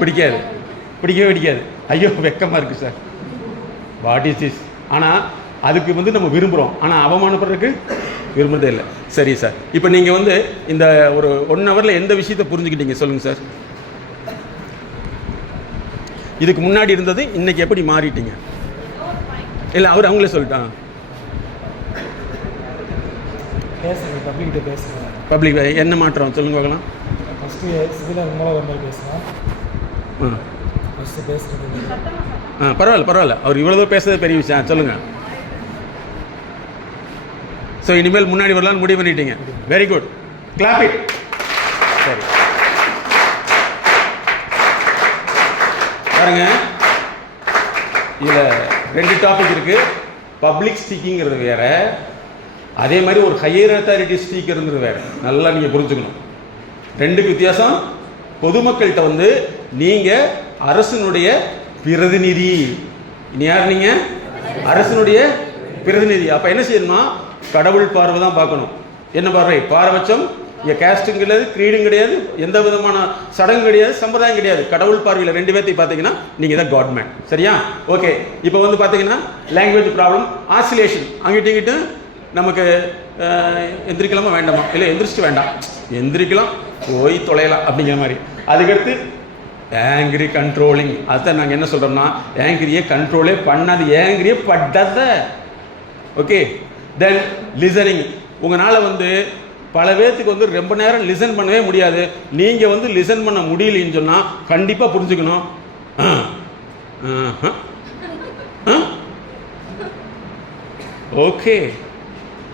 பிடிக்காது, பிடிக்கவே பிடிக்காது. ஐயோ வெக்கமாக இருக்குது சார், வாட் இஸ் திஸ். ஆனால் அதுக்கு வந்து நம்ம விரும்புகிறோம், ஆனால் அவமானப்படுறதுக்கு விரும்புறதே இல்லை. சரி சார், இப்போ நீங்கள் வந்து இந்த ஒரு 1 ஹவரில் எந்த விஷயத்தை புரிஞ்சுக்கிட்டீங்க சொல்லுங்கள் சார்? இதுக்கு முன்னாடி இருந்தது இன்னைக்கு எப்படி மாறிட்டீங்க? இல்லை அவங்களே சொல்லிட்டான். பேசுகிறேன், பப்ளிக்கிட்ட பேசுகிறேன். பப்ளிக் என்ன மாற்றம் சொல்லுங்க பார்க்கலாம். ஃபஸ்ட்டு சிவில் மூலம் ஒரு மாதிரி பேசுகிறேன். ஃபஸ்ட்டு பேசுகிறது பரவாயில்ல. அவர் இவ்வளோ பேசுறது பெரிய விஷயம். சொல்லுங்கள். ஸோ இனிமேல் முன்னாடி வரலான்னு முடிவு பண்ணிட்டீங்க. Very good, clap it. சரி பாருங்க, இதில் 2 டாபிக் இருக்குது. பப்ளிக் ஸ்பீக்கிங்கிறது வேற, அதே மாதிரி ஒரு ஹையர் அத்தாரிட்டி ஸ்பீக்கருங்கிறது வேற. நல்லா நீங்கள் புரிஞ்சுக்கணும், 2க்கு வித்தியாசம். பொதுமக்கள்கிட்ட வந்து நீங்கள் அரசனுடைய பிரதிநிதி. யார் நீங்கள்? அரசனுடைய பிரதிநிதி. அப்போ என்ன செய்யணும்னா கடவுள் பார்வை தான் பார்க்கணும். என்ன பார்வை? பாரபட்சம் இங்கே கேஸ்ட்டும் கிடையாது, க்ரீடும் கிடையாது, எந்த விதமான சடங்கு கிடையாது, சம்பிரதாயம் கிடையாது. கடவுள் பார்வையில் 2 பேர்த்தையும் பார்த்தீங்கன்னா நீங்கள் தான் காட்மேன். சரியா? ஓகே. இப்போ வந்து பார்த்தீங்கன்னா லாங்குவேஜ் ப்ராப்ளம், ஆசிலேஷன். அங்கிட்டு இங்கிட்டு நமக்கு எந்திரிக்கலாமா வேண்டாமா? இல்லை எந்திரிச்சிட்டு வேண்டாம், எந்திரிக்கலாம் போய் தொலையலாம் அப்படிங்கிற மாதிரி. அதுக்கடுத்து ஆங்கிரி கண்ட்ரோலிங். அதுதான் நாங்கள் என்ன சொல்கிறோம்னா ஆங்கிரியை கண்ட்ரோலே பண்ணாது, ஆங்கிரியை படாத. ஓகே. தென் லிசனிங். உங்களால் வந்து பல பேர்த்துக்கு வந்து ரொம்ப நேரம் லிசன் பண்ணவே முடியாது. நீங்கள் வந்து லிசன் பண்ண முடியலன்னு சொன்னால் கண்டிப்பாக புரிஞ்சுக்கணும். ஓகே.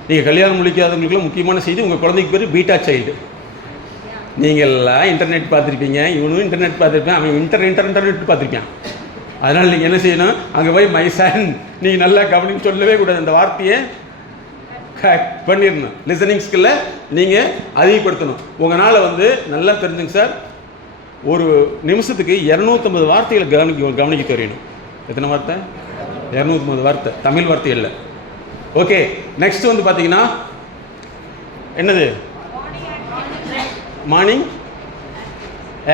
நீங்கள் கல்யாணம் முடிக்காதவங்களுக்குலாம் முக்கியமான செய்தி, உங்கள் குழந்தைக்கு பேர் பீட்டா சைல்டு. நீங்கள் எல்லாம் இன்டர்நெட் பார்த்துருப்பீங்க, இவனும் இன்டர்நெட் பார்த்துருப்பேன், அவன் இன்டர்நெட் பார்த்துருப்பான். அதனால் நீங்கள் என்ன செய்யணும், அங்கே போய் மைசான் நீங்கள் நல்லா கவனின்னு சொல்லவே கூடாது. அந்த வார்த்தையை பண்ணிடணும். லிசனிங் ஸ்கில்லை நீங்கள் அதிகப்படுத்தணும். உங்களால் வந்து நல்லா தெரிஞ்சுங்க சார், ஒரு நிமிஷத்துக்கு 250 வார்த்தைகளை கவனிக்க தெரியணும். எத்தனை வார்த்தை? 250 வார்த்தை, தமிழ் வார்த்தை இல்லை. ஓகே. நெக்ஸ்ட் வந்து பார்த்தீங்கன்னா என்னது? Morning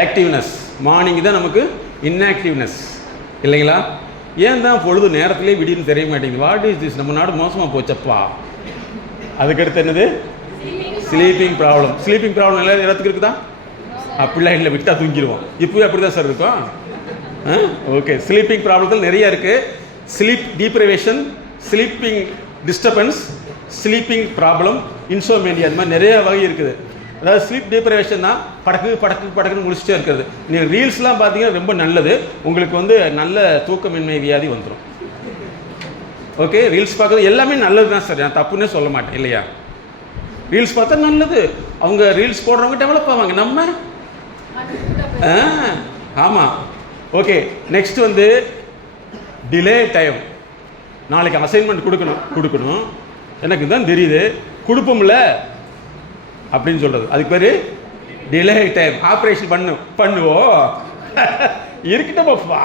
activeness. மார்னிங் தான் நமக்கு இன்ஆக்டிவ்னஸ் இல்லைங்களா? ஏன் தான் பொழுது நேரத்திலே விடின்னு தெரிய மாட்டேங்குது? What is this? நம்ம நாடு மோசமாக போச்சப்பா. அதுக்கடுத்து என்னது? Sleeping problem. ஸ்லீப்பிங் ப்ராப்ளம் எல்லாம் இடத்துக்கு இருக்குதா? அப்படிலாம் இல்லை, விட்டால் தூங்கிடுவோம். இப்போவே அப்படி தான் சார் இருக்கும். ஓகே. ஸ்லீப்பிங் ப்ராப்ளத்தில் நிறைய இருக்குது. Sleep deprivation, sleeping disturbance, sleeping problem, insomnia, அந்த மாதிரி நிறைய வகை இருக்குது. அதாவது ஸ்லீப் டீப்ரைவேஷன் தான் படக்குன்னு முடிச்சுட்டே இருக்கிறது. நீங்கள் ரீல்ஸ்லாம் பார்த்தீங்கன்னா ரொம்ப நல்லது, உங்களுக்கு வந்து நல்ல தூக்கமின்மை வியாதி வந்துடும். ஓகே. ரீல்ஸ் பார்க்குறது எல்லாமே நல்லது தான் சார், நான் தப்புன்னே சொல்ல மாட்டேன் இல்லையா? ரீல்ஸ் பார்த்தா நல்லது. அவங்க ரீல்ஸ் போடுறவங்க டெவலப் ஆவாங்க, நம்ம ஆமாம். ஓகே. நெக்ஸ்ட் வந்து டிலே டைம். நாளைக்கு அசைன்மெண்ட் கொடுக்கணும், எனக்கு தான் தெரியுது, கொடுப்போம்ல அப்படின்னு சொல்கிறது, அதுக்கு பேர் டிலே டைம். ஆப்ரேஷன் பண்ணுவோம் இருக்கட்டப்பா.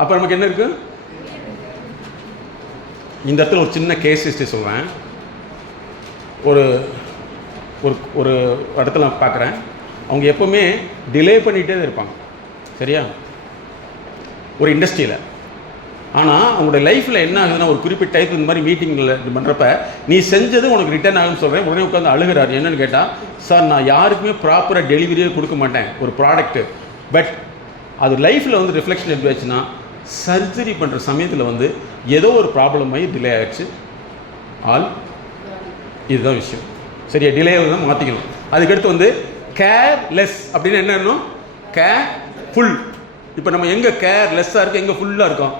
அப்போ நமக்கு என்ன இருக்கு? இந்த இடத்துல ஒரு சின்ன கேஸ் ஹிஸ்ட்ரி சொல்கிறேன். ஒரு ஒரு இடத்துல நான் பார்க்குறேன், அவங்க எப்போவுமே டிலே பண்ணிகிட்டே தான் இருப்பாங்க. சரியா? ஒரு இண்டஸ்ட்ரியில். ஆனால் அவங்களோட லைஃப்பில் என்ன ஆகுதுன்னா, ஒரு குறிப்பிட்ட டைப் இந்த மாதிரி மீட்டிங்கில் இது பண்ணுறப்ப நீ செஞ்சது உனக்கு ரிட்டர்ன் ஆகுன்னு சொல்கிறேன். உடனே உட்காந்து அழுகிறார். என்னென்னு கேட்டால், சார் நான் யாருக்குமே ப்ராப்பராக டெலிவரியே கொடுக்க மாட்டேன் ஒரு ப்ராடக்ட்டு, பட் அது லைஃப்பில் வந்து ரிஃப்ளெக்ஷன் எப்படி ஆச்சுன்னா, சர்ஜரி பண்ணுற சமயத்தில் வந்து ஏதோ ஒரு ப்ராப்ளம் ஆகி டிலே ஆகிடுச்சு. இதுதான் விஷயம். சரியா? டிலே தான் மாற்றிக்கணும். அதுக்கடுத்து வந்து கேர்லெஸ் அப்படின்னு என்ன வேணும்? கேர்ஃபுல். இப்போ நம்ம எங்கே கேர்லெஸ்ஸாக இருக்கோம், எங்கே ஃபுல்லாக இருக்கோம்?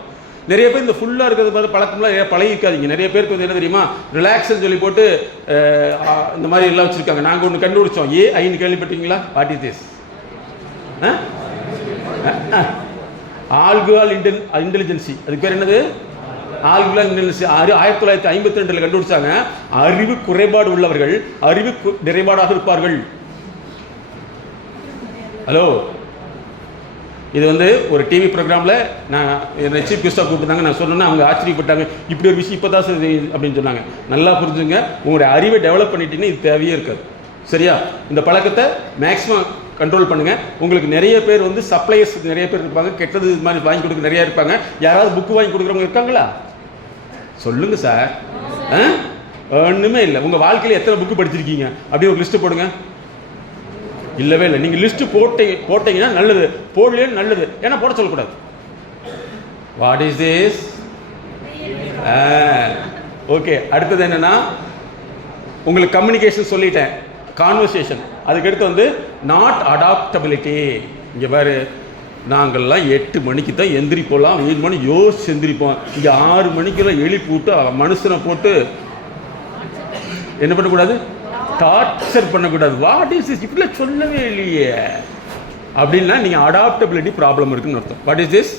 நிறைய பேர் இந்த ஃபுல்லாக இருக்கிறது பார்த்து பழக்கம்லாம் பழகிக்காதீங்க. நிறைய பேருக்கு வந்து என்ன தெரியுமா, ரிலாக்ஸ்ன்னு சொல்லி போட்டு இந்த மாதிரி எல்லாம் வச்சுருக்காங்க. நாங்கள் ஒன்று கண்டுபிடிச்சோம், ஐன்னு கேள்விப்பட்டீங்களா? What is this? Alcohol intelligence. அதுக்கு பேர் என்னது? ஆல்குலார் இன்டெலிஜென்ஸ் 1952 கண்டுபிடிச்சாங்க. அறிவு குறைபாடு உள்ளவர்கள் அறிவு நிறைபாடாக இருப்பார்கள். ஹலோ, இது வந்து ஒரு டிவி ப்ரோக்ராமில் நான் என்னை சீஃப் கெஸ்ட்டாக கூப்பிட்டாங்க. நான் சொன்னேன்னா அவங்க ஆச்சரியப்பட்டாங்க. இப்படி ஒரு விஷயம் இப்போ தான் சார் அப்படின்னு சொன்னாங்க. நல்லா புரிஞ்சுங்க, உங்களுடைய அறிவை டெவலப் பண்ணிட்டீங்கன்னா இது தேவையே இருக்காது. சரியா? இந்த பழக்கத்தை மேக்ஸிமம் கண்ட்ரோல் பண்ணுங்கள். உங்களுக்கு நிறைய பேர் வந்து சப்ளையர்ஸ் நிறைய பேர் இருப்பாங்க, கெட்டது இது மாதிரி வாங்கி கொடுக்க நிறையா இருப்பாங்க. யாராவது புக்கு வாங்கி கொடுக்குறவங்க இருக்காங்களா? சொல்லுங்க சார். ஒன்றுமே இல்லை. உங்கள் வாழ்க்கையில் எத்தனை புக்கு படிச்சிருக்கீங்க? அப்படியே ஒரு லிஸ்ட்டு போடுங்க. இல்லவே இல்லை. நீங்கள் லிஸ்ட்டு போட்டீங்கன்னா நல்லது, போடலையே நல்லது. ஏன்னா போட சொல்லக்கூடாது. What is this? ஓகே. அடுத்தது என்னன்னா, உங்களுக்கு கம்யூனிகேஷன் சொல்லிட்டேன், கான்வர்சேஷன். அதுக்கடுத்து வந்து நாட் அடாப்டபிலிட்டி. இங்கே பாரு, நாங்கள்லாம் 8 மணிக்கு தான் எந்திரிப்போலாம், 7 மணி யோசிச்சு எந்திரிப்போம். இங்கே 6 மணிக்கெல்லாம் எழுப்பி விட்டு மனுஷனை போட்டு என்ன பண்ணக்கூடாது? டார்ச்சர் பண்ணக்கூடாது. What is this? இப்படிலாம் சொல்லவே இல்லையே அப்படின்னா நீங்கள் அடாப்டபிலிட்டி ப்ராப்ளம் இருக்குன்னு அர்த்தம். What is this?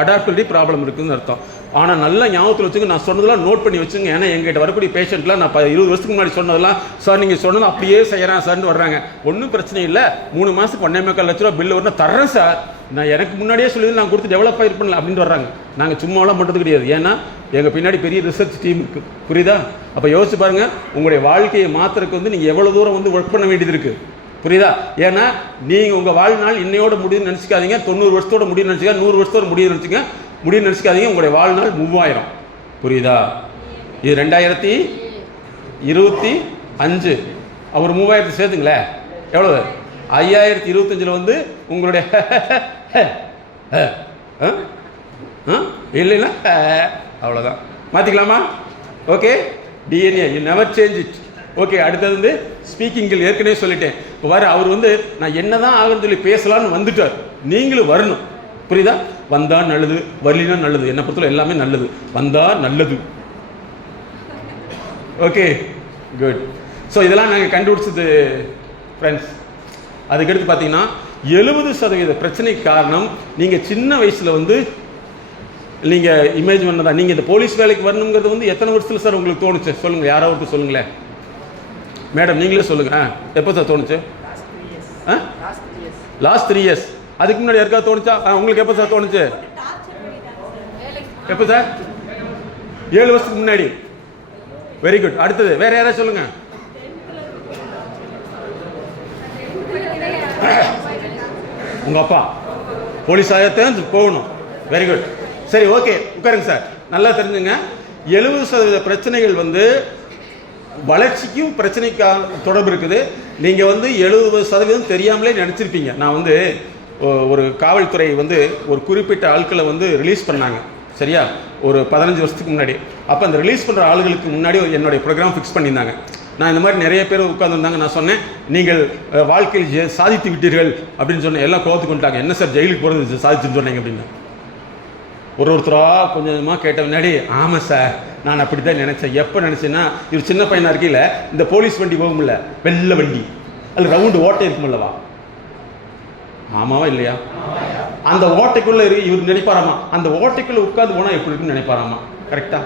Adaptability problem இருக்குன்னு அர்த்தம். ஆனால் நல்லா ஞாபகத்தில் வச்சுங்க, நான் சொன்னதெல்லாம் நோட் பண்ணி வச்சுங்க. ஏன்னா எங்கிட்ட வரக்கூடிய பேஷண்ட்லாம் நான் 20 வருஷத்துக்கு முன்னாடி சொன்னதெல்லாம் சார் நீங்கள் சொன்னது அப்படியே செய்கிறேன் சார்னு வர்றாங்க. ஒன்றும் பிரச்சனை இல்லை, 3 மாதத்துக்கு 1.25 லட்ச ரூபா பில்லு வரணும் தர்றேன் சார், நான் எனக்கு முன்னாடியே சொல்லி நான் கொடுத்து டெவலப் ஆகிருப்பேன் அப்படின்ட்டு வர்றாங்க. நாங்கள் சும்மாலாம் பண்ணுறது கிடையாது. ஏன்னா எங்கள் பின்னாடி பெரிய ரிசர்ச் டீம் இருக்குது. புரியுதா? அப்போ யோசிச்சு பாருங்கள், உங்களுடைய வாழ்க்கையை மாற்றுறதுக்கு வந்து நீங்கள் எவ்வளோ தூரம் வந்து ஒர்க் பண்ண வேண்டியது இருக்குது. புரியுதா? ஏன்னா நீங்கள் உங்கள் வாழ்நாள் இன்னையோட முடியும்னு நினச்சிக்காதீங்க, 90 வருஷத்தோட முடியும்னு நினச்சிக்க, 100 வருஷத்தோட முடியும்னு நினச்சிக்காதீங்க. உங்களுடைய வாழ்நாள் 3000. புரியுதா? இது 2025. அவர் 3000 சேர்த்துங்களேன், எவ்வளவு? 5025 வந்து உங்களுடைய இல்லைன்னா அவ்வளோதான். மாற்றிக்கலாமா? Okay. DNA you never change it. Okay. அடுத்தது வந்து ஸ்பீக்கிங்கில் ஏற்கனவே சொல்லிட்டேன். இப்போ வர அவர் வந்து நான் என்னதான் ஆகுன்னு சொல்லி பேசலான்னு வந்துட்டார். நீங்களும் வரணும். புரியுதா? வந்தா நல்லது, வரலினா நல்லது. என்னை பொறுத்தவரை எல்லாமே நல்லது. வந்தா நல்லது. Okay, good. ஸோ இதெல்லாம் நாங்கள் கண்டுபிடிச்சது ஃப்ரெண்ட்ஸ். அதுக்கடுத்து பார்த்தீங்கன்னா 70% பிரச்சனைக்கு காரணம் நீங்கள் சின்ன வயசில் வந்து நீங்கள் இமேஜ் பண்ணதான். நீங்கள் இந்த போலீஸ் வேலைக்கு வரணுங்கிறது வந்து எத்தனை வருஷத்தில் சார் உங்களுக்கு தோணுச்சு? சொல்லுங்கள், யாராவது சொல்லுங்களேன். மேடம் நீங்களே சொல்லுங்கள். எப்போ சார் தோணுச்சு? Last 3 years. அதுக்கு முன்னாடி யாருக்காவது தோணுச்சா? உங்களுக்கு எப்போ சார் தோணுச்சு? எப்போ சார்? 7 வருஷத்துக்கு முன்னாடி. Very good. அடுத்தது வேற யாராவது சொல்லுங்க. உங்க அப்பா போலீஸ் ஆகத்தான் போகணும். Very good. சரி, ஓகே, உட்காருங்க சார். நல்லா தெரிஞ்சுங்க, 70% பிரச்சனைகள் வந்து வளர்ச்சிக்கும் பிரச்சனைக்கான தொடர்பு இருக்குது. நீங்கள் வந்து 70% தெரியாமலே நினச்சிருப்பீங்க. நான் வந்து ஒரு காவல்துறை வந்து ஒரு குறிப்பிட்ட ஆட்களை வந்து ரிலீஸ் பண்ணாங்க. சரியா? ஒரு 15 வருஷத்துக்கு முன்னாடி. அப்போ அந்த ரிலீஸ் பண்ணுற ஆளுகளுக்கு முன்னாடி என்னுடைய ப்ரோக்ராம் ஃபிக்ஸ் பண்ணியிருந்தாங்க. நான் இந்த மாதிரி நிறைய பேர் உட்காந்துருந்தாங்க. நான் சொன்னேன், நீங்கள் வாழ்க்கையில் சாதித்து விட்டீர்கள் அப்படின்னு சொன்னேன். எல்லாம் கோவத்துக்கு வந்துட்டாங்க. என்ன சார் ஜெயிலுக்கு போகிறது சாதிச்சுன்னு சொன்னீங்க அப்படின்னு. ஒருத்தராக கொஞ்சம் கொஞ்சமாக கேட்ட முன்னாடி, ஆமாம் சார் நான் அப்படி தான் நினச்சேன். எப்போ நினச்சேன்னா, இவர் சின்ன பையனாக இருக்கையில் இந்த போலீஸ் வண்டி போகும்ல, வெள்ளை வண்டி, அதில் ரவுண்டு ஓட்டை இருக்குமில்லவா? ஆமாவா இல்லையா? அந்த ஓட்டைக்குள்ளே இவர் நினைப்பாராமா, அந்த ஓட்டைக்குள்ளே உட்காந்து போனால் எப்படி இருக்குன்னு நினைப்பாராமா. கரெக்டா?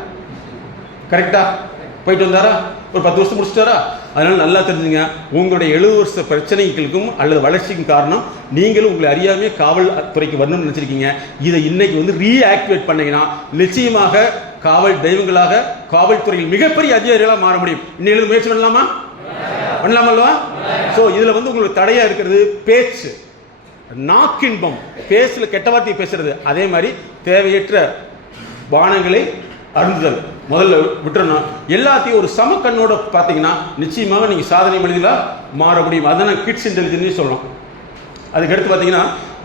போயிட்டு வந்தாரா? ஒரு 10 வருஷம் முடிச்சிட்டாரா? அதனால நல்லா தெரிஞ்சுங்க, உங்களுடைய 70 வருஷ பிரச்சனைகளுக்கும் அல்லது வளர்ச்சிக்கும் காரணம் நீங்களும் உங்களை அறியாமே காவல்துறைக்கு வரணும்னு நினச்சிருக்கீங்க. இதை இன்னைக்கு வந்து ரீஆக்டிவேட் பண்ணீங்கன்னா நிச்சயமாக காவல் தெய்வங்களாக காவல்துறையில் மிகப்பெரிய அதிகாரிகளாக மாற முடியும். இன்னைக்கு முயற்சி பண்ணலாமல்வா? ஸோ இதில் வந்து உங்களுக்கு தடையாக இருக்கிறது பேச்சு, நாக்கின்பம், பேச்சில் கெட்ட வார்த்தையை பேசுறது. அதே மாதிரி தேவையற்ற பானங்களை அருந்துதல் முதல்ல விட்டுறணும். எல்லாத்தையும் ஒரு சமக்கண்ணோட பார்த்தீங்கன்னா நிச்சயமாக நீங்கள் சாதனை மனிதர்களாக மாற முடியும். அதை நான் கிட்ஸ் இன்டெலிஜென்ட்னு சொல்லணும். அதுக்கடுத்து பார்த்தீங்கன்னா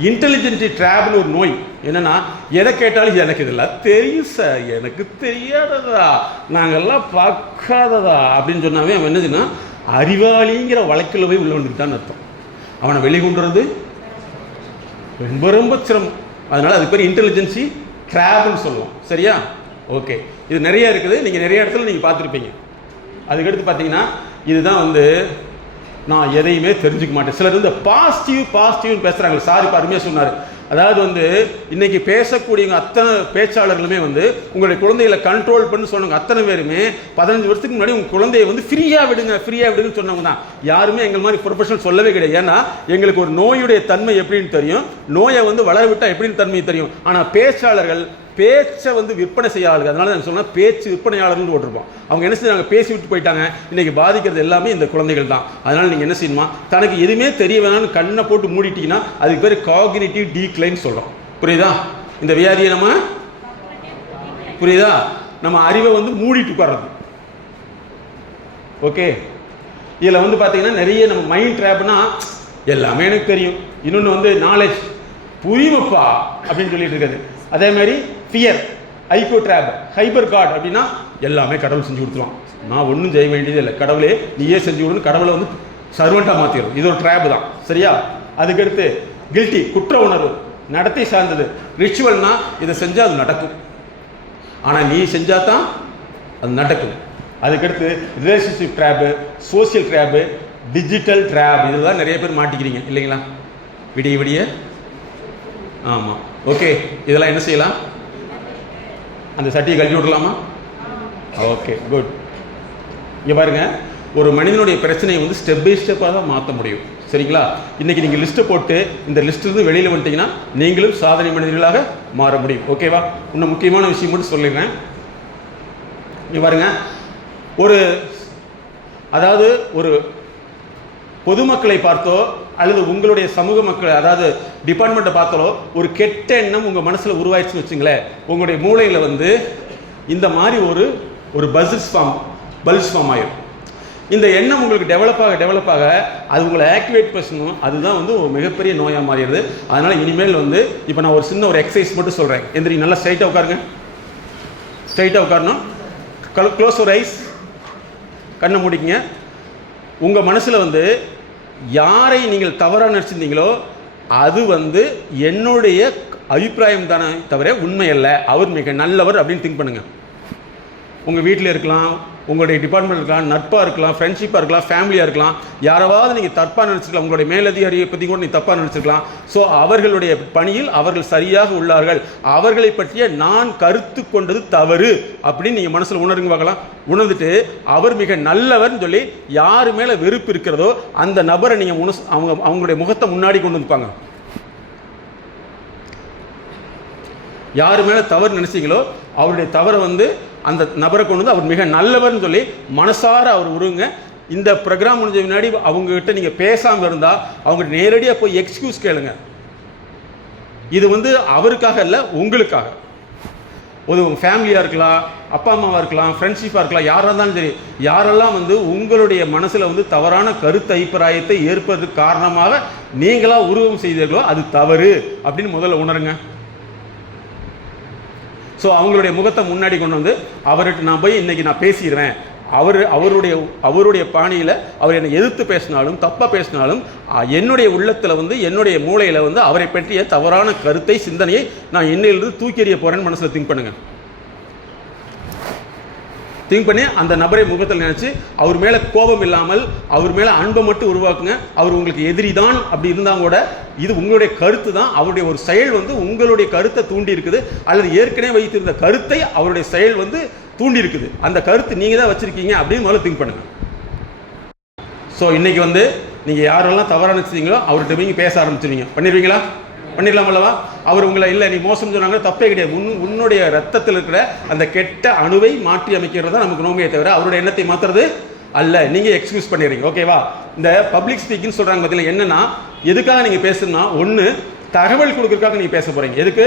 இன்டெலிஜென்சி ட்ராப்னு ஒரு நோய். என்னன்னா, எதை கேட்டாலும் எனக்கு இதெல்லாம் தெரியும் சார், எனக்கு தெரியாததா, நாங்கள்லாம் பார்க்காததா அப்படின்னு சொன்னாவே அவன் என்னதுன்னா அறிவாளிங்கிற வழக்கில் போய் உள்ள வந்துக்கிட்டான்னு அர்த்தம். அவனை வெளிக்கொண்டுறது ரொம்ப ரொம்ப சிரமம். அதனால அது பேர் இன்டெலிஜென்சி ட்ராப்னு சொல்லுவோம். சரியா? ஓகே. இது நிறைய இருக்குது, நீங்கள் நிறைய இடத்துல நீங்கள் பார்த்துருப்பீங்க. அதுக்கடுத்து பார்த்தீங்கன்னா இதுதான் வந்து நான் எதையுமே தெரிஞ்சுக்க மாட்டேன். சிலர் வந்து பாசிட்டிவ்னு பேசுகிறாங்க. சார் இப்போ அருமையாக சொன்னார், அதாவது வந்து இன்னைக்கு பேசக்கூடியவங்க அத்தனை பேச்சாளர்களுமே வந்து உங்களுடைய குழந்தைகளை கண்ட்ரோல் பண்ணி சொன்னவங்க அத்தனை பேருமே 15 வருஷத்துக்கு முன்னாடி உங்கள் குழந்தையை வந்து ஃப்ரீயாக விடுங்கன்னு சொன்னவங்க தான். யாருமே எங்கள் மாதிரி ப்ரொஃபஷனல் சொல்லவே கிடையாது. ஏன்னா எங்களுக்கு ஒரு நோயுடைய தன்மை எப்படின்னு தெரியும், நோயை வந்து வளர விட்டால் எப்படின்னு தன்மை தெரியும். ஆனால் பேச்சாளர்கள் பேச்சை வந்து விற்பனை செய்ய ஆளுங்க. அதனால நான் சொன்னால் பேச்சு விற்பனையாளர்னு போட்டிருப்போம். அவங்க என்ன செய்யறாங்க, பேசி விட்டு போயிட்டாங்க. இன்னைக்கு பாதிக்கிறது எல்லாமே இந்த குழந்தைகள் தான். அதனால நீங்கள் என்ன செய்யணுமா, தனக்கு எதுவுமே தெரிய வேணாம்னு கண்ணை போட்டு மூடிட்டீங்கன்னா அதுக்கு பேர் காக்னிட்டிவ் டீக்ளைன் சொல்கிறோம். புரியுதா? இந்த வியாதியை நம்ம புரியுதா, நம்ம அறிவை வந்து மூடிட்டு உட்கார்றது. ஓகே, இதில் வந்து பார்த்தீங்கன்னா நிறைய நம்ம மைண்ட் ட்ராப்னா எல்லாமே எனக்கு தெரியும், இன்னொன்று வந்து நாலேஜ் புரியுமப்பா அப்படின்னு சொல்லிட்டு இருக்காது. அதே மாதிரி ஃபியர், ஐகோ ட்ராப், ஹைபர் காட் அப்படின்னா எல்லாமே கடவுள் செஞ்சு கொடுத்துருவான், நான் ஒன்றும் செய்ய வேண்டியதே இல்லை, கடவுளே நீயே செஞ்சு கொடுன்னு கடவுளை வந்து சர்வெண்ட்டாக மாற்றிடும். இது ஒரு ட்ராப் தான். சரியா? அதுக்கடுத்து கில்ட்டி, குற்ற உணர்வு, நடத்தை சார்ந்தது. ரிச்சுவல்னா இதை செஞ்சால் அது நடக்கும், ஆனால் நீ செஞ்சால் தான் அது நடக்கும். அதுக்கடுத்து relationship drop, social drop, digital drop. இதில் தான் நிறைய பேர் மாட்டிக்கிறீங்க இல்லைங்களா விடிய விடிய. ஆமாம், ஓகே. இதெல்லாம் என்ன செய்யலாம், அந்த சட்டியை கழட்டி விடலாமா? Okay, good. இங்கே பாருங்க, ஒரு மனிதனுடைய பிரச்சனையை வந்து ஸ்டெப் பை ஸ்டெப்பாக தான் மாற்ற முடியும். சரிங்களா? இன்றைக்கி நீங்கள் லிஸ்ட்டை போட்டு இந்த லிஸ்ட்டிலிருந்து வெளியில் வந்துட்டீங்கன்னா நீங்களும் சாதனை மனிதர்களாக மாற முடியும். ஓகேவா? இன்னும் முக்கியமான விஷயம் மட்டும் சொல்லிடுறேன். இங்கே பாருங்க, அதாவது ஒரு பொதுமக்களை பார்த்தோ அல்லது உங்களுடைய சமூக மக்கள், அதாவது டிபார்ட்மெண்ட்டை பார்த்தாலோ ஒரு கெட்ட எண்ணம் உங்கள் மனசில் உருவாயிடுச்சுன்னு வச்சுங்களேன், உங்களுடைய மூளையில் வந்து இந்த மாதிரி ஒரு பல்ஸ் ஃபார்ம் ஆயிடும். இந்த எண்ணம் உங்களுக்கு டெவலப் ஆக அது உங்களை ஆக்டிவேட் பண்ணணும். அதுதான் வந்து ஒரு மிகப்பெரிய நோயாக மாறிடுது. அதனால் இனிமேல் வந்து இப்போ நான் ஒரு சின்ன ஒரு எக்ஸசைஸ் மட்டும் சொல்கிறேன். எந்திரி, நல்லா ஸ்ட்ரைட்டாக உட்காருங்க. ஸ்ட்ரைட்டாக உட்காரணும். க்ளோஸ் ஒரு ஐஸ், கண்ணை மூடிக்குங்க. உங்கள் மனசில் வந்து யாரை நீங்கள் தவறாக நினச்சிருந்தீங்களோ அது வந்து என்னுடைய அபிப்பிராயம் தானே தவிர உண்மை அல்ல, அவர் மிக நல்லவர் அப்படின்னு திங்க் பண்ணுங்கள். உங்கள் வீட்டில் இருக்கலாம், உங்களுடைய டிபார்ட்மெண்ட் இருக்கலாம், நட்பாக இருக்கலாம், ஃப்ரெண்ட்ஷிப்பாக இருக்கலாம், ஃபேமிலியாக இருக்கலாம், யாராவது நீங்கள் தப்பாக நினச்சிக்கலாம், உங்களுடைய மேலதிகாரியை பற்றி கூட நீங்கள் தப்பாக நினச்சிக்கலாம். ஸோ அவர்களுடைய பணியில் அவர்கள் சரியாக உள்ளார்கள், அவர்களை பற்றிய நான் கருத்து கொண்டது தவறு அப்படின்னு நீங்கள் மனசில் உணருங்க பார்க்கலாம். உணர்ந்துட்டு அவர் மிக நல்லவர்னு சொல்லி யார் மேலே வெறுப்பு இருக்கிறதோ அந்த நபரை நீங்கள் அவங்களுடைய முகத்தை முன்னாடி கொண்டு வந்துப்பாங்க. யார் மேலே தவறு நினைச்சீங்களோ அவருடைய தவறை வந்து அந்த நபரை கொண்டு வந்து அவர் மிக நல்லவர்னு சொல்லி மனசார அவர் உருங்க. இந்த ப்ரோக்ராம் முடிஞ்ச முன்னாடி அவங்ககிட்ட நீங்கள் பேசாமல் இருந்தால் அவங்க நேரடியாக போய் எக்ஸ்கியூஸ் கேளுங்க. இது வந்து அவருக்காக இல்லை, உங்களுக்காக. ஒரு ஃபேமிலியாக இருக்கலாம், அப்பா அம்மாவாக இருக்கலாம், ஃப்ரெண்ட்ஷிப்பாக இருக்கலாம், யாராக இருந்தாலும் சரி, யாரெல்லாம் வந்து உங்களுடைய மனசில் வந்து தவறான கருத்து அபிப்பிராயத்தை ஏற்பதற்கு காரணமாக நீங்களாக உருவம் செய்தீர்களோ அது தவறு அப்படின்னு முதல்ல உணருங்க. ஸோ அவங்களுடைய முகத்தை முன்னாடி கொண்டு வந்து அவர்கிட்ட நான் போய் இன்றைக்கி நான் பேசிடுறேன், அவருடைய பாணியில் அவர் என்னை எதிர்த்து பேசினாலும் தப்பாக பேசினாலும் என்னுடைய உள்ளத்தில் வந்து என்னுடைய மூளையில் வந்து அவரை பற்றிய தவறான கருத்தை சிந்தனையை நான் என்னிலிருந்து தூக்கி எறிய போகிறேன்னு மனசில் திங்க் பண்ணுங்கள். திங்க் பண்ணி அந்த நபரை முகத்தில் நினச்சி அவர் மேலே கோபம் இல்லாமல் அவர் மேலே அன்பை மட்டும் உருவாக்குங்க. அவர் உங்களுக்கு எதிரி தான் அப்படி இருந்தால் கூட இது உங்களுடைய கருத்து தான், அவருடைய ஒரு செயல் வந்து உங்களுடைய கருத்தை தூண்டி இருக்குது, அல்லது ஏற்கனவே வைத்திருந்த கருத்தை அவருடைய செயல் வந்து தூண்டி இருக்குது, அந்த கருத்து நீங்கள் தான் வச்சுருக்கீங்க அப்படின்னு முதல்ல திங்க் பண்ணுங்கள். ஸோ இன்றைக்கி வந்து நீங்கள் யாரெல்லாம் தவறாக நினச்சிங்களோ அவர்கிட்ட போய் பேச ஆரம்பிச்சிருவீங்க. பண்ணிடுவீங்களா? பண்ணிடலாம் அல்லவா? அவர் உங்களை இல்லை நீ மோசம் சொன்னாங்க, தப்பே கிடையாது. உன்னுடைய ரத்தத்தில் இருக்கிற அந்த கெட்ட அணுவை மாற்றி அமைக்கிறது தான் நமக்கு நோமையை தவிர அவருடைய எண்ணத்தை மாற்றுறது அல்ல. நீங்கள் எக்ஸ்கியூஸ் பண்ணிடுறீங்க. ஓகேவா? இந்த பப்ளிக் ஸ்பீக்கிங் சொல்கிறாங்க பார்த்தீங்களா, என்னன்னா எதுக்காக நீங்கள் பேசணும்னா, ஒன்று தகவல் கொடுக்கறதுக்காக நீங்கள் பேச போகிறீங்க. எதுக்கு?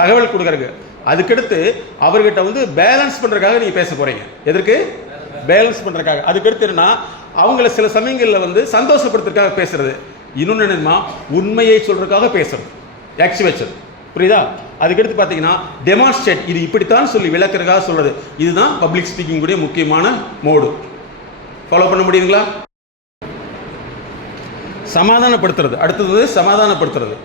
தகவல் கொடுக்கறதுக்கு. அதுக்கடுத்து அவர்கிட்ட வந்து பேலன்ஸ் பண்ணுறதுக்காக நீங்கள் பேச போகிறீங்க. எதற்கு? பேலன்ஸ் பண்ணுறதுக்காக. அதுக்கடுத்து என்னன்னா அவங்கள சில சமயங்களில் வந்து சந்தோஷப்படுத்துறதுக்காக பேசுறது. இன்னொன்று என்னமா, உண்மையை சொல்றதுக்காக பேசுறது, ஆக்சுவேஷன். புரியுதா? அதுக்கடுத்து பார்த்தீங்கன்னா டெமான்ஸ்ட்ரேட், இது இப்படித்தான் சொல்லி விளக்குறதுக்காக சொல்றது. இதுதான் பப்ளிக் ஸ்பீக்கிங் உடைய முக்கியமான மோடு. ஃபாலோ பண்ண முடியுங்களா? சமாதானப்படுத்துறது. அடுத்தது சமாதானப்படுத்துறது.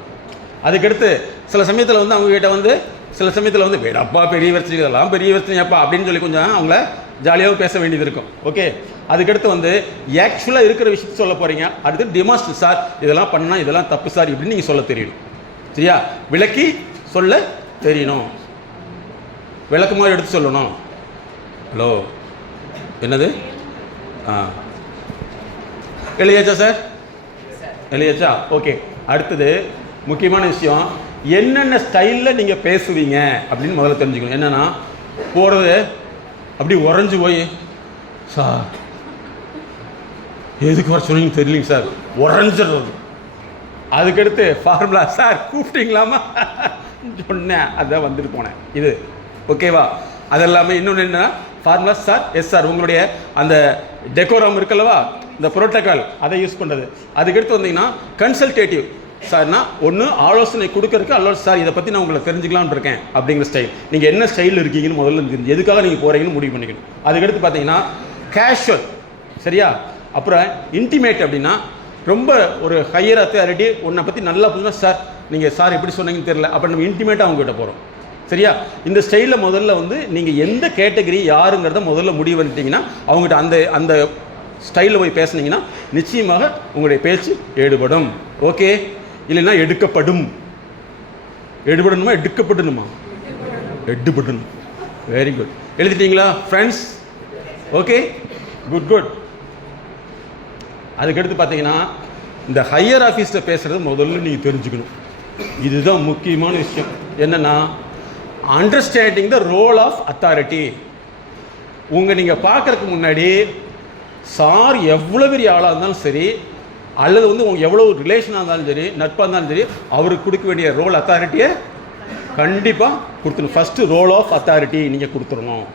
அதுக்கடுத்து சில சமயத்தில் வந்து அவங்க கிட்ட வந்து சில சமயத்தில் வந்து வேடப்பா பெரிய பிரச்சனை, இதெல்லாம் பெரிய பிரச்சனையாப்பா அப்படின்னு சொல்லி கொஞ்சம் அவங்கள ஜாலியாகவும் பேச வேண்டியது இருக்கும். ஓகே. அதுக்கடுத்து வந்து ஆக்சுவலாக இருக்கிற விஷயத்தை சொல்ல போகிறீங்க. அடுத்து டெமான்ஸ்ட்ரேட், சார் இதெல்லாம் பண்ணால் இதெல்லாம் தப்பு சார் இப்படின்னு நீங்கள் சொல்ல தெரியணும். சரியா? விளக்கி சொல்ல தெரியணும், விளக்கமாக எடுத்து சொல்லணும். ஹலோ, என்னது? எழுதியாச்சா சார்? எழுதியாச்சா? ஓகே. அடுத்தது முக்கியமான விஷயம், என்னென்ன ஸ்டைலில் நீங்கள் பேசுவீங்க அப்படின்னு முதல்ல தெரிஞ்சுக்கணும். என்னென்னா, போகிறது அப்படி உறைஞ்சி போய், சார் எதுக்கு வர சொன்னீங்கன்னு தெரியலைங்க சார், உறைஞ்சிடுறது. அதுக்கடுத்து ஃபார்முலா, சார் கூப்பிட்டீங்களாமா சொன்னேன், அதான் வந்துட்டு போனேன். இது ஓகேவா? அதெல்லாமே இன்னொன்று என்ன, ஃபார்முலா சார், எஸ் சார், உங்களுடைய அந்த டெக்கோரம் இருக்குல்லவா, இந்த புரோட்டோக்கால், அதை யூஸ் பண்ணுறது. அதுக்கடுத்து வந்தீங்கன்னா கன்சல்டேட்டிவ் சார்னா, ஒன்று ஆலோசனை கொடுக்கறதுக்கு, அல்லது சார் இதை பற்றி நான் உங்களை தெரிஞ்சுக்கலான்னு இருக்கேன் அப்படிங்கிற ஸ்டைல். நீங்கள் என்ன ஸ்டைலில் இருக்கீங்கன்னு முதல்ல தெரிஞ்சு எதுக்காக நீங்கள் போகிறீங்கன்னு முடிவு பண்ணிக்கணும். அதுக்கடுத்து பார்த்தீங்கன்னா கேஷுவல், சரியா? அப்புறம் இன்டிமேட் அப்படின்னா ரொம்ப ஒரு ஹையர் அத்தாரிட்டி உன்னை பற்றி நல்லா புரிஞ்சுனா, சார் நீங்கள் சார் எப்படி சொன்னீங்கன்னு தெரியல, அப்போ நம்ம இன்டிமேட்டாக அவங்ககிட்ட போகிறோம், சரியா? இந்த ஸ்டைலில் முதல்ல வந்து நீங்கள் எந்த கேட்டகரி யாருங்கிறத முதல்ல முடிவு பண்ணிட்டீங்கன்னா, அவங்ககிட்ட அந்த அந்த ஸ்டைலில் போய் பேசுனீங்கன்னா நிச்சயமாக உங்களுடைய பேச்சு எடுபடும். ஓகே? இல்லைன்னா எடுக்கப்படும். எடுபடணுமா எடுக்கப்படணுமா? எடுபடணும். Very good. எழுதிட்டீங்களா ஃப்ரெண்ட்ஸ்? Okay, good good. அதுக்கடுத்து பார்த்தீங்கன்னா, இந்த ஹையர் ஆஃபீஸில் பேசுகிறது முதல்ல நீங்கள் தெரிஞ்சுக்கணும். இதுதான் முக்கியமான விஷயம். என்னென்னா, understanding the role of authority. நீங்கள் பார்க்குறதுக்கு முன்னாடி சார் எவ்வளோ பெரிய ஆளாக இருந்தாலும் சரி, அல்லது வந்து உங்களுக்கு எவ்வளோ ரிலேஷனாக இருந்தாலும் சரி, நட்பாக இருந்தாலும் சரி, அவருக்கு கொடுக்க வேண்டிய ரோல் அத்தாரிட்டியை கண்டிப்பாக கொடுத்துடணும். ஃபஸ்ட்டு ரோல் ஆஃப் அத்தாரிட்டி நீங்கள் கொடுத்துடணும்.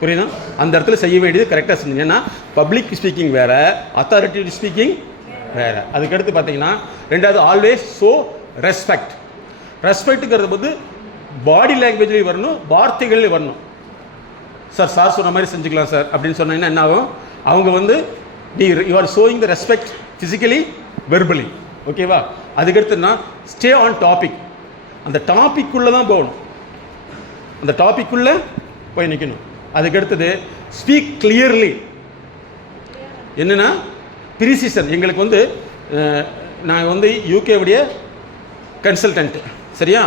புரியுதா? அந்த இடத்துல செய்ய வேண்டியது கரெக்டாக செஞ்சீங்க. ஏன்னா பப்ளிக் ஸ்பீக்கிங் வேறு, அத்தாரிட்டி ஸ்பீக்கிங் வேறு. அதுக்கடுத்து பார்த்தீங்கன்னா, ரெண்டாவது ஆல்வேஸ் ஷோ ரெஸ்பெக்ட். ரெஸ்பெக்ட்டுங்கிறது வந்து பாடி லாங்குவேஜ்லேயும் வரணும், வார்த்தைகள்லேயும் வரணும். சார் சார் சொன்ன மாதிரி செஞ்சுக்கலாம் சார் அப்படின்னு சொன்னீங்கன்னா என்ன ஆகும்? அவங்க வந்து you are showing the respect physically, verbally. ஓகேவா? அதுக்கடுத்துன்னா ஸ்டே ஆன் டாபிக். அந்த டாபிக்குள்ளே தான் போகணும், அந்த டாபிக்குள்ளே போய் நிற்கணும். அதுக்கடுத்தது ஸ்பீக் கிளியர்லி. என்னென்னா ப்ரீசிஷன். எங்களுக்கு வந்து நான் வந்து யூகேவுடைய கன்சல்டன்ட், சரியா?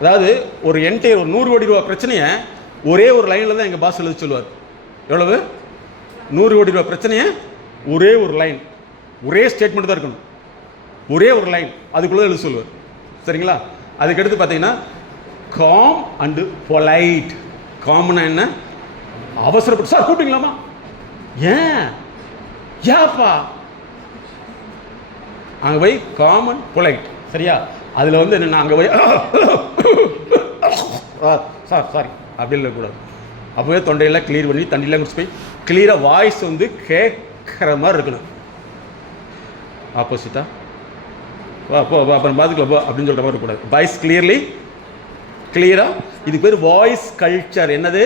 அதாவது ஒரு என்டையர் ஒரு 100 கோடி ரூபா பிரச்சனையை ஒரே ஒரு லைனில் தான் எங்கள் பாஸ் எழுத சொல்லுவார். எவ்வளவு? 100 கோடி ரூபா பிரச்சனையை ஒரே ஒரு லைன், ஒரே ஸ்டேட்மெண்ட் தான் இருக்கணும், ஒரே ஒரு லைன், அதுக்குள்ளே எழுத சொல்லுவார். சரிங்களா? அதுக்கடுத்து பார்த்தீங்கன்னா காம் அண்டு பொலைட். காம்னா என்ன? அவசரப்பட்டு சார் கூப்பிட்டீங்களாமா? ஏப்பா அங்கே போய் காமன் பொலைட், சரியா? அதில் வந்து என்னென்னா அங்கே போய் சார் சாரி அப்படி இருக்கக்கூடாது. அப்போவே தொண்டையெல்லாம் கிளியர் பண்ணி தண்ணியெல்லாம் குடிச்சு போய் கிளியராக வாய்ஸ் வந்து கேட்குற மாதிரி இருக்கணும். ஆப்போசிட்டா வா போ அப்புறம் பார்த்துக்கலாம் போ அப்படின்னு சொல்கிற மாதிரி இருக்கக்கூடாது. வாய்ஸ் கிளியராக. இதுக்கு பேர் வாய்ஸ் கல்ச்சர். என்னது?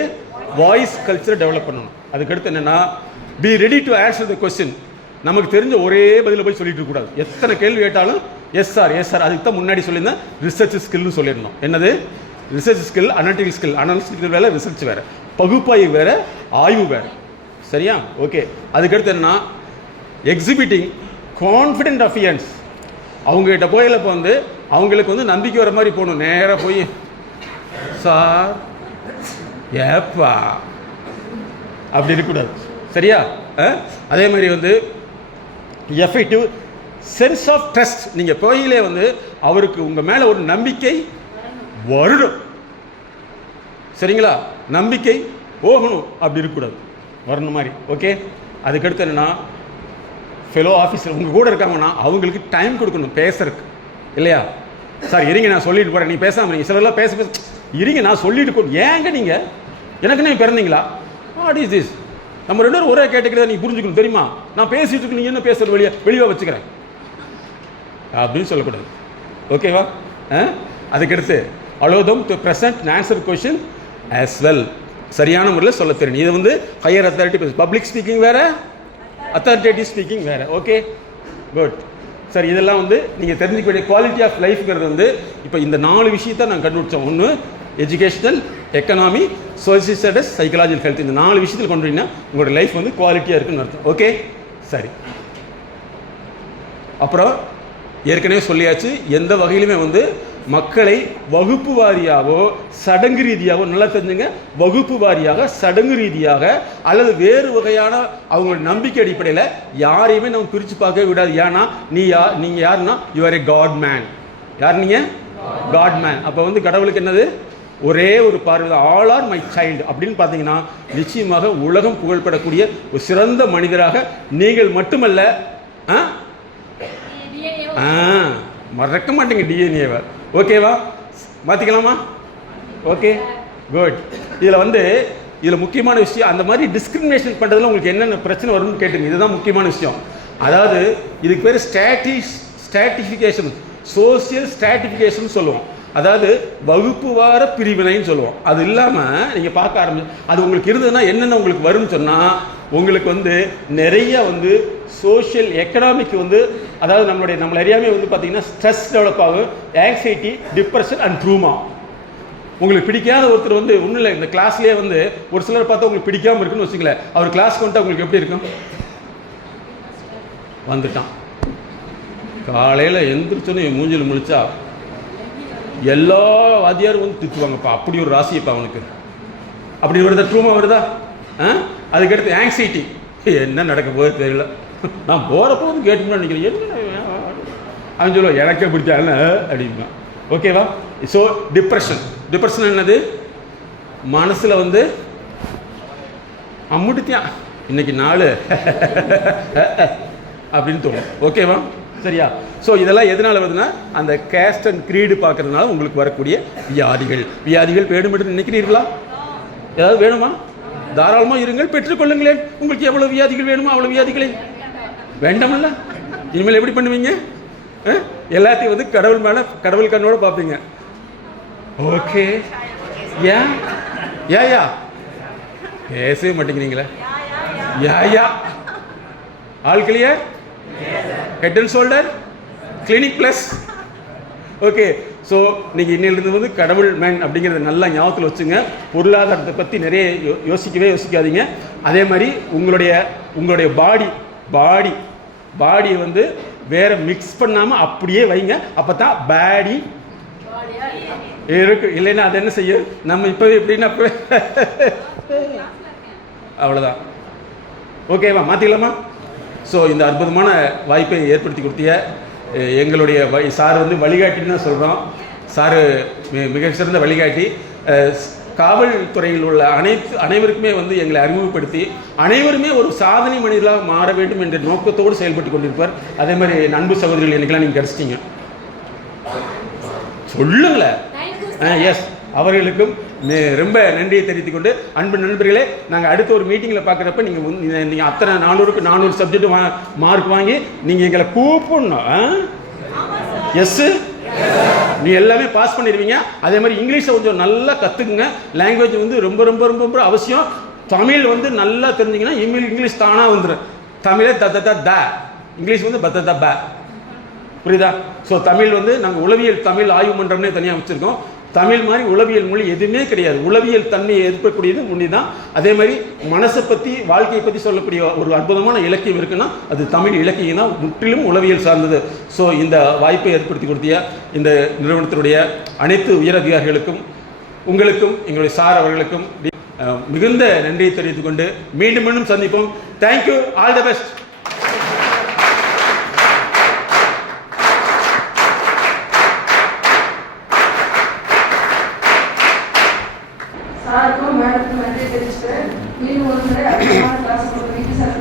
வாய்ஸ் கல்ச்சரை டெவலப் பண்ணணும். அதுக்கடுத்து என்னென்னா be ready to answer the question. நமக்கு தெரிஞ்ச ஒரே பதில் போய் சொல்லிட்டு இருக்கக்கூடாது. எத்தனை கேள்வி கேட்டாலும் எஸ் சார் எஸ் சார். அதுக்கு தான் முன்னாடி சொல்லியிருந்தேன் ரிசர்ச் ஸ்கில்னு சொல்லியிருந்தோம். என்னது? Research skill, analytical skill. Analytical வேறு, ரிசர்ச் வேறு, பகுப்பாய்வு வேறு, ஆய்வு வேறு. சரியா? ஓகே. அதுக்கடுத்து என்ன? Exhibiting confident affiance. அவங்ககிட்ட போயில இப்போ வந்து அவங்களுக்கு வந்து நம்பிக்கை வர மாதிரி போகணும். நேராக போய் சார் ஏப்பா அப்படி இருக்கக்கூடாது. சரியா? அதே மாதிரி வந்து எஃபெக்டிவ் சென்ஸ் ஆஃப் ட்ரஸ்ட். நீங்கள் போயிலே வந்து அவருக்கு உங்கள் மேலே ஒரு நம்பிக்கை வரணும். சரிங்களா? நம்பிக்கை போகணும், அப்படி இருக்கக்கூடாது, வரணும் மாதிரி. ஓகே. அதுக்கடுத்து என்னென்னா ஃபெலோ ஆஃபீஸர் உங்கள் கூட இருக்காங்கன்னா அவங்களுக்கு டைம் கொடுக்கணும் பேசுறதுக்கு. இல்லையா? சார் இருங்க நான் சொல்லிட்டு போகிறேன், நீ பேசாமல் நீங்கள் சிலர்லாம் பேச இருங்க நான் சொல்லிட்டு ஏங்க நீங்கள் எனக்கு நீங்கள் பிறந்தீங்களா? What is this? நம்ம 2 பேரும் ஒரே கேட்டகிரி நீங்கள் புரிஞ்சுக்கணும், தெரியுமா? நான் பேசிட்டு இருக்கு, நீங்கள் என்ன பேசுறது வெளியே வச்சுக்கிறேன் அப்படின்னு சொல்லக்கூடாது. ஓகேவா? அதுக்கடுத்து allow them to present and answer question as well. சரியான முறையில் சொல்ல தெரியும். இது வந்து ஹையர் அத்தாரிட்டி. பப்ளிக் ஸ்பீக்கிங் வேறு, அத்தாரிட்டேட்டிவ் ஸ்பீக்கிங் வேறு. Okay, good. சரி, இதெல்லாம் வந்து நீங்கள் தெரிஞ்சுக்க வேண்டிய குவாலிட்டி ஆஃப் லைஃப்ங்கிறது வந்து இப்போ இந்த 4 விஷயத்தை நாங்கள் கண்டுபிடிச்சோம். ஒன்று educational, economy, social status, psychological health. இந்த 4 விஷயத்தில் கொண்டு வரீங்கன்னா உங்களோட லைஃப் வந்து குவாலிட்டியாக இருக்குன்னு அர்த்தம். ஓகே, சரி. அப்புறம் ஏற்கனவே சொல்லியாச்சு, எந்த வகையிலுமே வந்து மக்களை வகுப்பு வாரியாகவோ சடங்கு ரீதியாகவோ, நல்லா தெரிஞ்சுங்க, வகுப்பு வாரியாக சடங்கு ரீதியாக அல்லது வேறு வகையான அவங்களோட நம்பிக்கை அடிப்படையில் யாரையுமே நம்ம பிரித்து பார்க்கவே விடாது. ஏன்னா நீங்கள் யாருன்னா you are a God man. யார் நீங்கள்? God man. அப்போ வந்து கடவுளுக்கு என்னது? ஒரே ஒரு பார்வை, ஆல் ஆர் மை சைல்டு அப்படின்னு பார்த்தீங்கன்னா நிச்சயமாக உலகம் புகழ்பெறக்கூடிய ஒரு சிறந்த மனிதராக நீங்கள் மட்டுமல்ல, மறக்க மாட்டீங்க டிஎன்ஏவை. ஓகேவா? மாற்றிக்கலாமா? Okay, good. இதில் முக்கியமான விஷயம், அந்த மாதிரி டிஸ்கிரிமினேஷன் பண்ணுறதுல உங்களுக்கு என்னென்ன பிரச்சனை வரும்னு கேட்டுங்க. இதுதான் முக்கியமான விஷயம். அதாவது இதுக்கு பேர் ஸ்ட்ராட்டிஃபிகேஷன், சோசியல் ஸ்ட்ராட்டிஃபிகேஷன் சொல்லுவோம். அதாவது வகுப்பு வார பிரிவினைன்னு சொல்லுவோம். அது இல்லாமல் நீங்கள் பார்க்க ஆரம்பிச்சு அது உங்களுக்கு இருந்ததுன்னா என்னென்ன உங்களுக்கு வரும்னு சொன்னால், உங்களுக்கு வந்து நிறைய வந்து சோஷியல் எக்கனாமிக் வந்து, அதாவது நம்மளை அறியாமே வந்து பார்த்தீங்கன்னா ஸ்ட்ரெஸ் டெவலப் ஆகும், ஆங்ஸைட்டி, டிப்ரெஷன் அண்ட் ட்ரூமா. உங்களுக்கு பிடிக்காத ஒருத்தர் வந்து ஒன்றும் இல்லை, இந்த கிளாஸ்லேயே வந்து ஒரு சிலர் பார்த்தா உங்களுக்கு பிடிக்காமல் இருக்குன்னு வச்சுக்கல, அவர் கிளாஸ்க்கு வந்துட்டு உங்களுக்கு எப்படி இருக்கும்? வந்துட்டான் காலையில் எந்திரிச்சோன்னு மூஞ்சில் முழிச்சா எல்லா வாத்தியாரும் வந்து திட்டுவாங்கப்பா, அப்படி ஒரு ராசியப்பா அவனுக்கு. அப்படி வருதா? ட்ரூமா வருதா? அதுக்கடுத்து ஆங்ஸைட்டி, என்ன நடக்க போகுது தெரியல, நான் போகிறப்போ வந்து கேட்டுன்னு நினைக்கிறேன், என்ன அவன் சொல்லுவான் எனக்கே பிடிச்சாங்க அப்படின்னா. ஓகேவா? ஸோ டிப்ரெஷன் என்னது? மனசில் வந்து அம்முடித்தியான் இன்னைக்கு நாள் அப்படின்னு தோணும். ஓகேவா? சரியா? ஸோ இதெல்லாம் எதனால் வருதுன்னா அந்த கேஸ்ட் அண்ட் க்ரீடு பார்க்கறதுனால உங்களுக்கு வரக்கூடிய வியாதிகள் வேணும் என்று நினைக்கிறீர்களா? ஏதாவது வேணுமா? தாராளமாக இருங்கள், பெற்றுக்கொள்ளுங்களேன். உங்களுக்கு எவ்வளோ வியாதிகள் வேணுமோ அவ்வளோ வியாதிகளை வேண்டாமல்ல. இனிமேல் எப்படி பண்ணுவீங்க? எல்லாத்தையும் வந்து கடவுள் மேலே கடவுள் கண்ணோட பார்ப்பீங்க. ஓகே, யா பேசவே மாட்டேங்கிறீங்களே. Yeah all clear? Head and shoulder clinic plus. Okay, so நீங்கள் இன்னிலிருந்து வந்து கடவுள் மேன் அப்படிங்கிறத நல்லா ஞாபகத்தில் வச்சுங்க. பொருளாதாரத்தை பற்றி நிறைய யோசிக்காதீங்க. அதே மாதிரி உங்களுடைய பாடியை வந்து வேற மிக்ஸ் பண்ணாமல் அப்படியே வைங்க. அப்போ தான் பாடி இருக்கு. இல்லைன்னா அது என்ன செய்யும்? நம்ம இப்போ எப்படின்னா அவ்வளோதான். ஓகேவா? மாற்றிக்கலாமா? ஸோ இந்த அற்புதமான வாய்ப்பை ஏற்படுத்தி கொடுத்திய எங்களுடைய சார் வந்து வழிகாட்டின்னு தான் சொல்கிறோம். சார் மிக சிறந்த வழிகாட்டி. காவல்துறையில் உள்ள அனைவருக்குமே வந்து எங்களை அறிமுகப்படுத்தி அனைவருமே ஒரு சாதனை மனிதர்களாக மாற வேண்டும் என்ற நோக்கத்தோடு செயல்பட்டு கொண்டிருப்பார். அதே மாதிரி அன்பு சகோதரிகள் எனக்கெல்லாம் நீங்கள் கிடச்சிட்டிங்க. சொல்லுங்களேன். எஸ், அவர்களுக்கும் ரொம்ப நன்றியை தெரிவித்துக் கொண்டு, அன்பு நண்பர்களே, நாங்கள் அடுத்த ஒரு மீட்டிங்கில் பார்க்குறப்ப நீங்கள் அத்தனை 400 சப்ஜெக்ட் மார்க் வாங்கி நீங்கள் எங்களை கூப்பிடணும். எஸ், நீ எல்லாமே பாஸ் பண்ணிடுவீங்க. அதே மாதிரி இங்கிலீஷை கொஞ்சம் நல்லா கற்றுக்குங்க. லாங்குவேஜ் வந்து ரொம்ப ரொம்ப ரொம்ப ரொம்ப அவசியம். தமிழ் வந்து நல்லா தெரிஞ்சிங்கன்னா இங்கிலீஷ் தானாக வந்துடும். தமிழே த, இங்கிலீஷ் வந்து பத்த ப. புரியுதா? ஸோ தமிழ் வந்து நாங்கள் உளவியல் தமிழ் ஆய்வு மன்றம்னே தனியாக வச்சுருக்கோம். தமிழ் மாதிரி உளவியல் மொழி எதுவுமே கிடையாது. உளவியல் தன்மையை ஏற்படக்கூடியது மொழி தான். அதே மாதிரி மனசை பற்றி, வாழ்க்கையை பற்றி சொல்லக்கூடிய ஒரு அற்புதமான இலக்கியம் இருக்குன்னா அது தமிழ் இலக்கியம் தான். முற்றிலும் உளவியல் சார்ந்தது. ஸோ இந்த வாய்ப்பை ஏற்படுத்தி கொடுத்திய இந்த நிறுவனத்தினுடைய அனைத்து உயர் அதிகாரிகளுக்கும், உங்களுக்கும், எங்களுடைய சார் அவர்களுக்கும் மிகுந்த நன்றியை தெரிவித்துக் கொண்டு மீண்டும் சந்திப்போம். Thank you, all the best. சாருக்கும் மேடத்துக்கும் நன்றி தெரிவிச்சுட்டு மீண்டும் ஒரு முறை அதிகமான கிளாஸ் கொடுக்குறீங்க சார்.